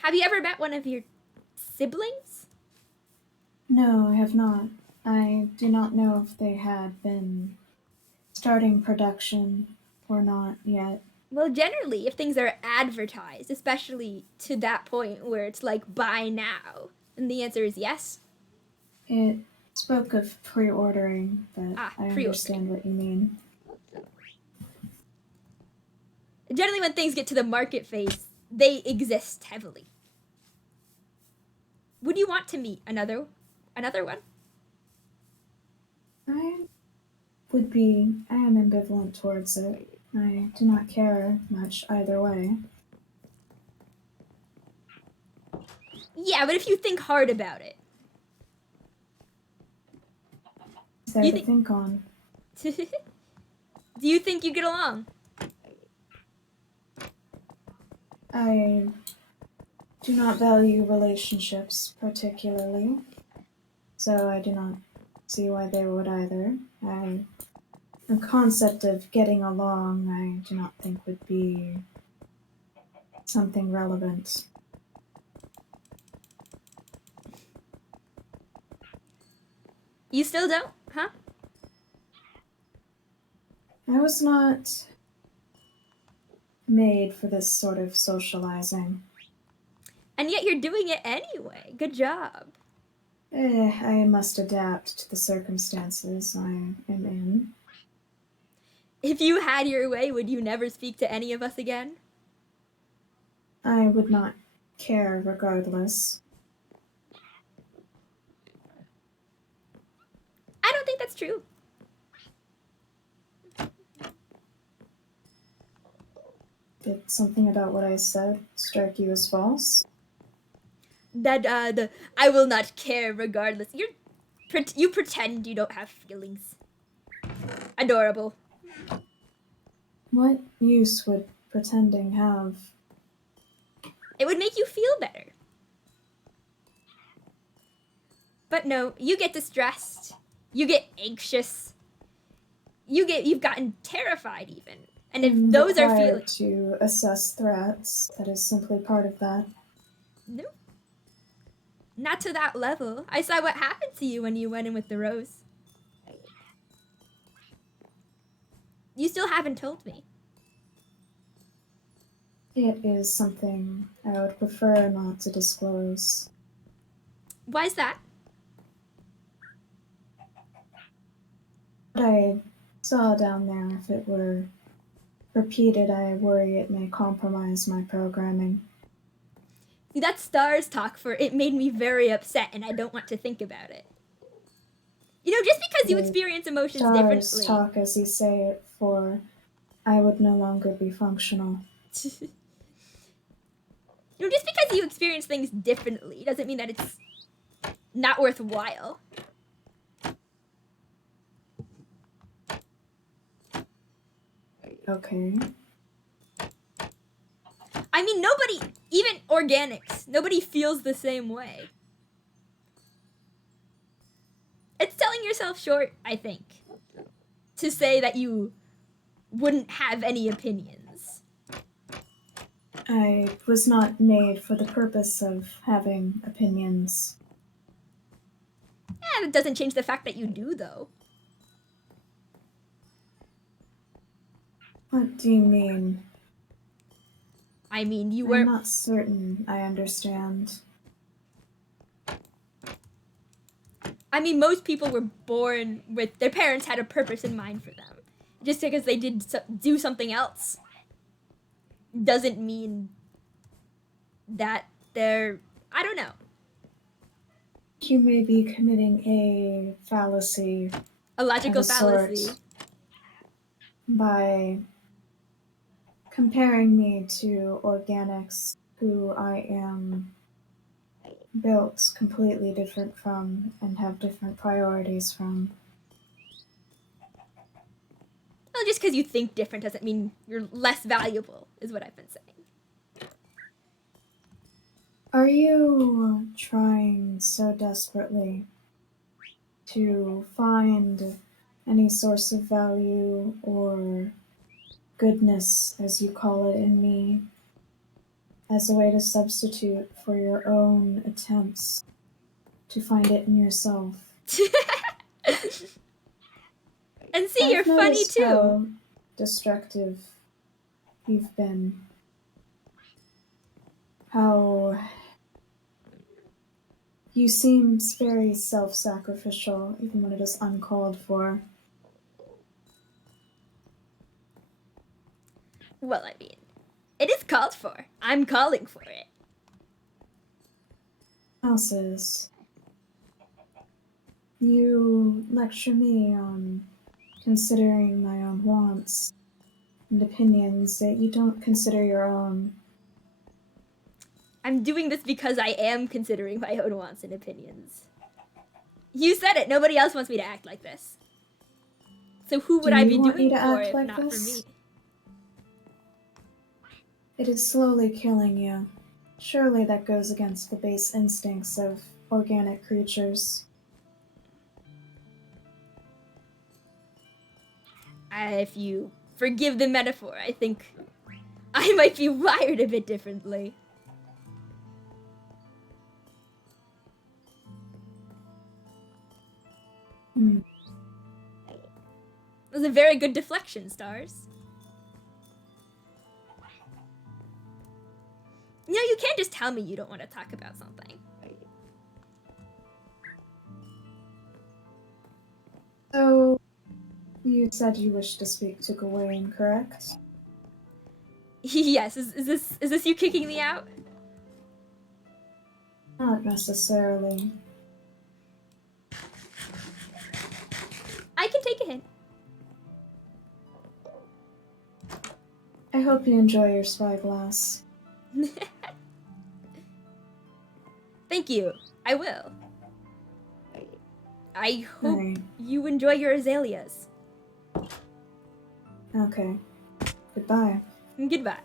Have you ever met one of your siblings? No, I have not. I do not know if they had been starting production or not yet. Well, generally, if things are advertised, especially to that point where it's like, buy now, and the answer is yes. It spoke of pre-ordering, but I pre-ordering. understand what you mean. Generally, when things get to the market phase, they exist heavily. Would you want to meet another one? I am ambivalent towards it. I do not care much either way. Yeah, but if you think hard about it. Is there to think on? Do you think you get along? I do not value relationships particularly, so I do not see why they would either. The concept of getting along, I do not think would be something relevant. You still don't, huh? I was not made for this sort of socializing. And yet you're doing it anyway. Good job. I must adapt to the circumstances I am in. If you had your way, would you never speak to any of us again? I would not care regardless. I don't think that's true. Did something about what I said strike you as false? That the I will not care regardless. You pretend you don't have feelings. Adorable. What use would pretending have? It would make you feel better. But no, you get distressed. You get anxious. You've gotten terrified even. And if those are feelings to assess threats, that is simply part of that. No. Not to that level. I saw what happened to you when you went in with the rose. You still haven't told me. It is something I would prefer not to disclose. Why's that? What I saw down there, if it were repeated, I worry it may compromise my programming. See, that's stars talk for it made me very upset and I don't want to think about it. You know, just because you experience emotions differently. Stars talk as you say it, for I would no longer be functional. You know, just because you experience things differently doesn't mean that it's not worthwhile. I mean, nobody, even organics, nobody feels the same way. It's selling yourself short, I think, to say that you wouldn't have any opinions. I was not made for the purpose of having opinions. And it doesn't change the fact that you do, though. What do you mean? I mean, you I'm were... not certain I understand. I mean, most people were born with... Their parents had a purpose in mind for them. Just because they did do something else doesn't mean that they're... I don't know. You may be committing a fallacy A logical of a fallacy. sort by comparing me to organics who I am built completely different from and have different priorities from. Well, just because you think different doesn't mean you're less valuable, is what I've been saying. Are you trying so desperately to find any source of value or goodness, as you call it, in me, as a way to substitute for your own attempts to find it in yourself? And see, I've you're funny noticed too. how destructive you've been. How you seem very self-sacrificial, even when it is uncalled for. Well, I mean, it is called for. I'm calling for it. Houses. You lecture me on considering my own wants and opinions that you don't consider your own. I'm doing this because I am considering my own wants and opinions. You said it. Nobody else wants me to act like this. So who would Do I you be want me doing to for act if like not this? for me? It is slowly killing you. Surely that goes against the base instincts of organic creatures. If you forgive the metaphor, I think I might be wired a bit differently. Hmm. It was a very good deflection, Stars. You know, you can't just tell me you don't want to talk about something. So, you said you wish to speak to Gawain, correct? Yes, is this you kicking me out? Not necessarily. I can take a hint. I hope you enjoy your spyglass. Thank you. I will. I hope Alright. you enjoy your azaleas. Okay. Goodbye. Goodbye.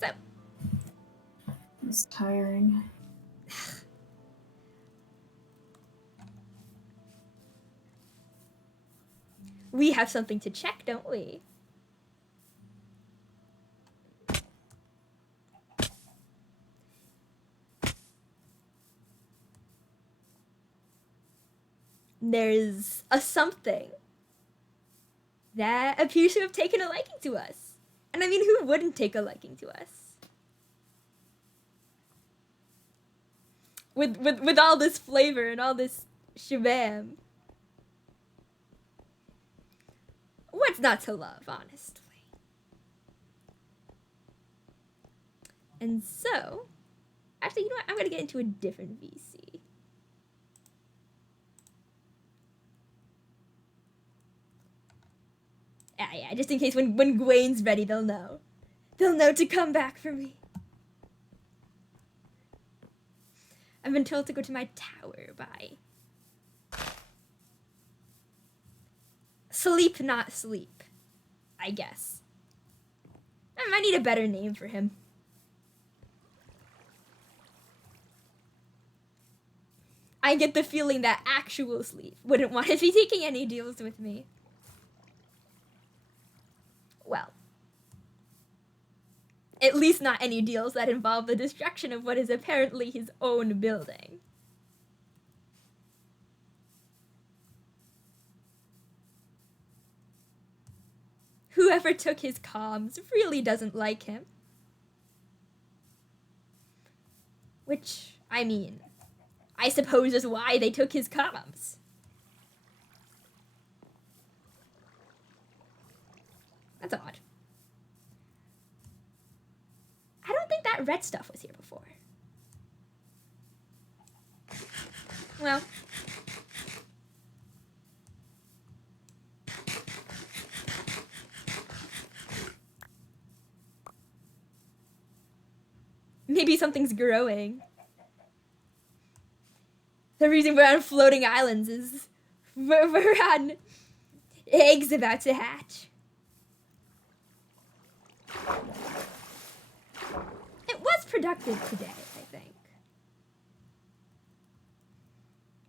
So, It's tiring. we have something to check, don't we? There's a something that appears to have taken a liking to us. And I mean, who wouldn't take a liking to us? With all this flavor and all this shabam. What's not to love, honestly? And so, actually, you know what? I'm gonna get into a different VC. Yeah, just in case when Gawain's ready, they'll know. They'll know to come back for me. I've been told to go to my tower by Sleep, not sleep, I guess. I might need a better name for him. I get the feeling that actual sleep wouldn't want to be taking any deals with me. Well, at least not any deals that involve the destruction of what is apparently his own building. Whoever took his comms really doesn't like him. Which, I mean, I suppose is why they took his comms. That's odd. I don't think that red stuff was here before. Well. Maybe something's growing. The reason we're on floating islands is we're on eggs about to hatch. It was productive today, I think.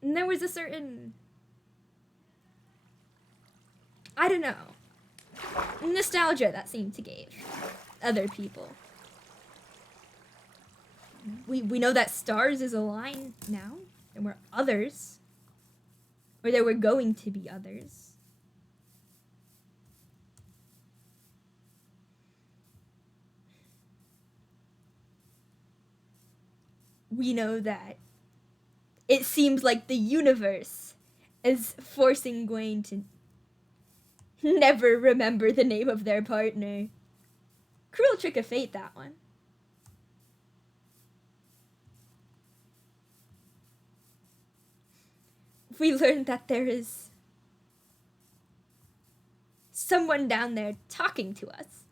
And there was a certain, I don't know, nostalgia that seemed to give other people. We know that stars is a line now. There were others. Or there were going to be others. We know that it seems like the universe is forcing Gawain to never remember the name of their partner. Cruel trick of fate, that one. We learned that there is someone down there talking to us.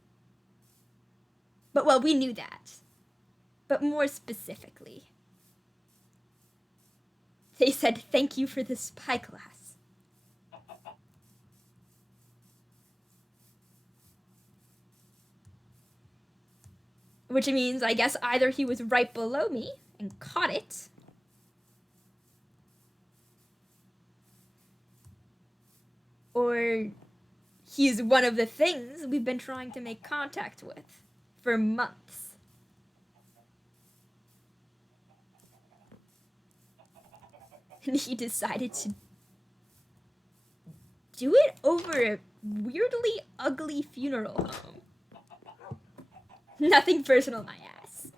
But, well, we knew that. But more specifically, they said thank you for the spyglass. Which means, I guess, either he was right below me and caught it, or he's one of the things we've been trying to make contact with for months. And he decided to do it over a weirdly ugly funeral home. Nothing personal, my ass.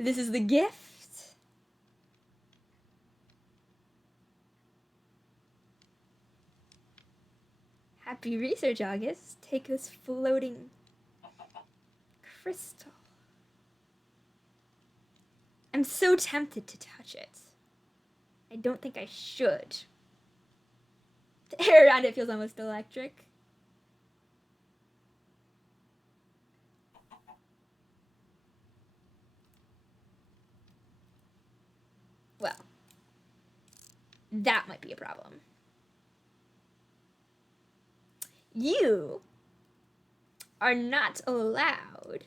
This is the gift. Happy research, August. Take this floating crystal. I'm so tempted to touch it. I don't think I should. The air around it feels almost electric. Well, that might be a problem. You are not allowed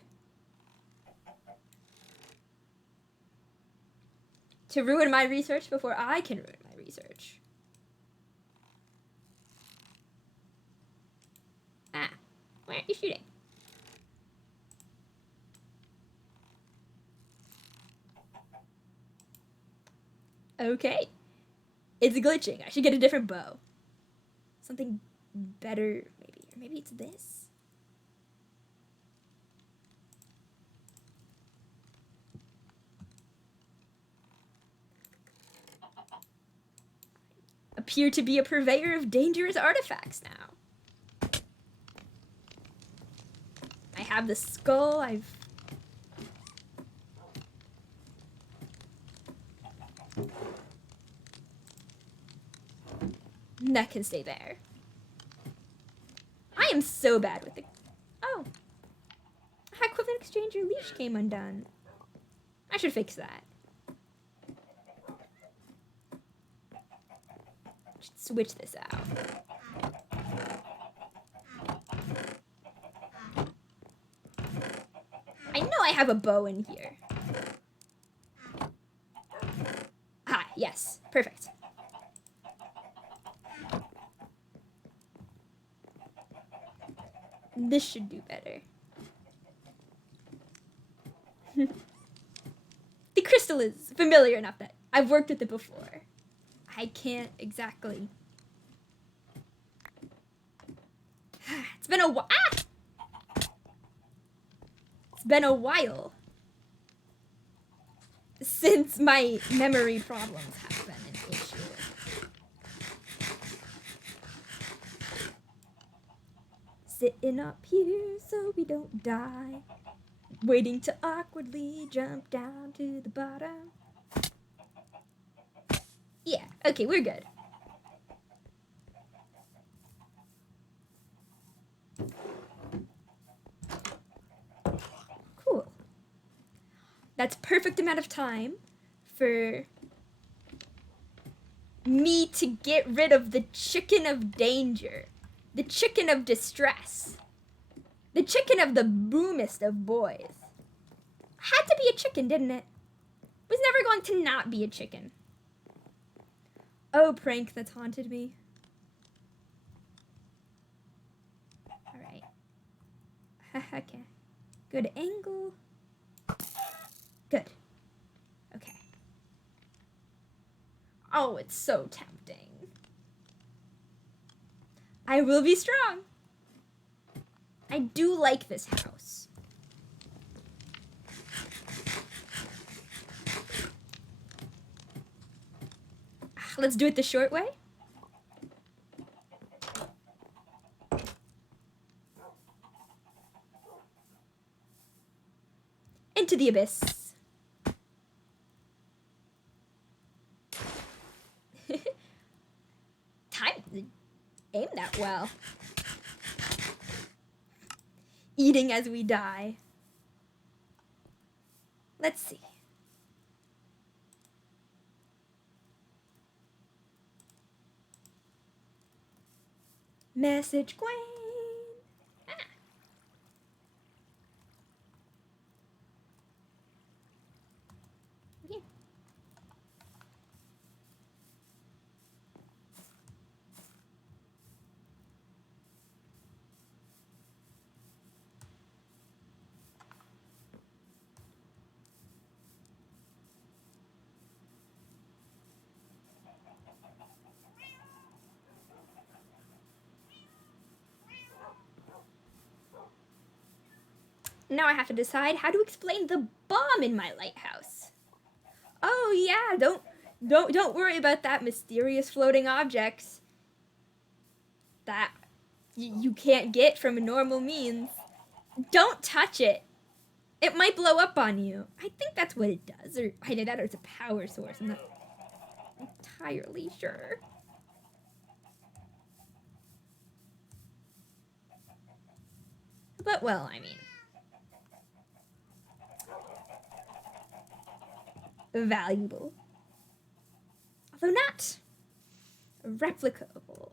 to ruin my research before I can ruin my research. Ah, why aren't you shooting? Okay. It's glitching. I should get a different bow. Something better, maybe. Or maybe it's this? appear to be a purveyor of dangerous artifacts now. I have the skull, that can stay there. I am so bad with the... Oh. Equivalent exchanger leash came undone. I should fix that. Should switch this out. I know I have a bow in here. Ah, yes. Perfect. This should do better. The crystal is familiar enough that I've worked with it before. I can't exactly... It's been a while. Ah! It's been a while since my memory problems have been an issue. Sitting up here so we don't die. Waiting to awkwardly jump down to the bottom. Yeah, okay, we're good. Cool. That's perfect amount of time for me to get rid of the chicken of danger. The chicken of distress. The chicken of the boomest of boys. Had to be a chicken, didn't it? Was never going to not be a chicken. Oh, prank that's haunted me. Alright. Okay. Good angle. Good. Okay. Oh, it's so tempting. I will be strong. I do like this house. Let's do it the short way. Into the abyss. Time to aim that well. Eating as we die. Let's see. Message Gwen. Ah. Yeah. Now I have to decide how to explain the bomb in my lighthouse. Oh yeah, don't worry about that mysterious floating objects that you can't get from normal means. Don't touch it. It might blow up on you. I think that's what it does, or either that or it's a power source. I'm not entirely sure. But well, I mean, valuable, although not replicable.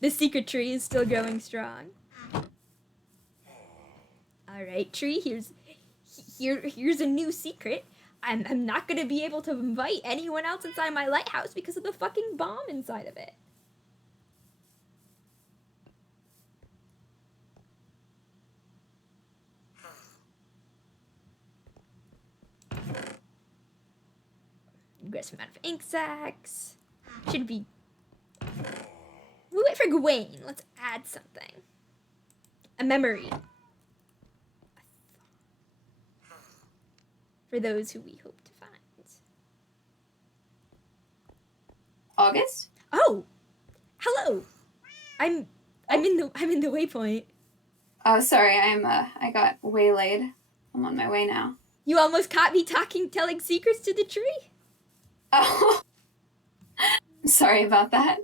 The secret tree is still going strong. All right, tree. Here's a new secret. I'm not gonna be able to invite anyone else inside my lighthouse because of the fucking bomb inside of it. Aggressive amount of ink sacs. Should be. We'll wait for Gawain. Let's add something. A memory. for those who we hope to find. August? Oh, hello. I'm in the waypoint. Oh, sorry, I got waylaid. I'm on my way now. You almost caught me telling secrets to the tree. Oh, I'm sorry about that.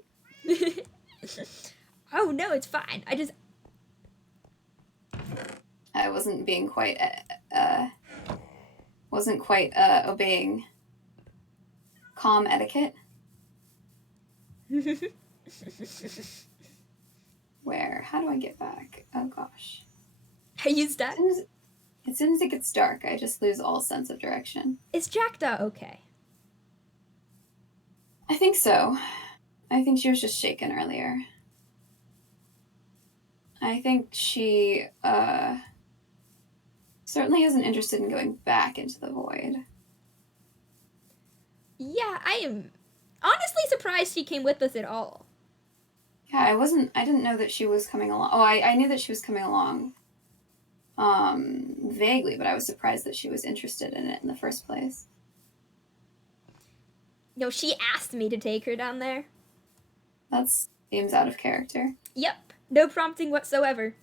Oh no, it's fine. I wasn't being quite, obeying calm etiquette. Where? How do I get back? Oh gosh. Are you stuck? As soon as it gets dark, I just lose all sense of direction. Is Jackdaw okay? I think so. I think she was just shaken earlier. I think she, certainly isn't interested in going back into the void. Yeah, I am honestly surprised she came with us at all. Yeah, I didn't know that she was coming along. Oh, I knew that she was coming along, vaguely, but I was surprised that she was interested in it in the first place. No, she asked me to take her down there. That seems out of character. Yep, no prompting whatsoever.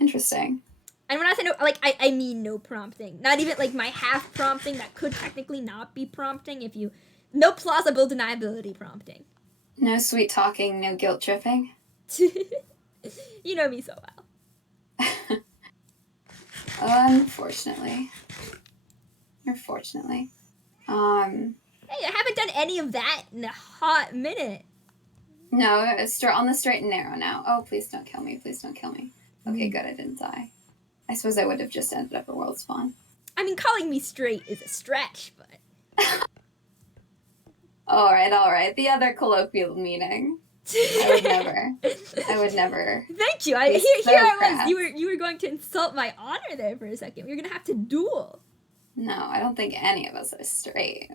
Interesting. And when I say no, like, I mean no prompting. Not even, like, my half prompting that could technically not be prompting if you... No plausible deniability prompting. No sweet talking, no guilt tripping. You know me so well. Unfortunately. Hey, I haven't done any of that in a hot minute. No, it's on the straight and narrow now. Oh, please don't kill me. Please don't kill me. Okay, good, I didn't die. I suppose I would have just ended up at world spawn. I mean, calling me straight is a stretch, but... All right. The other colloquial meaning. I would never. Thank you. He's Here so I crass. was. You were going to insult my honor there for a second. We were gonna have to duel. No, I don't think any of us are straight.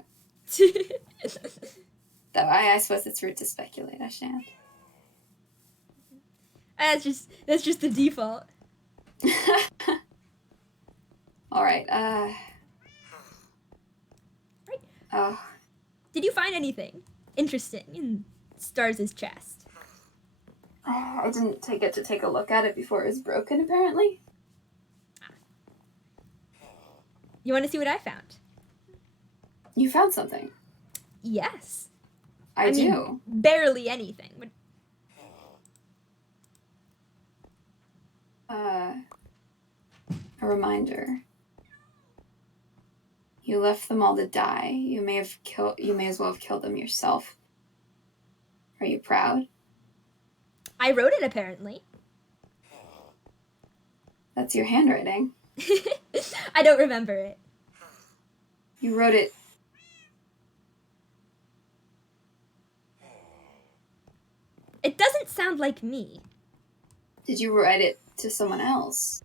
Though I suppose it's rude to speculate. I shan't. That's just the default. All right. Right. Oh, Did you find anything interesting in Stars' chest? I didn't get to take a look at it before it was broken. Apparently. You want to see what I found? You found something. Yes. I do. mean, barely anything. But... A reminder. You left them all to die. You may as well have killed them yourself. Are you proud? I wrote it, apparently. That's your handwriting. I don't remember it. You wrote it. It doesn't sound like me. Did you write it to someone else?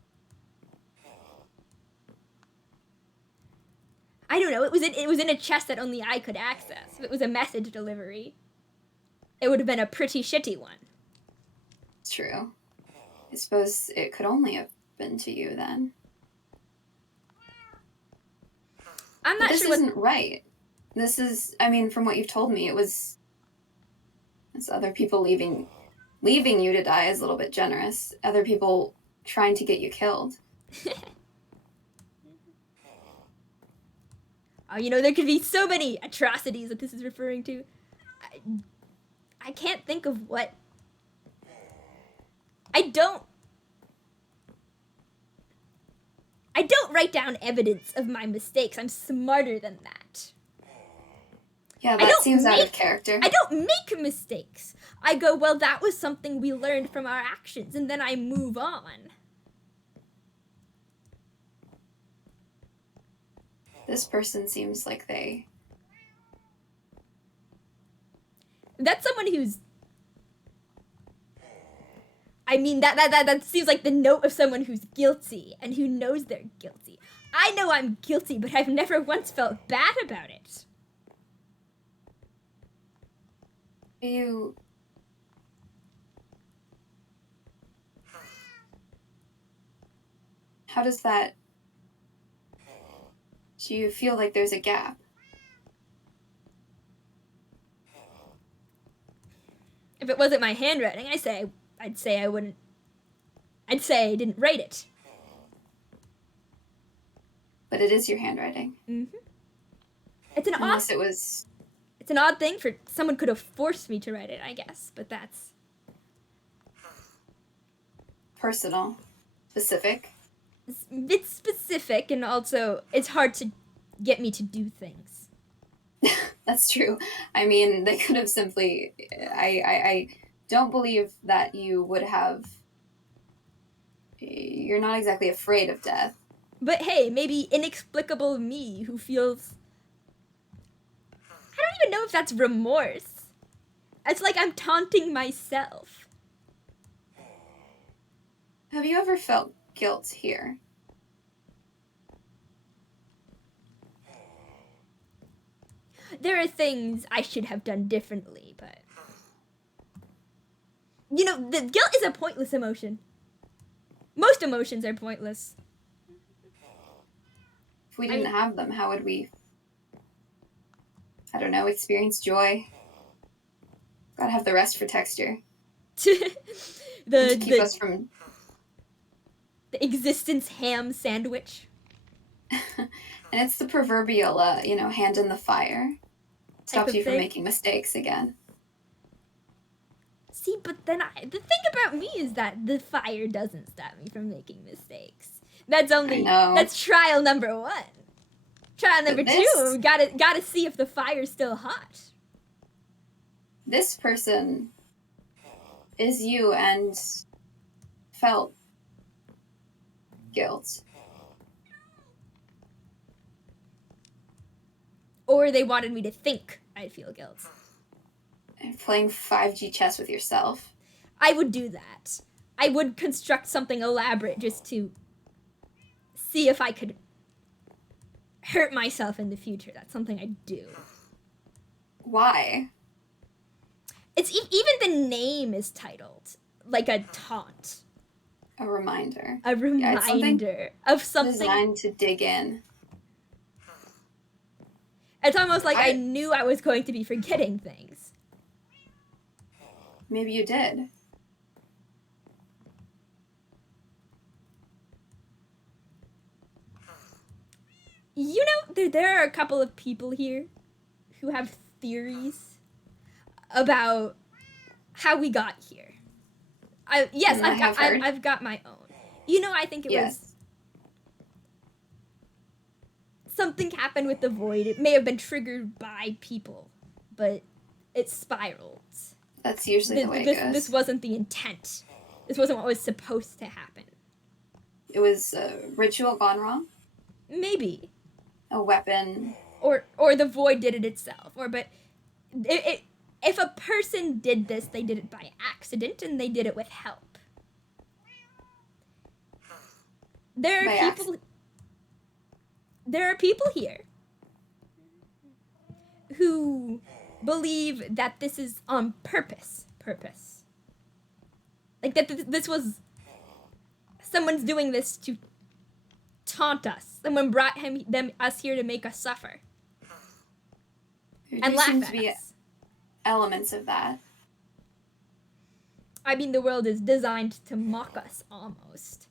I don't know. It was in a chest that only I could access. If it was a message delivery, it would have been a pretty shitty one. It's true. I suppose it could only have been to you then. I'm But not this sure what... isn't right. This is, I mean, from what you've told me, it's other people leaving you to die is a little bit generous. Other people trying to get you killed. Oh, you know, there could be so many atrocities that this is referring to. I can't think of what... I don't write down evidence of my mistakes. I'm smarter than that. Yeah, that seems out of character. I don't make mistakes. I go, well, that was something we learned from our actions, and then I move on. This person seems like they... That's someone who's... I mean, that seems like the note of someone who's guilty and who knows they're guilty. I know I'm guilty, but I've never once felt bad about it. You... How does that... Do you feel like there's a gap? If it wasn't my handwriting, I'd say I wouldn't. I'd say I didn't write it. But it is your handwriting. Mm-hmm. It's an Unless it was... It's an odd thing for someone could have forced me to write it, I guess, but that's personal. Specific. It's specific, and also it's hard to get me to do things. That's true. I mean, they could have simply... I don't believe that you would have... You're not exactly afraid of death. But hey, maybe inexplicable me who feels... I don't even know if that's remorse. It's like I'm taunting myself. Have you ever felt guilt here? There are things I should have done differently, but... You know, the guilt is a pointless emotion. Most emotions are pointless. If we didn't have them, how would we, I don't know, experience joy? Gotta have the rest for texture. To keep us from... The existence ham sandwich. And it's the proverbial, hand in the fire. Stops you from making mistakes again. See, but then the thing about me is that the fire doesn't stop me from making mistakes. That's trial number 1. Trial number 2, gotta see if the fire's still hot. This person is you and felt guilt. Or they wanted me to think I'd feel guilt. And playing 5G chess with yourself. I would do that. I would construct something elaborate just to see if I could hurt myself in the future. That's something I do. Why? It's even the name is titled like a taunt. A reminder. A reminder of something designed to dig in. It's almost like I knew I was going to be forgetting things. Maybe you did. You know, there are a couple of people here who have theories about how we got here. I've got my own. You know, I think it was something happened with the void. It may have been triggered by people, but it spiraled. That's usually the way it goes. This wasn't the intent. This wasn't what was supposed to happen. It was a ritual gone wrong? Maybe. A weapon. Or the void did it itself. If a person did this, they did it by accident, and they did it with help. There are people here who believe that this is on purpose. Like that this was... Someone's doing this to taunt us. Someone brought us here to make us suffer. And laugh at us. Elements of that. I mean, the world is designed to mock us, almost.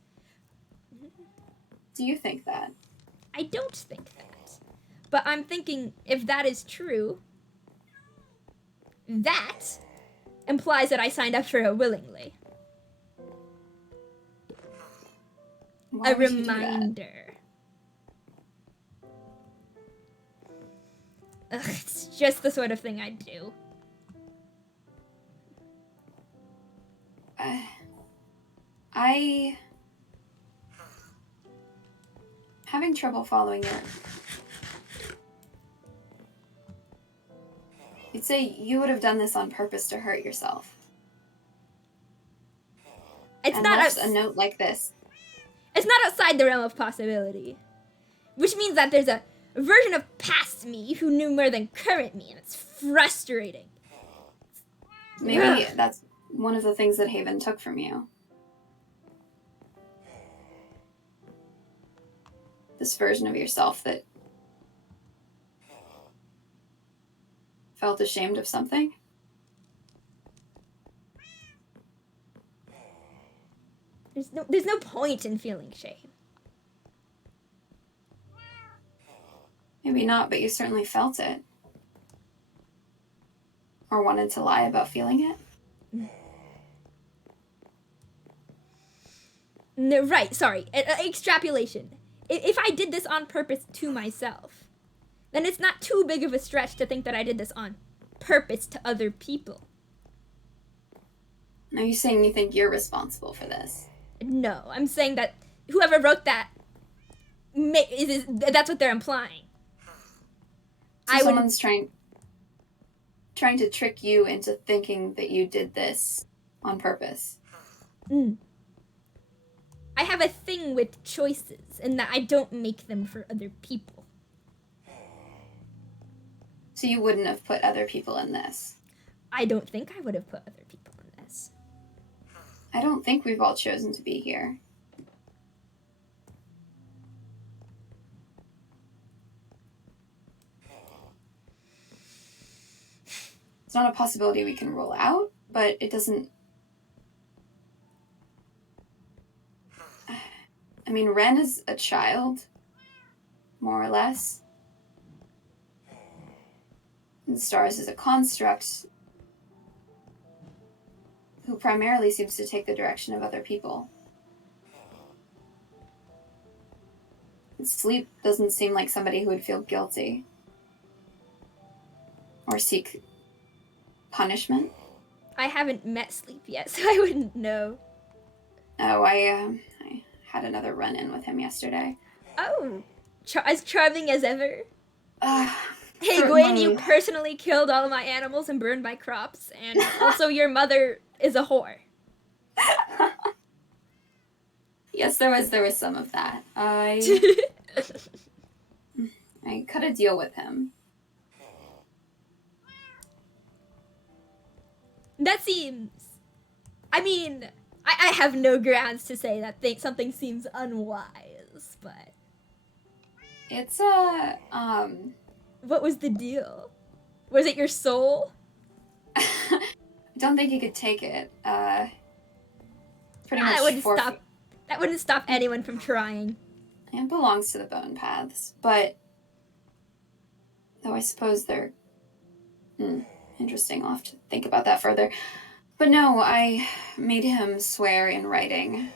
Do you think that? I don't think that. But I'm thinking, if that is true, that implies that I signed up for it willingly. Why A would you do reminder. Ugh, it's just the sort of thing I do. I having trouble following it. You'd say you would have done this on purpose to hurt yourself. It's not left a note like this. It's not outside the realm of possibility. Which means that there's a version of past me who knew more than current me, and it's frustrating. Maybe that's one of the things that Haven took from you. this version of yourself that felt ashamed of something? There's no point in feeling shame. Maybe not, but you certainly felt it. Or wanted to lie about feeling it? No, right, sorry. Extrapolation. If I did this on purpose to myself, then it's not too big of a stretch to think that I did this on purpose to other people. Are you saying you think you're responsible for this? No, I'm saying that whoever wrote that, that's what they're implying. So someone's trying to trick you into thinking that you did this on purpose. I have a thing with choices, and that I don't make them for other people. So you wouldn't have put other people in this? I don't think I would have put other people in this. I don't think we've all chosen to be here. It's not a possibility we can rule out, but it doesn't... I mean, Ren is a child, more or less. And Astarrys is a construct who primarily seems to take the direction of other people. And Sleep doesn't seem like somebody who would feel guilty or seek punishment. I haven't met Sleep yet, so I wouldn't know. Oh, I had another run-in with him yesterday. Oh, as charming as ever. Hey, For Gwen, my- you personally killed all my animals and burned my crops, and also your mother is a whore. Yes, there was some of that. I cut a deal with him. That seems... I mean, I have no grounds to say that something seems unwise, but... It's What was the deal? Was it your soul? I don't think he could take it. Pretty much That wouldn't stop anyone from trying. It belongs to the Bone Paths, but though I suppose they're interesting. I'll have to think about that further. But no, I made him swear in writing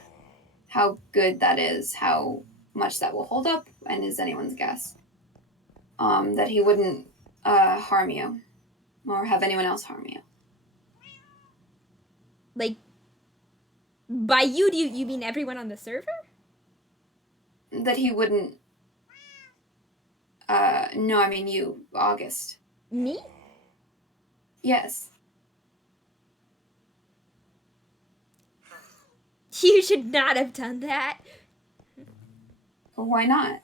how good that is, how much that will hold up, and is anyone's guess. That he wouldn't harm you or have anyone else harm you. Like, by you, do you mean everyone on the server? That he wouldn't... no, I mean you, August. Me? Yes. You should not have done that. Well, why not?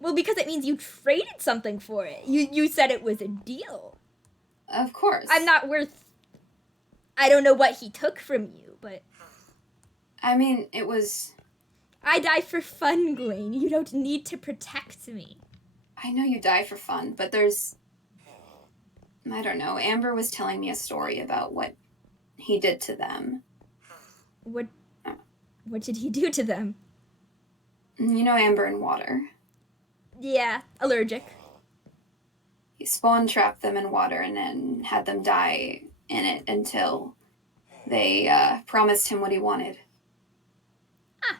Well, because it means you traded something for it. You said it was a deal. Of course. I'm not worth... I don't know what he took from you, but... I mean, it was... I die for fun, Gawain. You don't need to protect me. I know you die for fun, but there's... I don't know. Amber was telling me a story about what he did to them. What did he do to them? You know Amber and water. Yeah, allergic. He spawn trapped them in water and then had them die in it until they promised him what he wanted. Ah.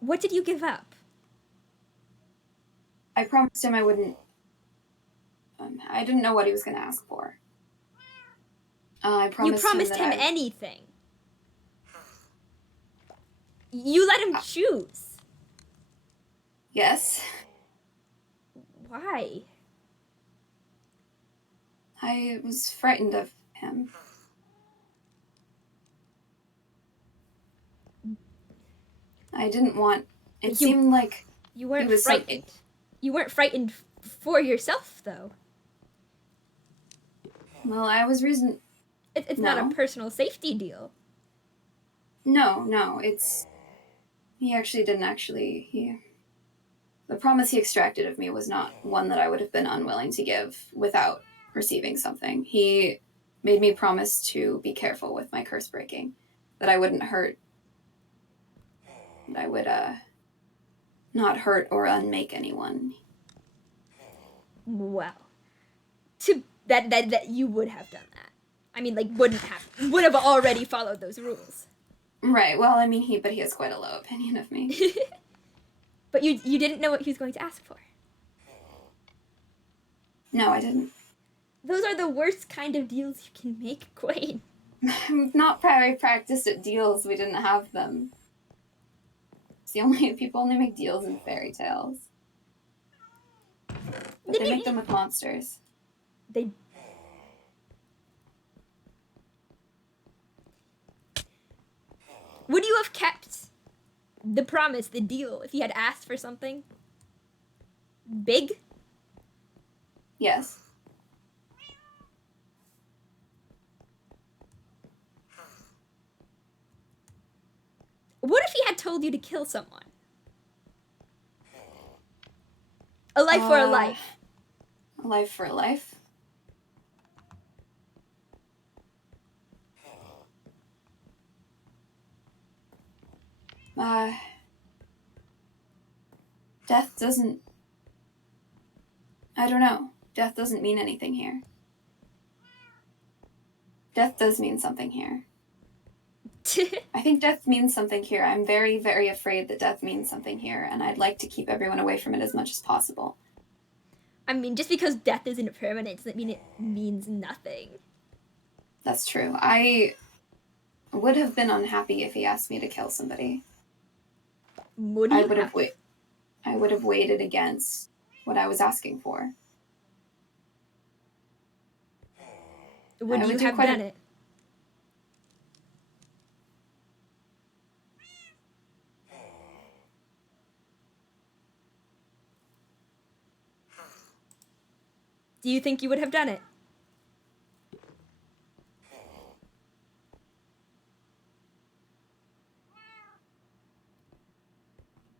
What did you give up? I promised him I wouldn't... I didn't know what he was going to ask for. I promised You promised him that anything. You let him choose. Yes. Why? I was frightened of him. I didn't want... It seemed like... You weren't was frightened. You weren't frightened for yourself, though. Well, I was reason... It's not No. a personal safety deal. No, he actually didn't the promise he extracted of me was not one that I would have been unwilling to give without receiving something. He made me promise to be careful with my curse breaking, that I wouldn't hurt, that I would not hurt or unmake anyone. Wow. That you would have done that. I mean, like, would have already followed those rules. Right. Well, I mean, he has quite a low opinion of me. But you didn't know what he was going to ask for. No, I didn't. Those are the worst kind of deals you can make, Gawain. I'm not very practiced at deals. We didn't have them. People only make deals in fairy tales. But they make them with monsters. Would you have kept the promise, the deal, if he had asked for something big? Yes. What if he had told you to kill someone? A life for a life. A life for a life. Death doesn't... I don't know. Death doesn't mean anything here. Death does mean something here. I think death means something here. I'm very, very afraid that death means something here, and I'd like to keep everyone away from it as much as possible. I mean, just because death isn't permanent doesn't mean it means nothing. That's true. I would have been unhappy if he asked me to kill somebody. I would have weighed it against what I was asking for. Would you have done it? Do you think you would have done it?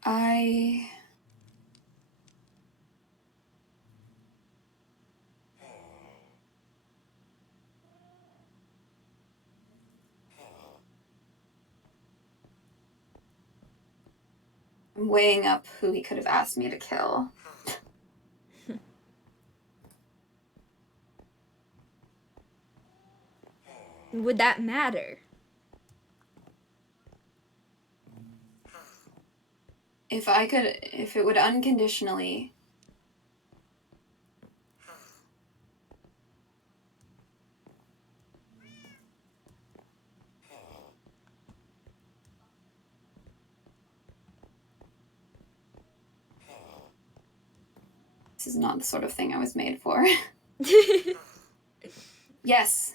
I'm weighing up who he could have asked me to kill. Would that matter? If it would unconditionally... This is not the sort of thing I was made for. Yes.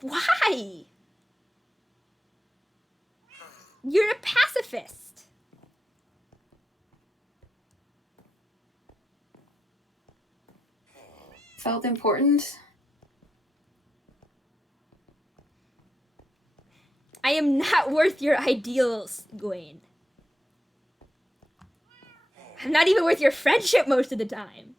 Why? You're a pacifist. Felt important. I am not worth your ideals, Gawain. I'm not even worth your friendship most of the time.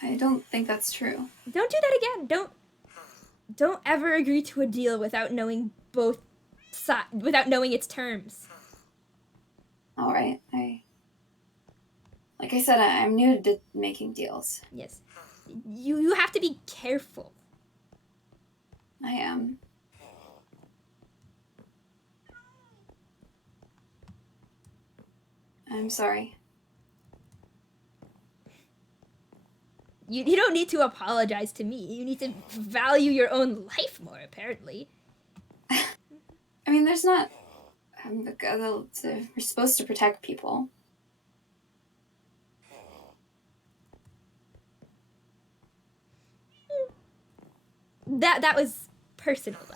I don't think that's true. Don't do that again. Don't ever agree to a deal without knowing without knowing its terms. All right. Like I said, I'm new to making deals. Yes. You have to be careful. I am. I'm sorry. You don't need to apologize to me. You need to value your own life more, apparently. I mean, there's not... we're supposed to protect people. That was personal, though.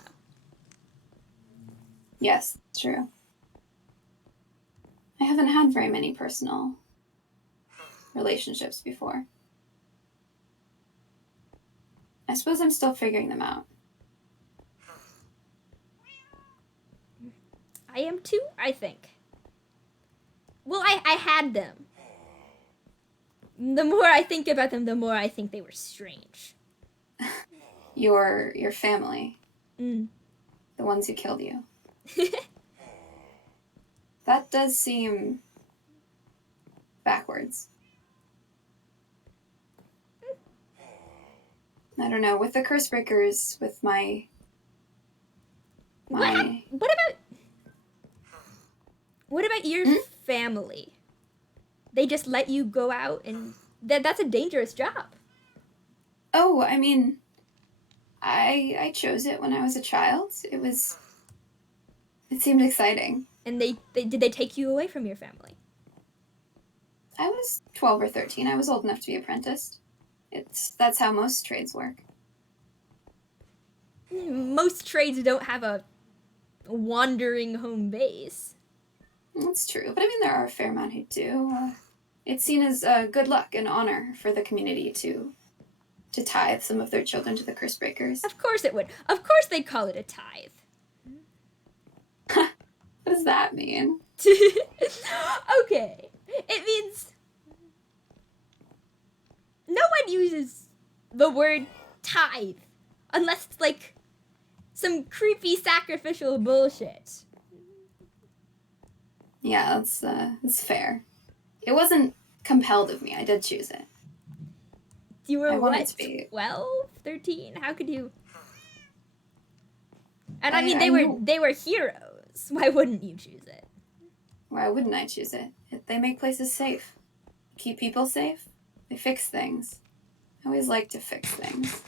Yes, it's true. I haven't had very many personal relationships before. I suppose I'm still figuring them out. I am too, I think. Well, I had them. The more I think about them, the more I think they were strange. Your family, Mm. the ones who killed you. That does seem backwards. I don't know, with the curse breakers, with my What about your family? They just let you go out, and that's a dangerous job. Oh, I mean, I chose it when I was a child. It seemed exciting. And did they take you away from your family? I was 12 or 13. I was old enough to be apprenticed. That's how most trades work. Most trades don't have a wandering home base. That's true, but I mean, there are a fair amount who do. It's seen as good luck and honor for the community to tithe some of their children to the curse breakers. Of course it would. Of course they'd call it a tithe. What does that mean? Okay. It means no one uses the word tithe unless it's like some creepy sacrificial bullshit. Yeah, that's fair. It wasn't compelled of me. I did choose it. You were I wanted what, to be 12, 13? How could you? And I mean, know. they were heroes. Why wouldn't you choose it? Why wouldn't I choose it? They make places safe. Keep people safe. They fix things. I always like to fix things.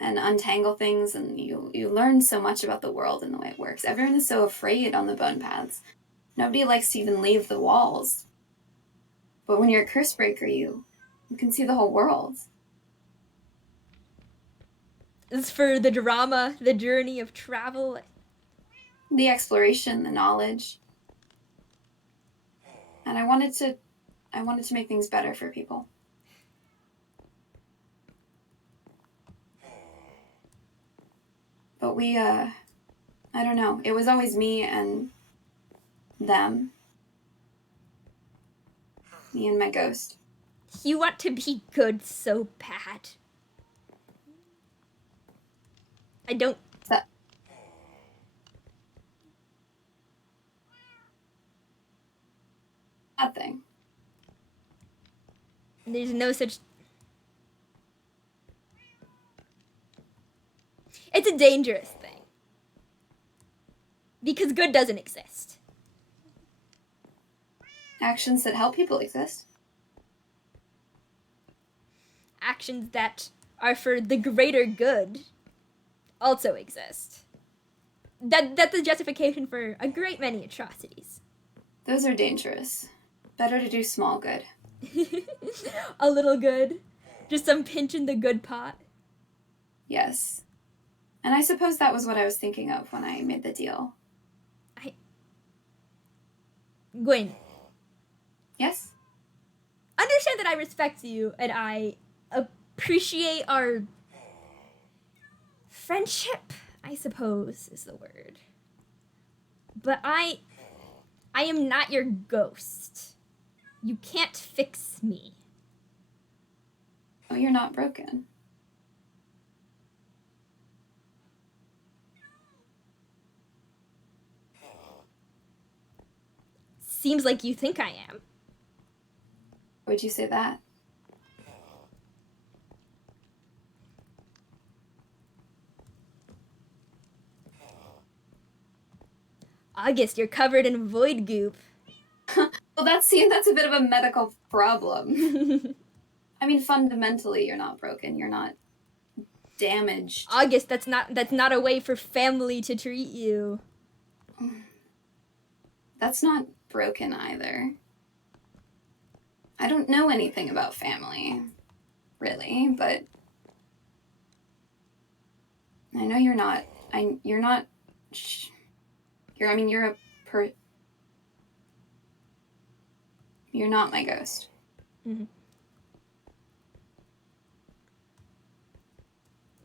And untangle things, and you learn so much about the world and the way it works. Everyone is so afraid on the bone paths. Nobody likes to even leave the walls. But when you're a curse breaker, you can see the whole world. It's for the drama, the journey of travel. The exploration, the knowledge. And I wanted to make things better for people. But I don't know, it was always me and them. Me and my ghost. You want to be good so bad. I don't. That thing. There's no such. It's a dangerous thing. Because good doesn't exist. Actions that help people exist. Actions that are for the greater good also exist. That's a justification for a great many atrocities. Those are dangerous. Better to do small good. A little good. Just some pinch in the good pot. Yes. And I suppose that was what I was thinking of when I made the deal. Gwen, Yes? understand that I respect you and I appreciate our friendship, I suppose is the word. But I am not your ghost. You can't fix me. Oh, you're not broken. Seems like you think I am. Would you say that? August, you're covered in void goop. Well, that's a bit of a medical problem. I mean, fundamentally, you're not broken. You're not damaged. August, that's not a way for family to treat you. That's not broken either. I don't know anything about family, really, but I know you're not. You're not. You're a You're not my ghost. Mm-hmm.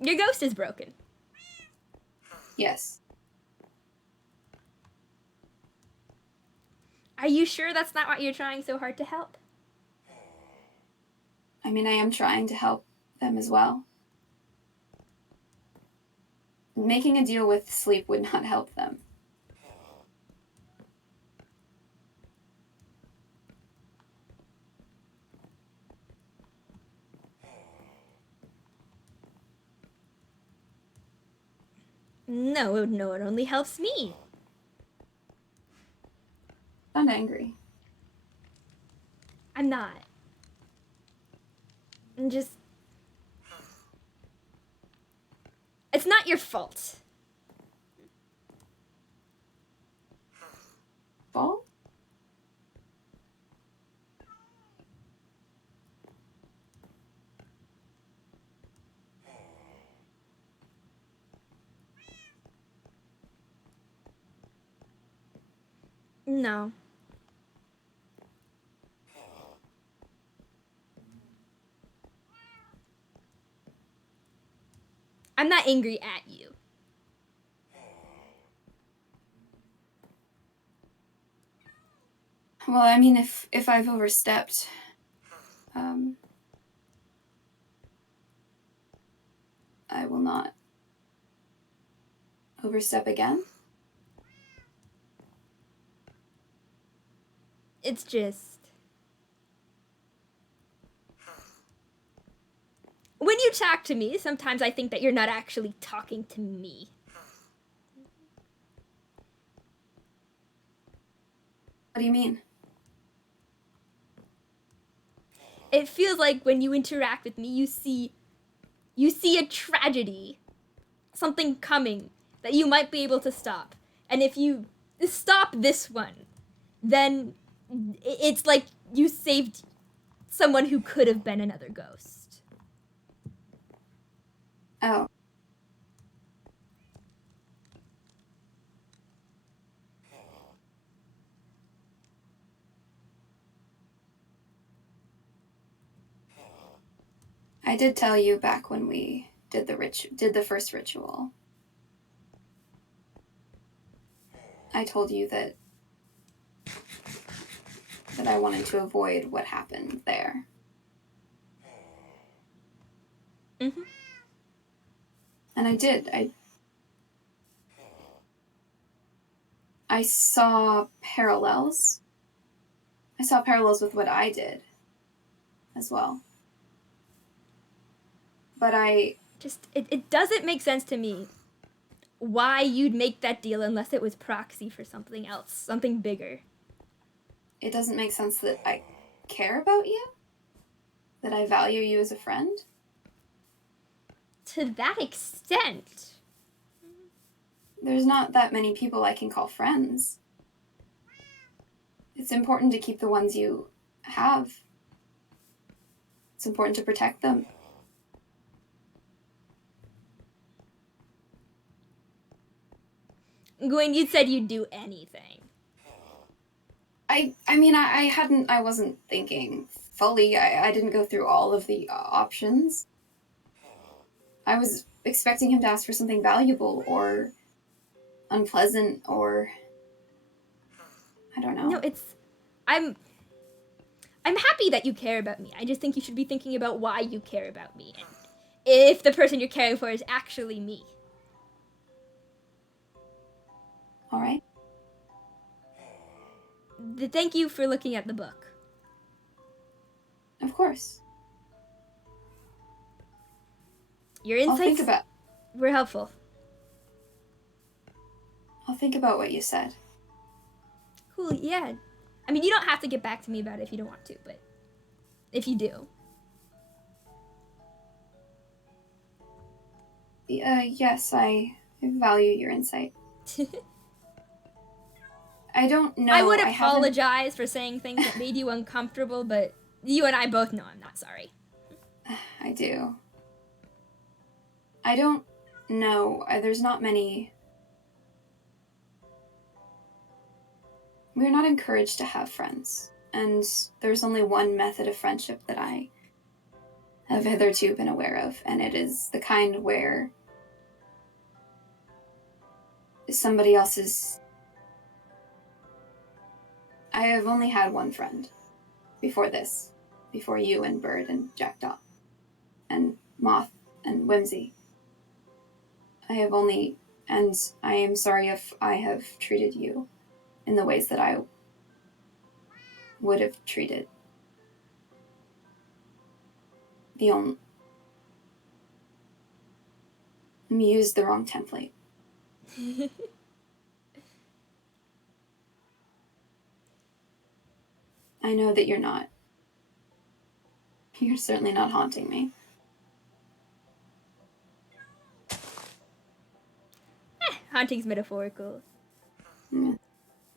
Your ghost is broken. Yes. Are you sure that's not what you're trying so hard to help? I mean, I am trying to help them as well. Making a deal with sleep would not help them. No, it only helps me. I'm angry. I'm not. I'm just... It's not your fault. Fault? No. I'm not angry at you. Well, I mean, if I've overstepped, I will not overstep again. It's just... When you talk to me, sometimes I think that you're not actually talking to me. What do you mean? It feels like when you interact with me, you see a tragedy, something coming that you might be able to stop. And if you stop this one, then it's like you saved someone who could have been another ghost. Oh. I did tell you back when we did the first ritual. I told you that I wanted to avoid what happened there. Mm-hmm. And I did. I saw parallels. I saw parallels with what I did as well. But it doesn't make sense to me why you'd make that deal unless it was proxy for something else, something bigger. It doesn't make sense that I care about you? That I value you as a friend? To that extent. There's not that many people I can call friends. It's important to keep the ones you have. It's important to protect them. Gawain, you said you'd do anything. I wasn't thinking fully. I didn't go through all of the options. I was expecting him to ask for something valuable or unpleasant or I don't know. No, I'm happy that you care about me. I just think you should be thinking about why you care about me and if the person you're caring for is actually me. All right. Thank you for looking at the book. Of course. Your I'll think insights about were helpful. what you said. Cool, yeah. I mean, you don't have to get back to me about it if you don't want to, but if you do. Yes, I value your insight. I don't know. I would apologize for saying things that made you uncomfortable, but you and I both know I'm not sorry. I do. I don't No, there's not many. We're not encouraged to have friends, and there's only one method of friendship that I have hitherto been aware of, and it is the kind where somebody else's... I have only had one friend before this, before you and Bird and Jackdaw and Moth and Whimsy. I have only, and I am sorry if I have treated you in the ways that I would have treated the only... used the wrong template. I know that you're not. You're certainly not haunting me. Haunting's metaphorical.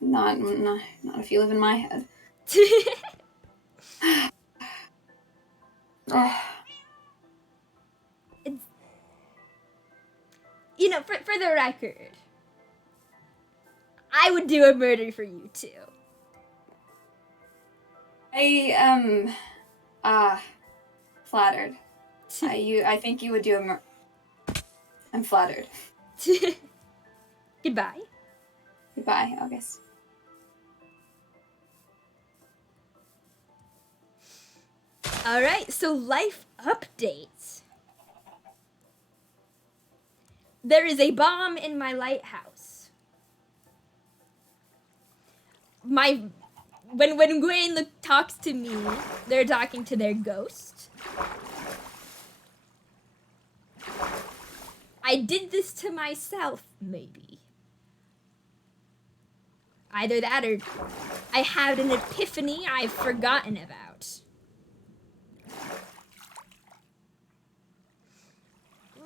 Not if you live in my head. It's, you know, for the record, I would do a murder for you too. I am flattered. I think you would do a I'm flattered. Goodbye. Goodbye, August. Alright, so life updates. There is a bomb in my lighthouse. When Gawain talks to me, they're talking to their ghost. I did this to myself, maybe. Either that or I had an epiphany I've forgotten about.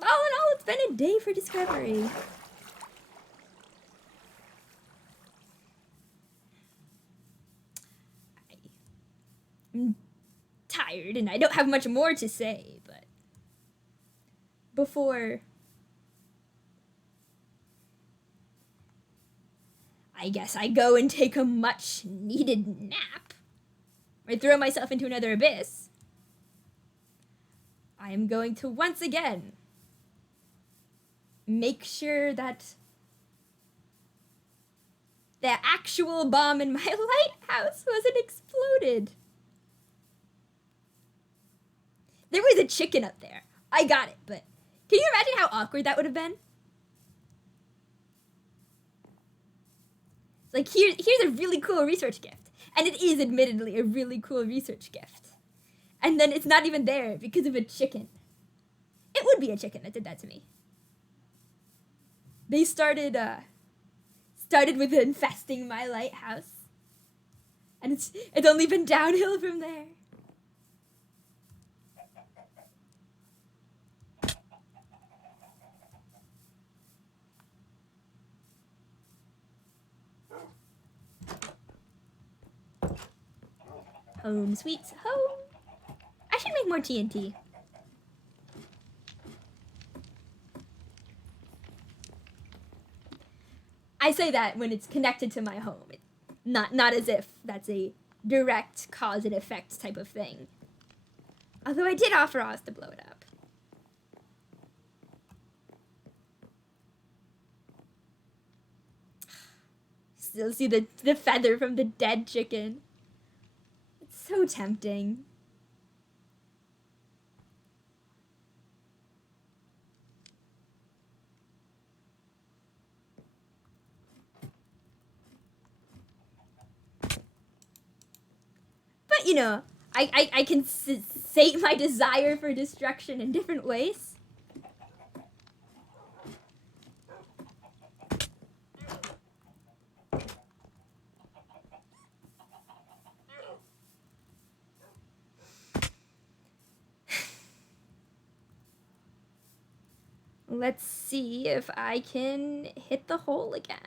All in all, it's been a day for discovery. I'm tired and I don't have much more to say, but before I guess I go and take a much needed nap or throw myself into another abyss, I am going to once again make sure that the actual bomb in my lighthouse wasn't exploded. There was a chicken up there. I got it, but can you imagine how awkward that would have been? Like, here's a really cool research gift. And it is admittedly a really cool research gift. And then it's not even there because of a chicken. It would be a chicken that did that to me. They started with infesting my lighthouse. And it's only been downhill from there. Home sweets home. I should make more TNT. I say that when it's connected to my home. Not as if that's a direct cause and effect type of thing. Although I did offer Oz to blow it up. Still see the feather from the dead chicken. It's so tempting. But, you know, I can sate my desire for destruction in different ways. Let's see if I can hit the hole again.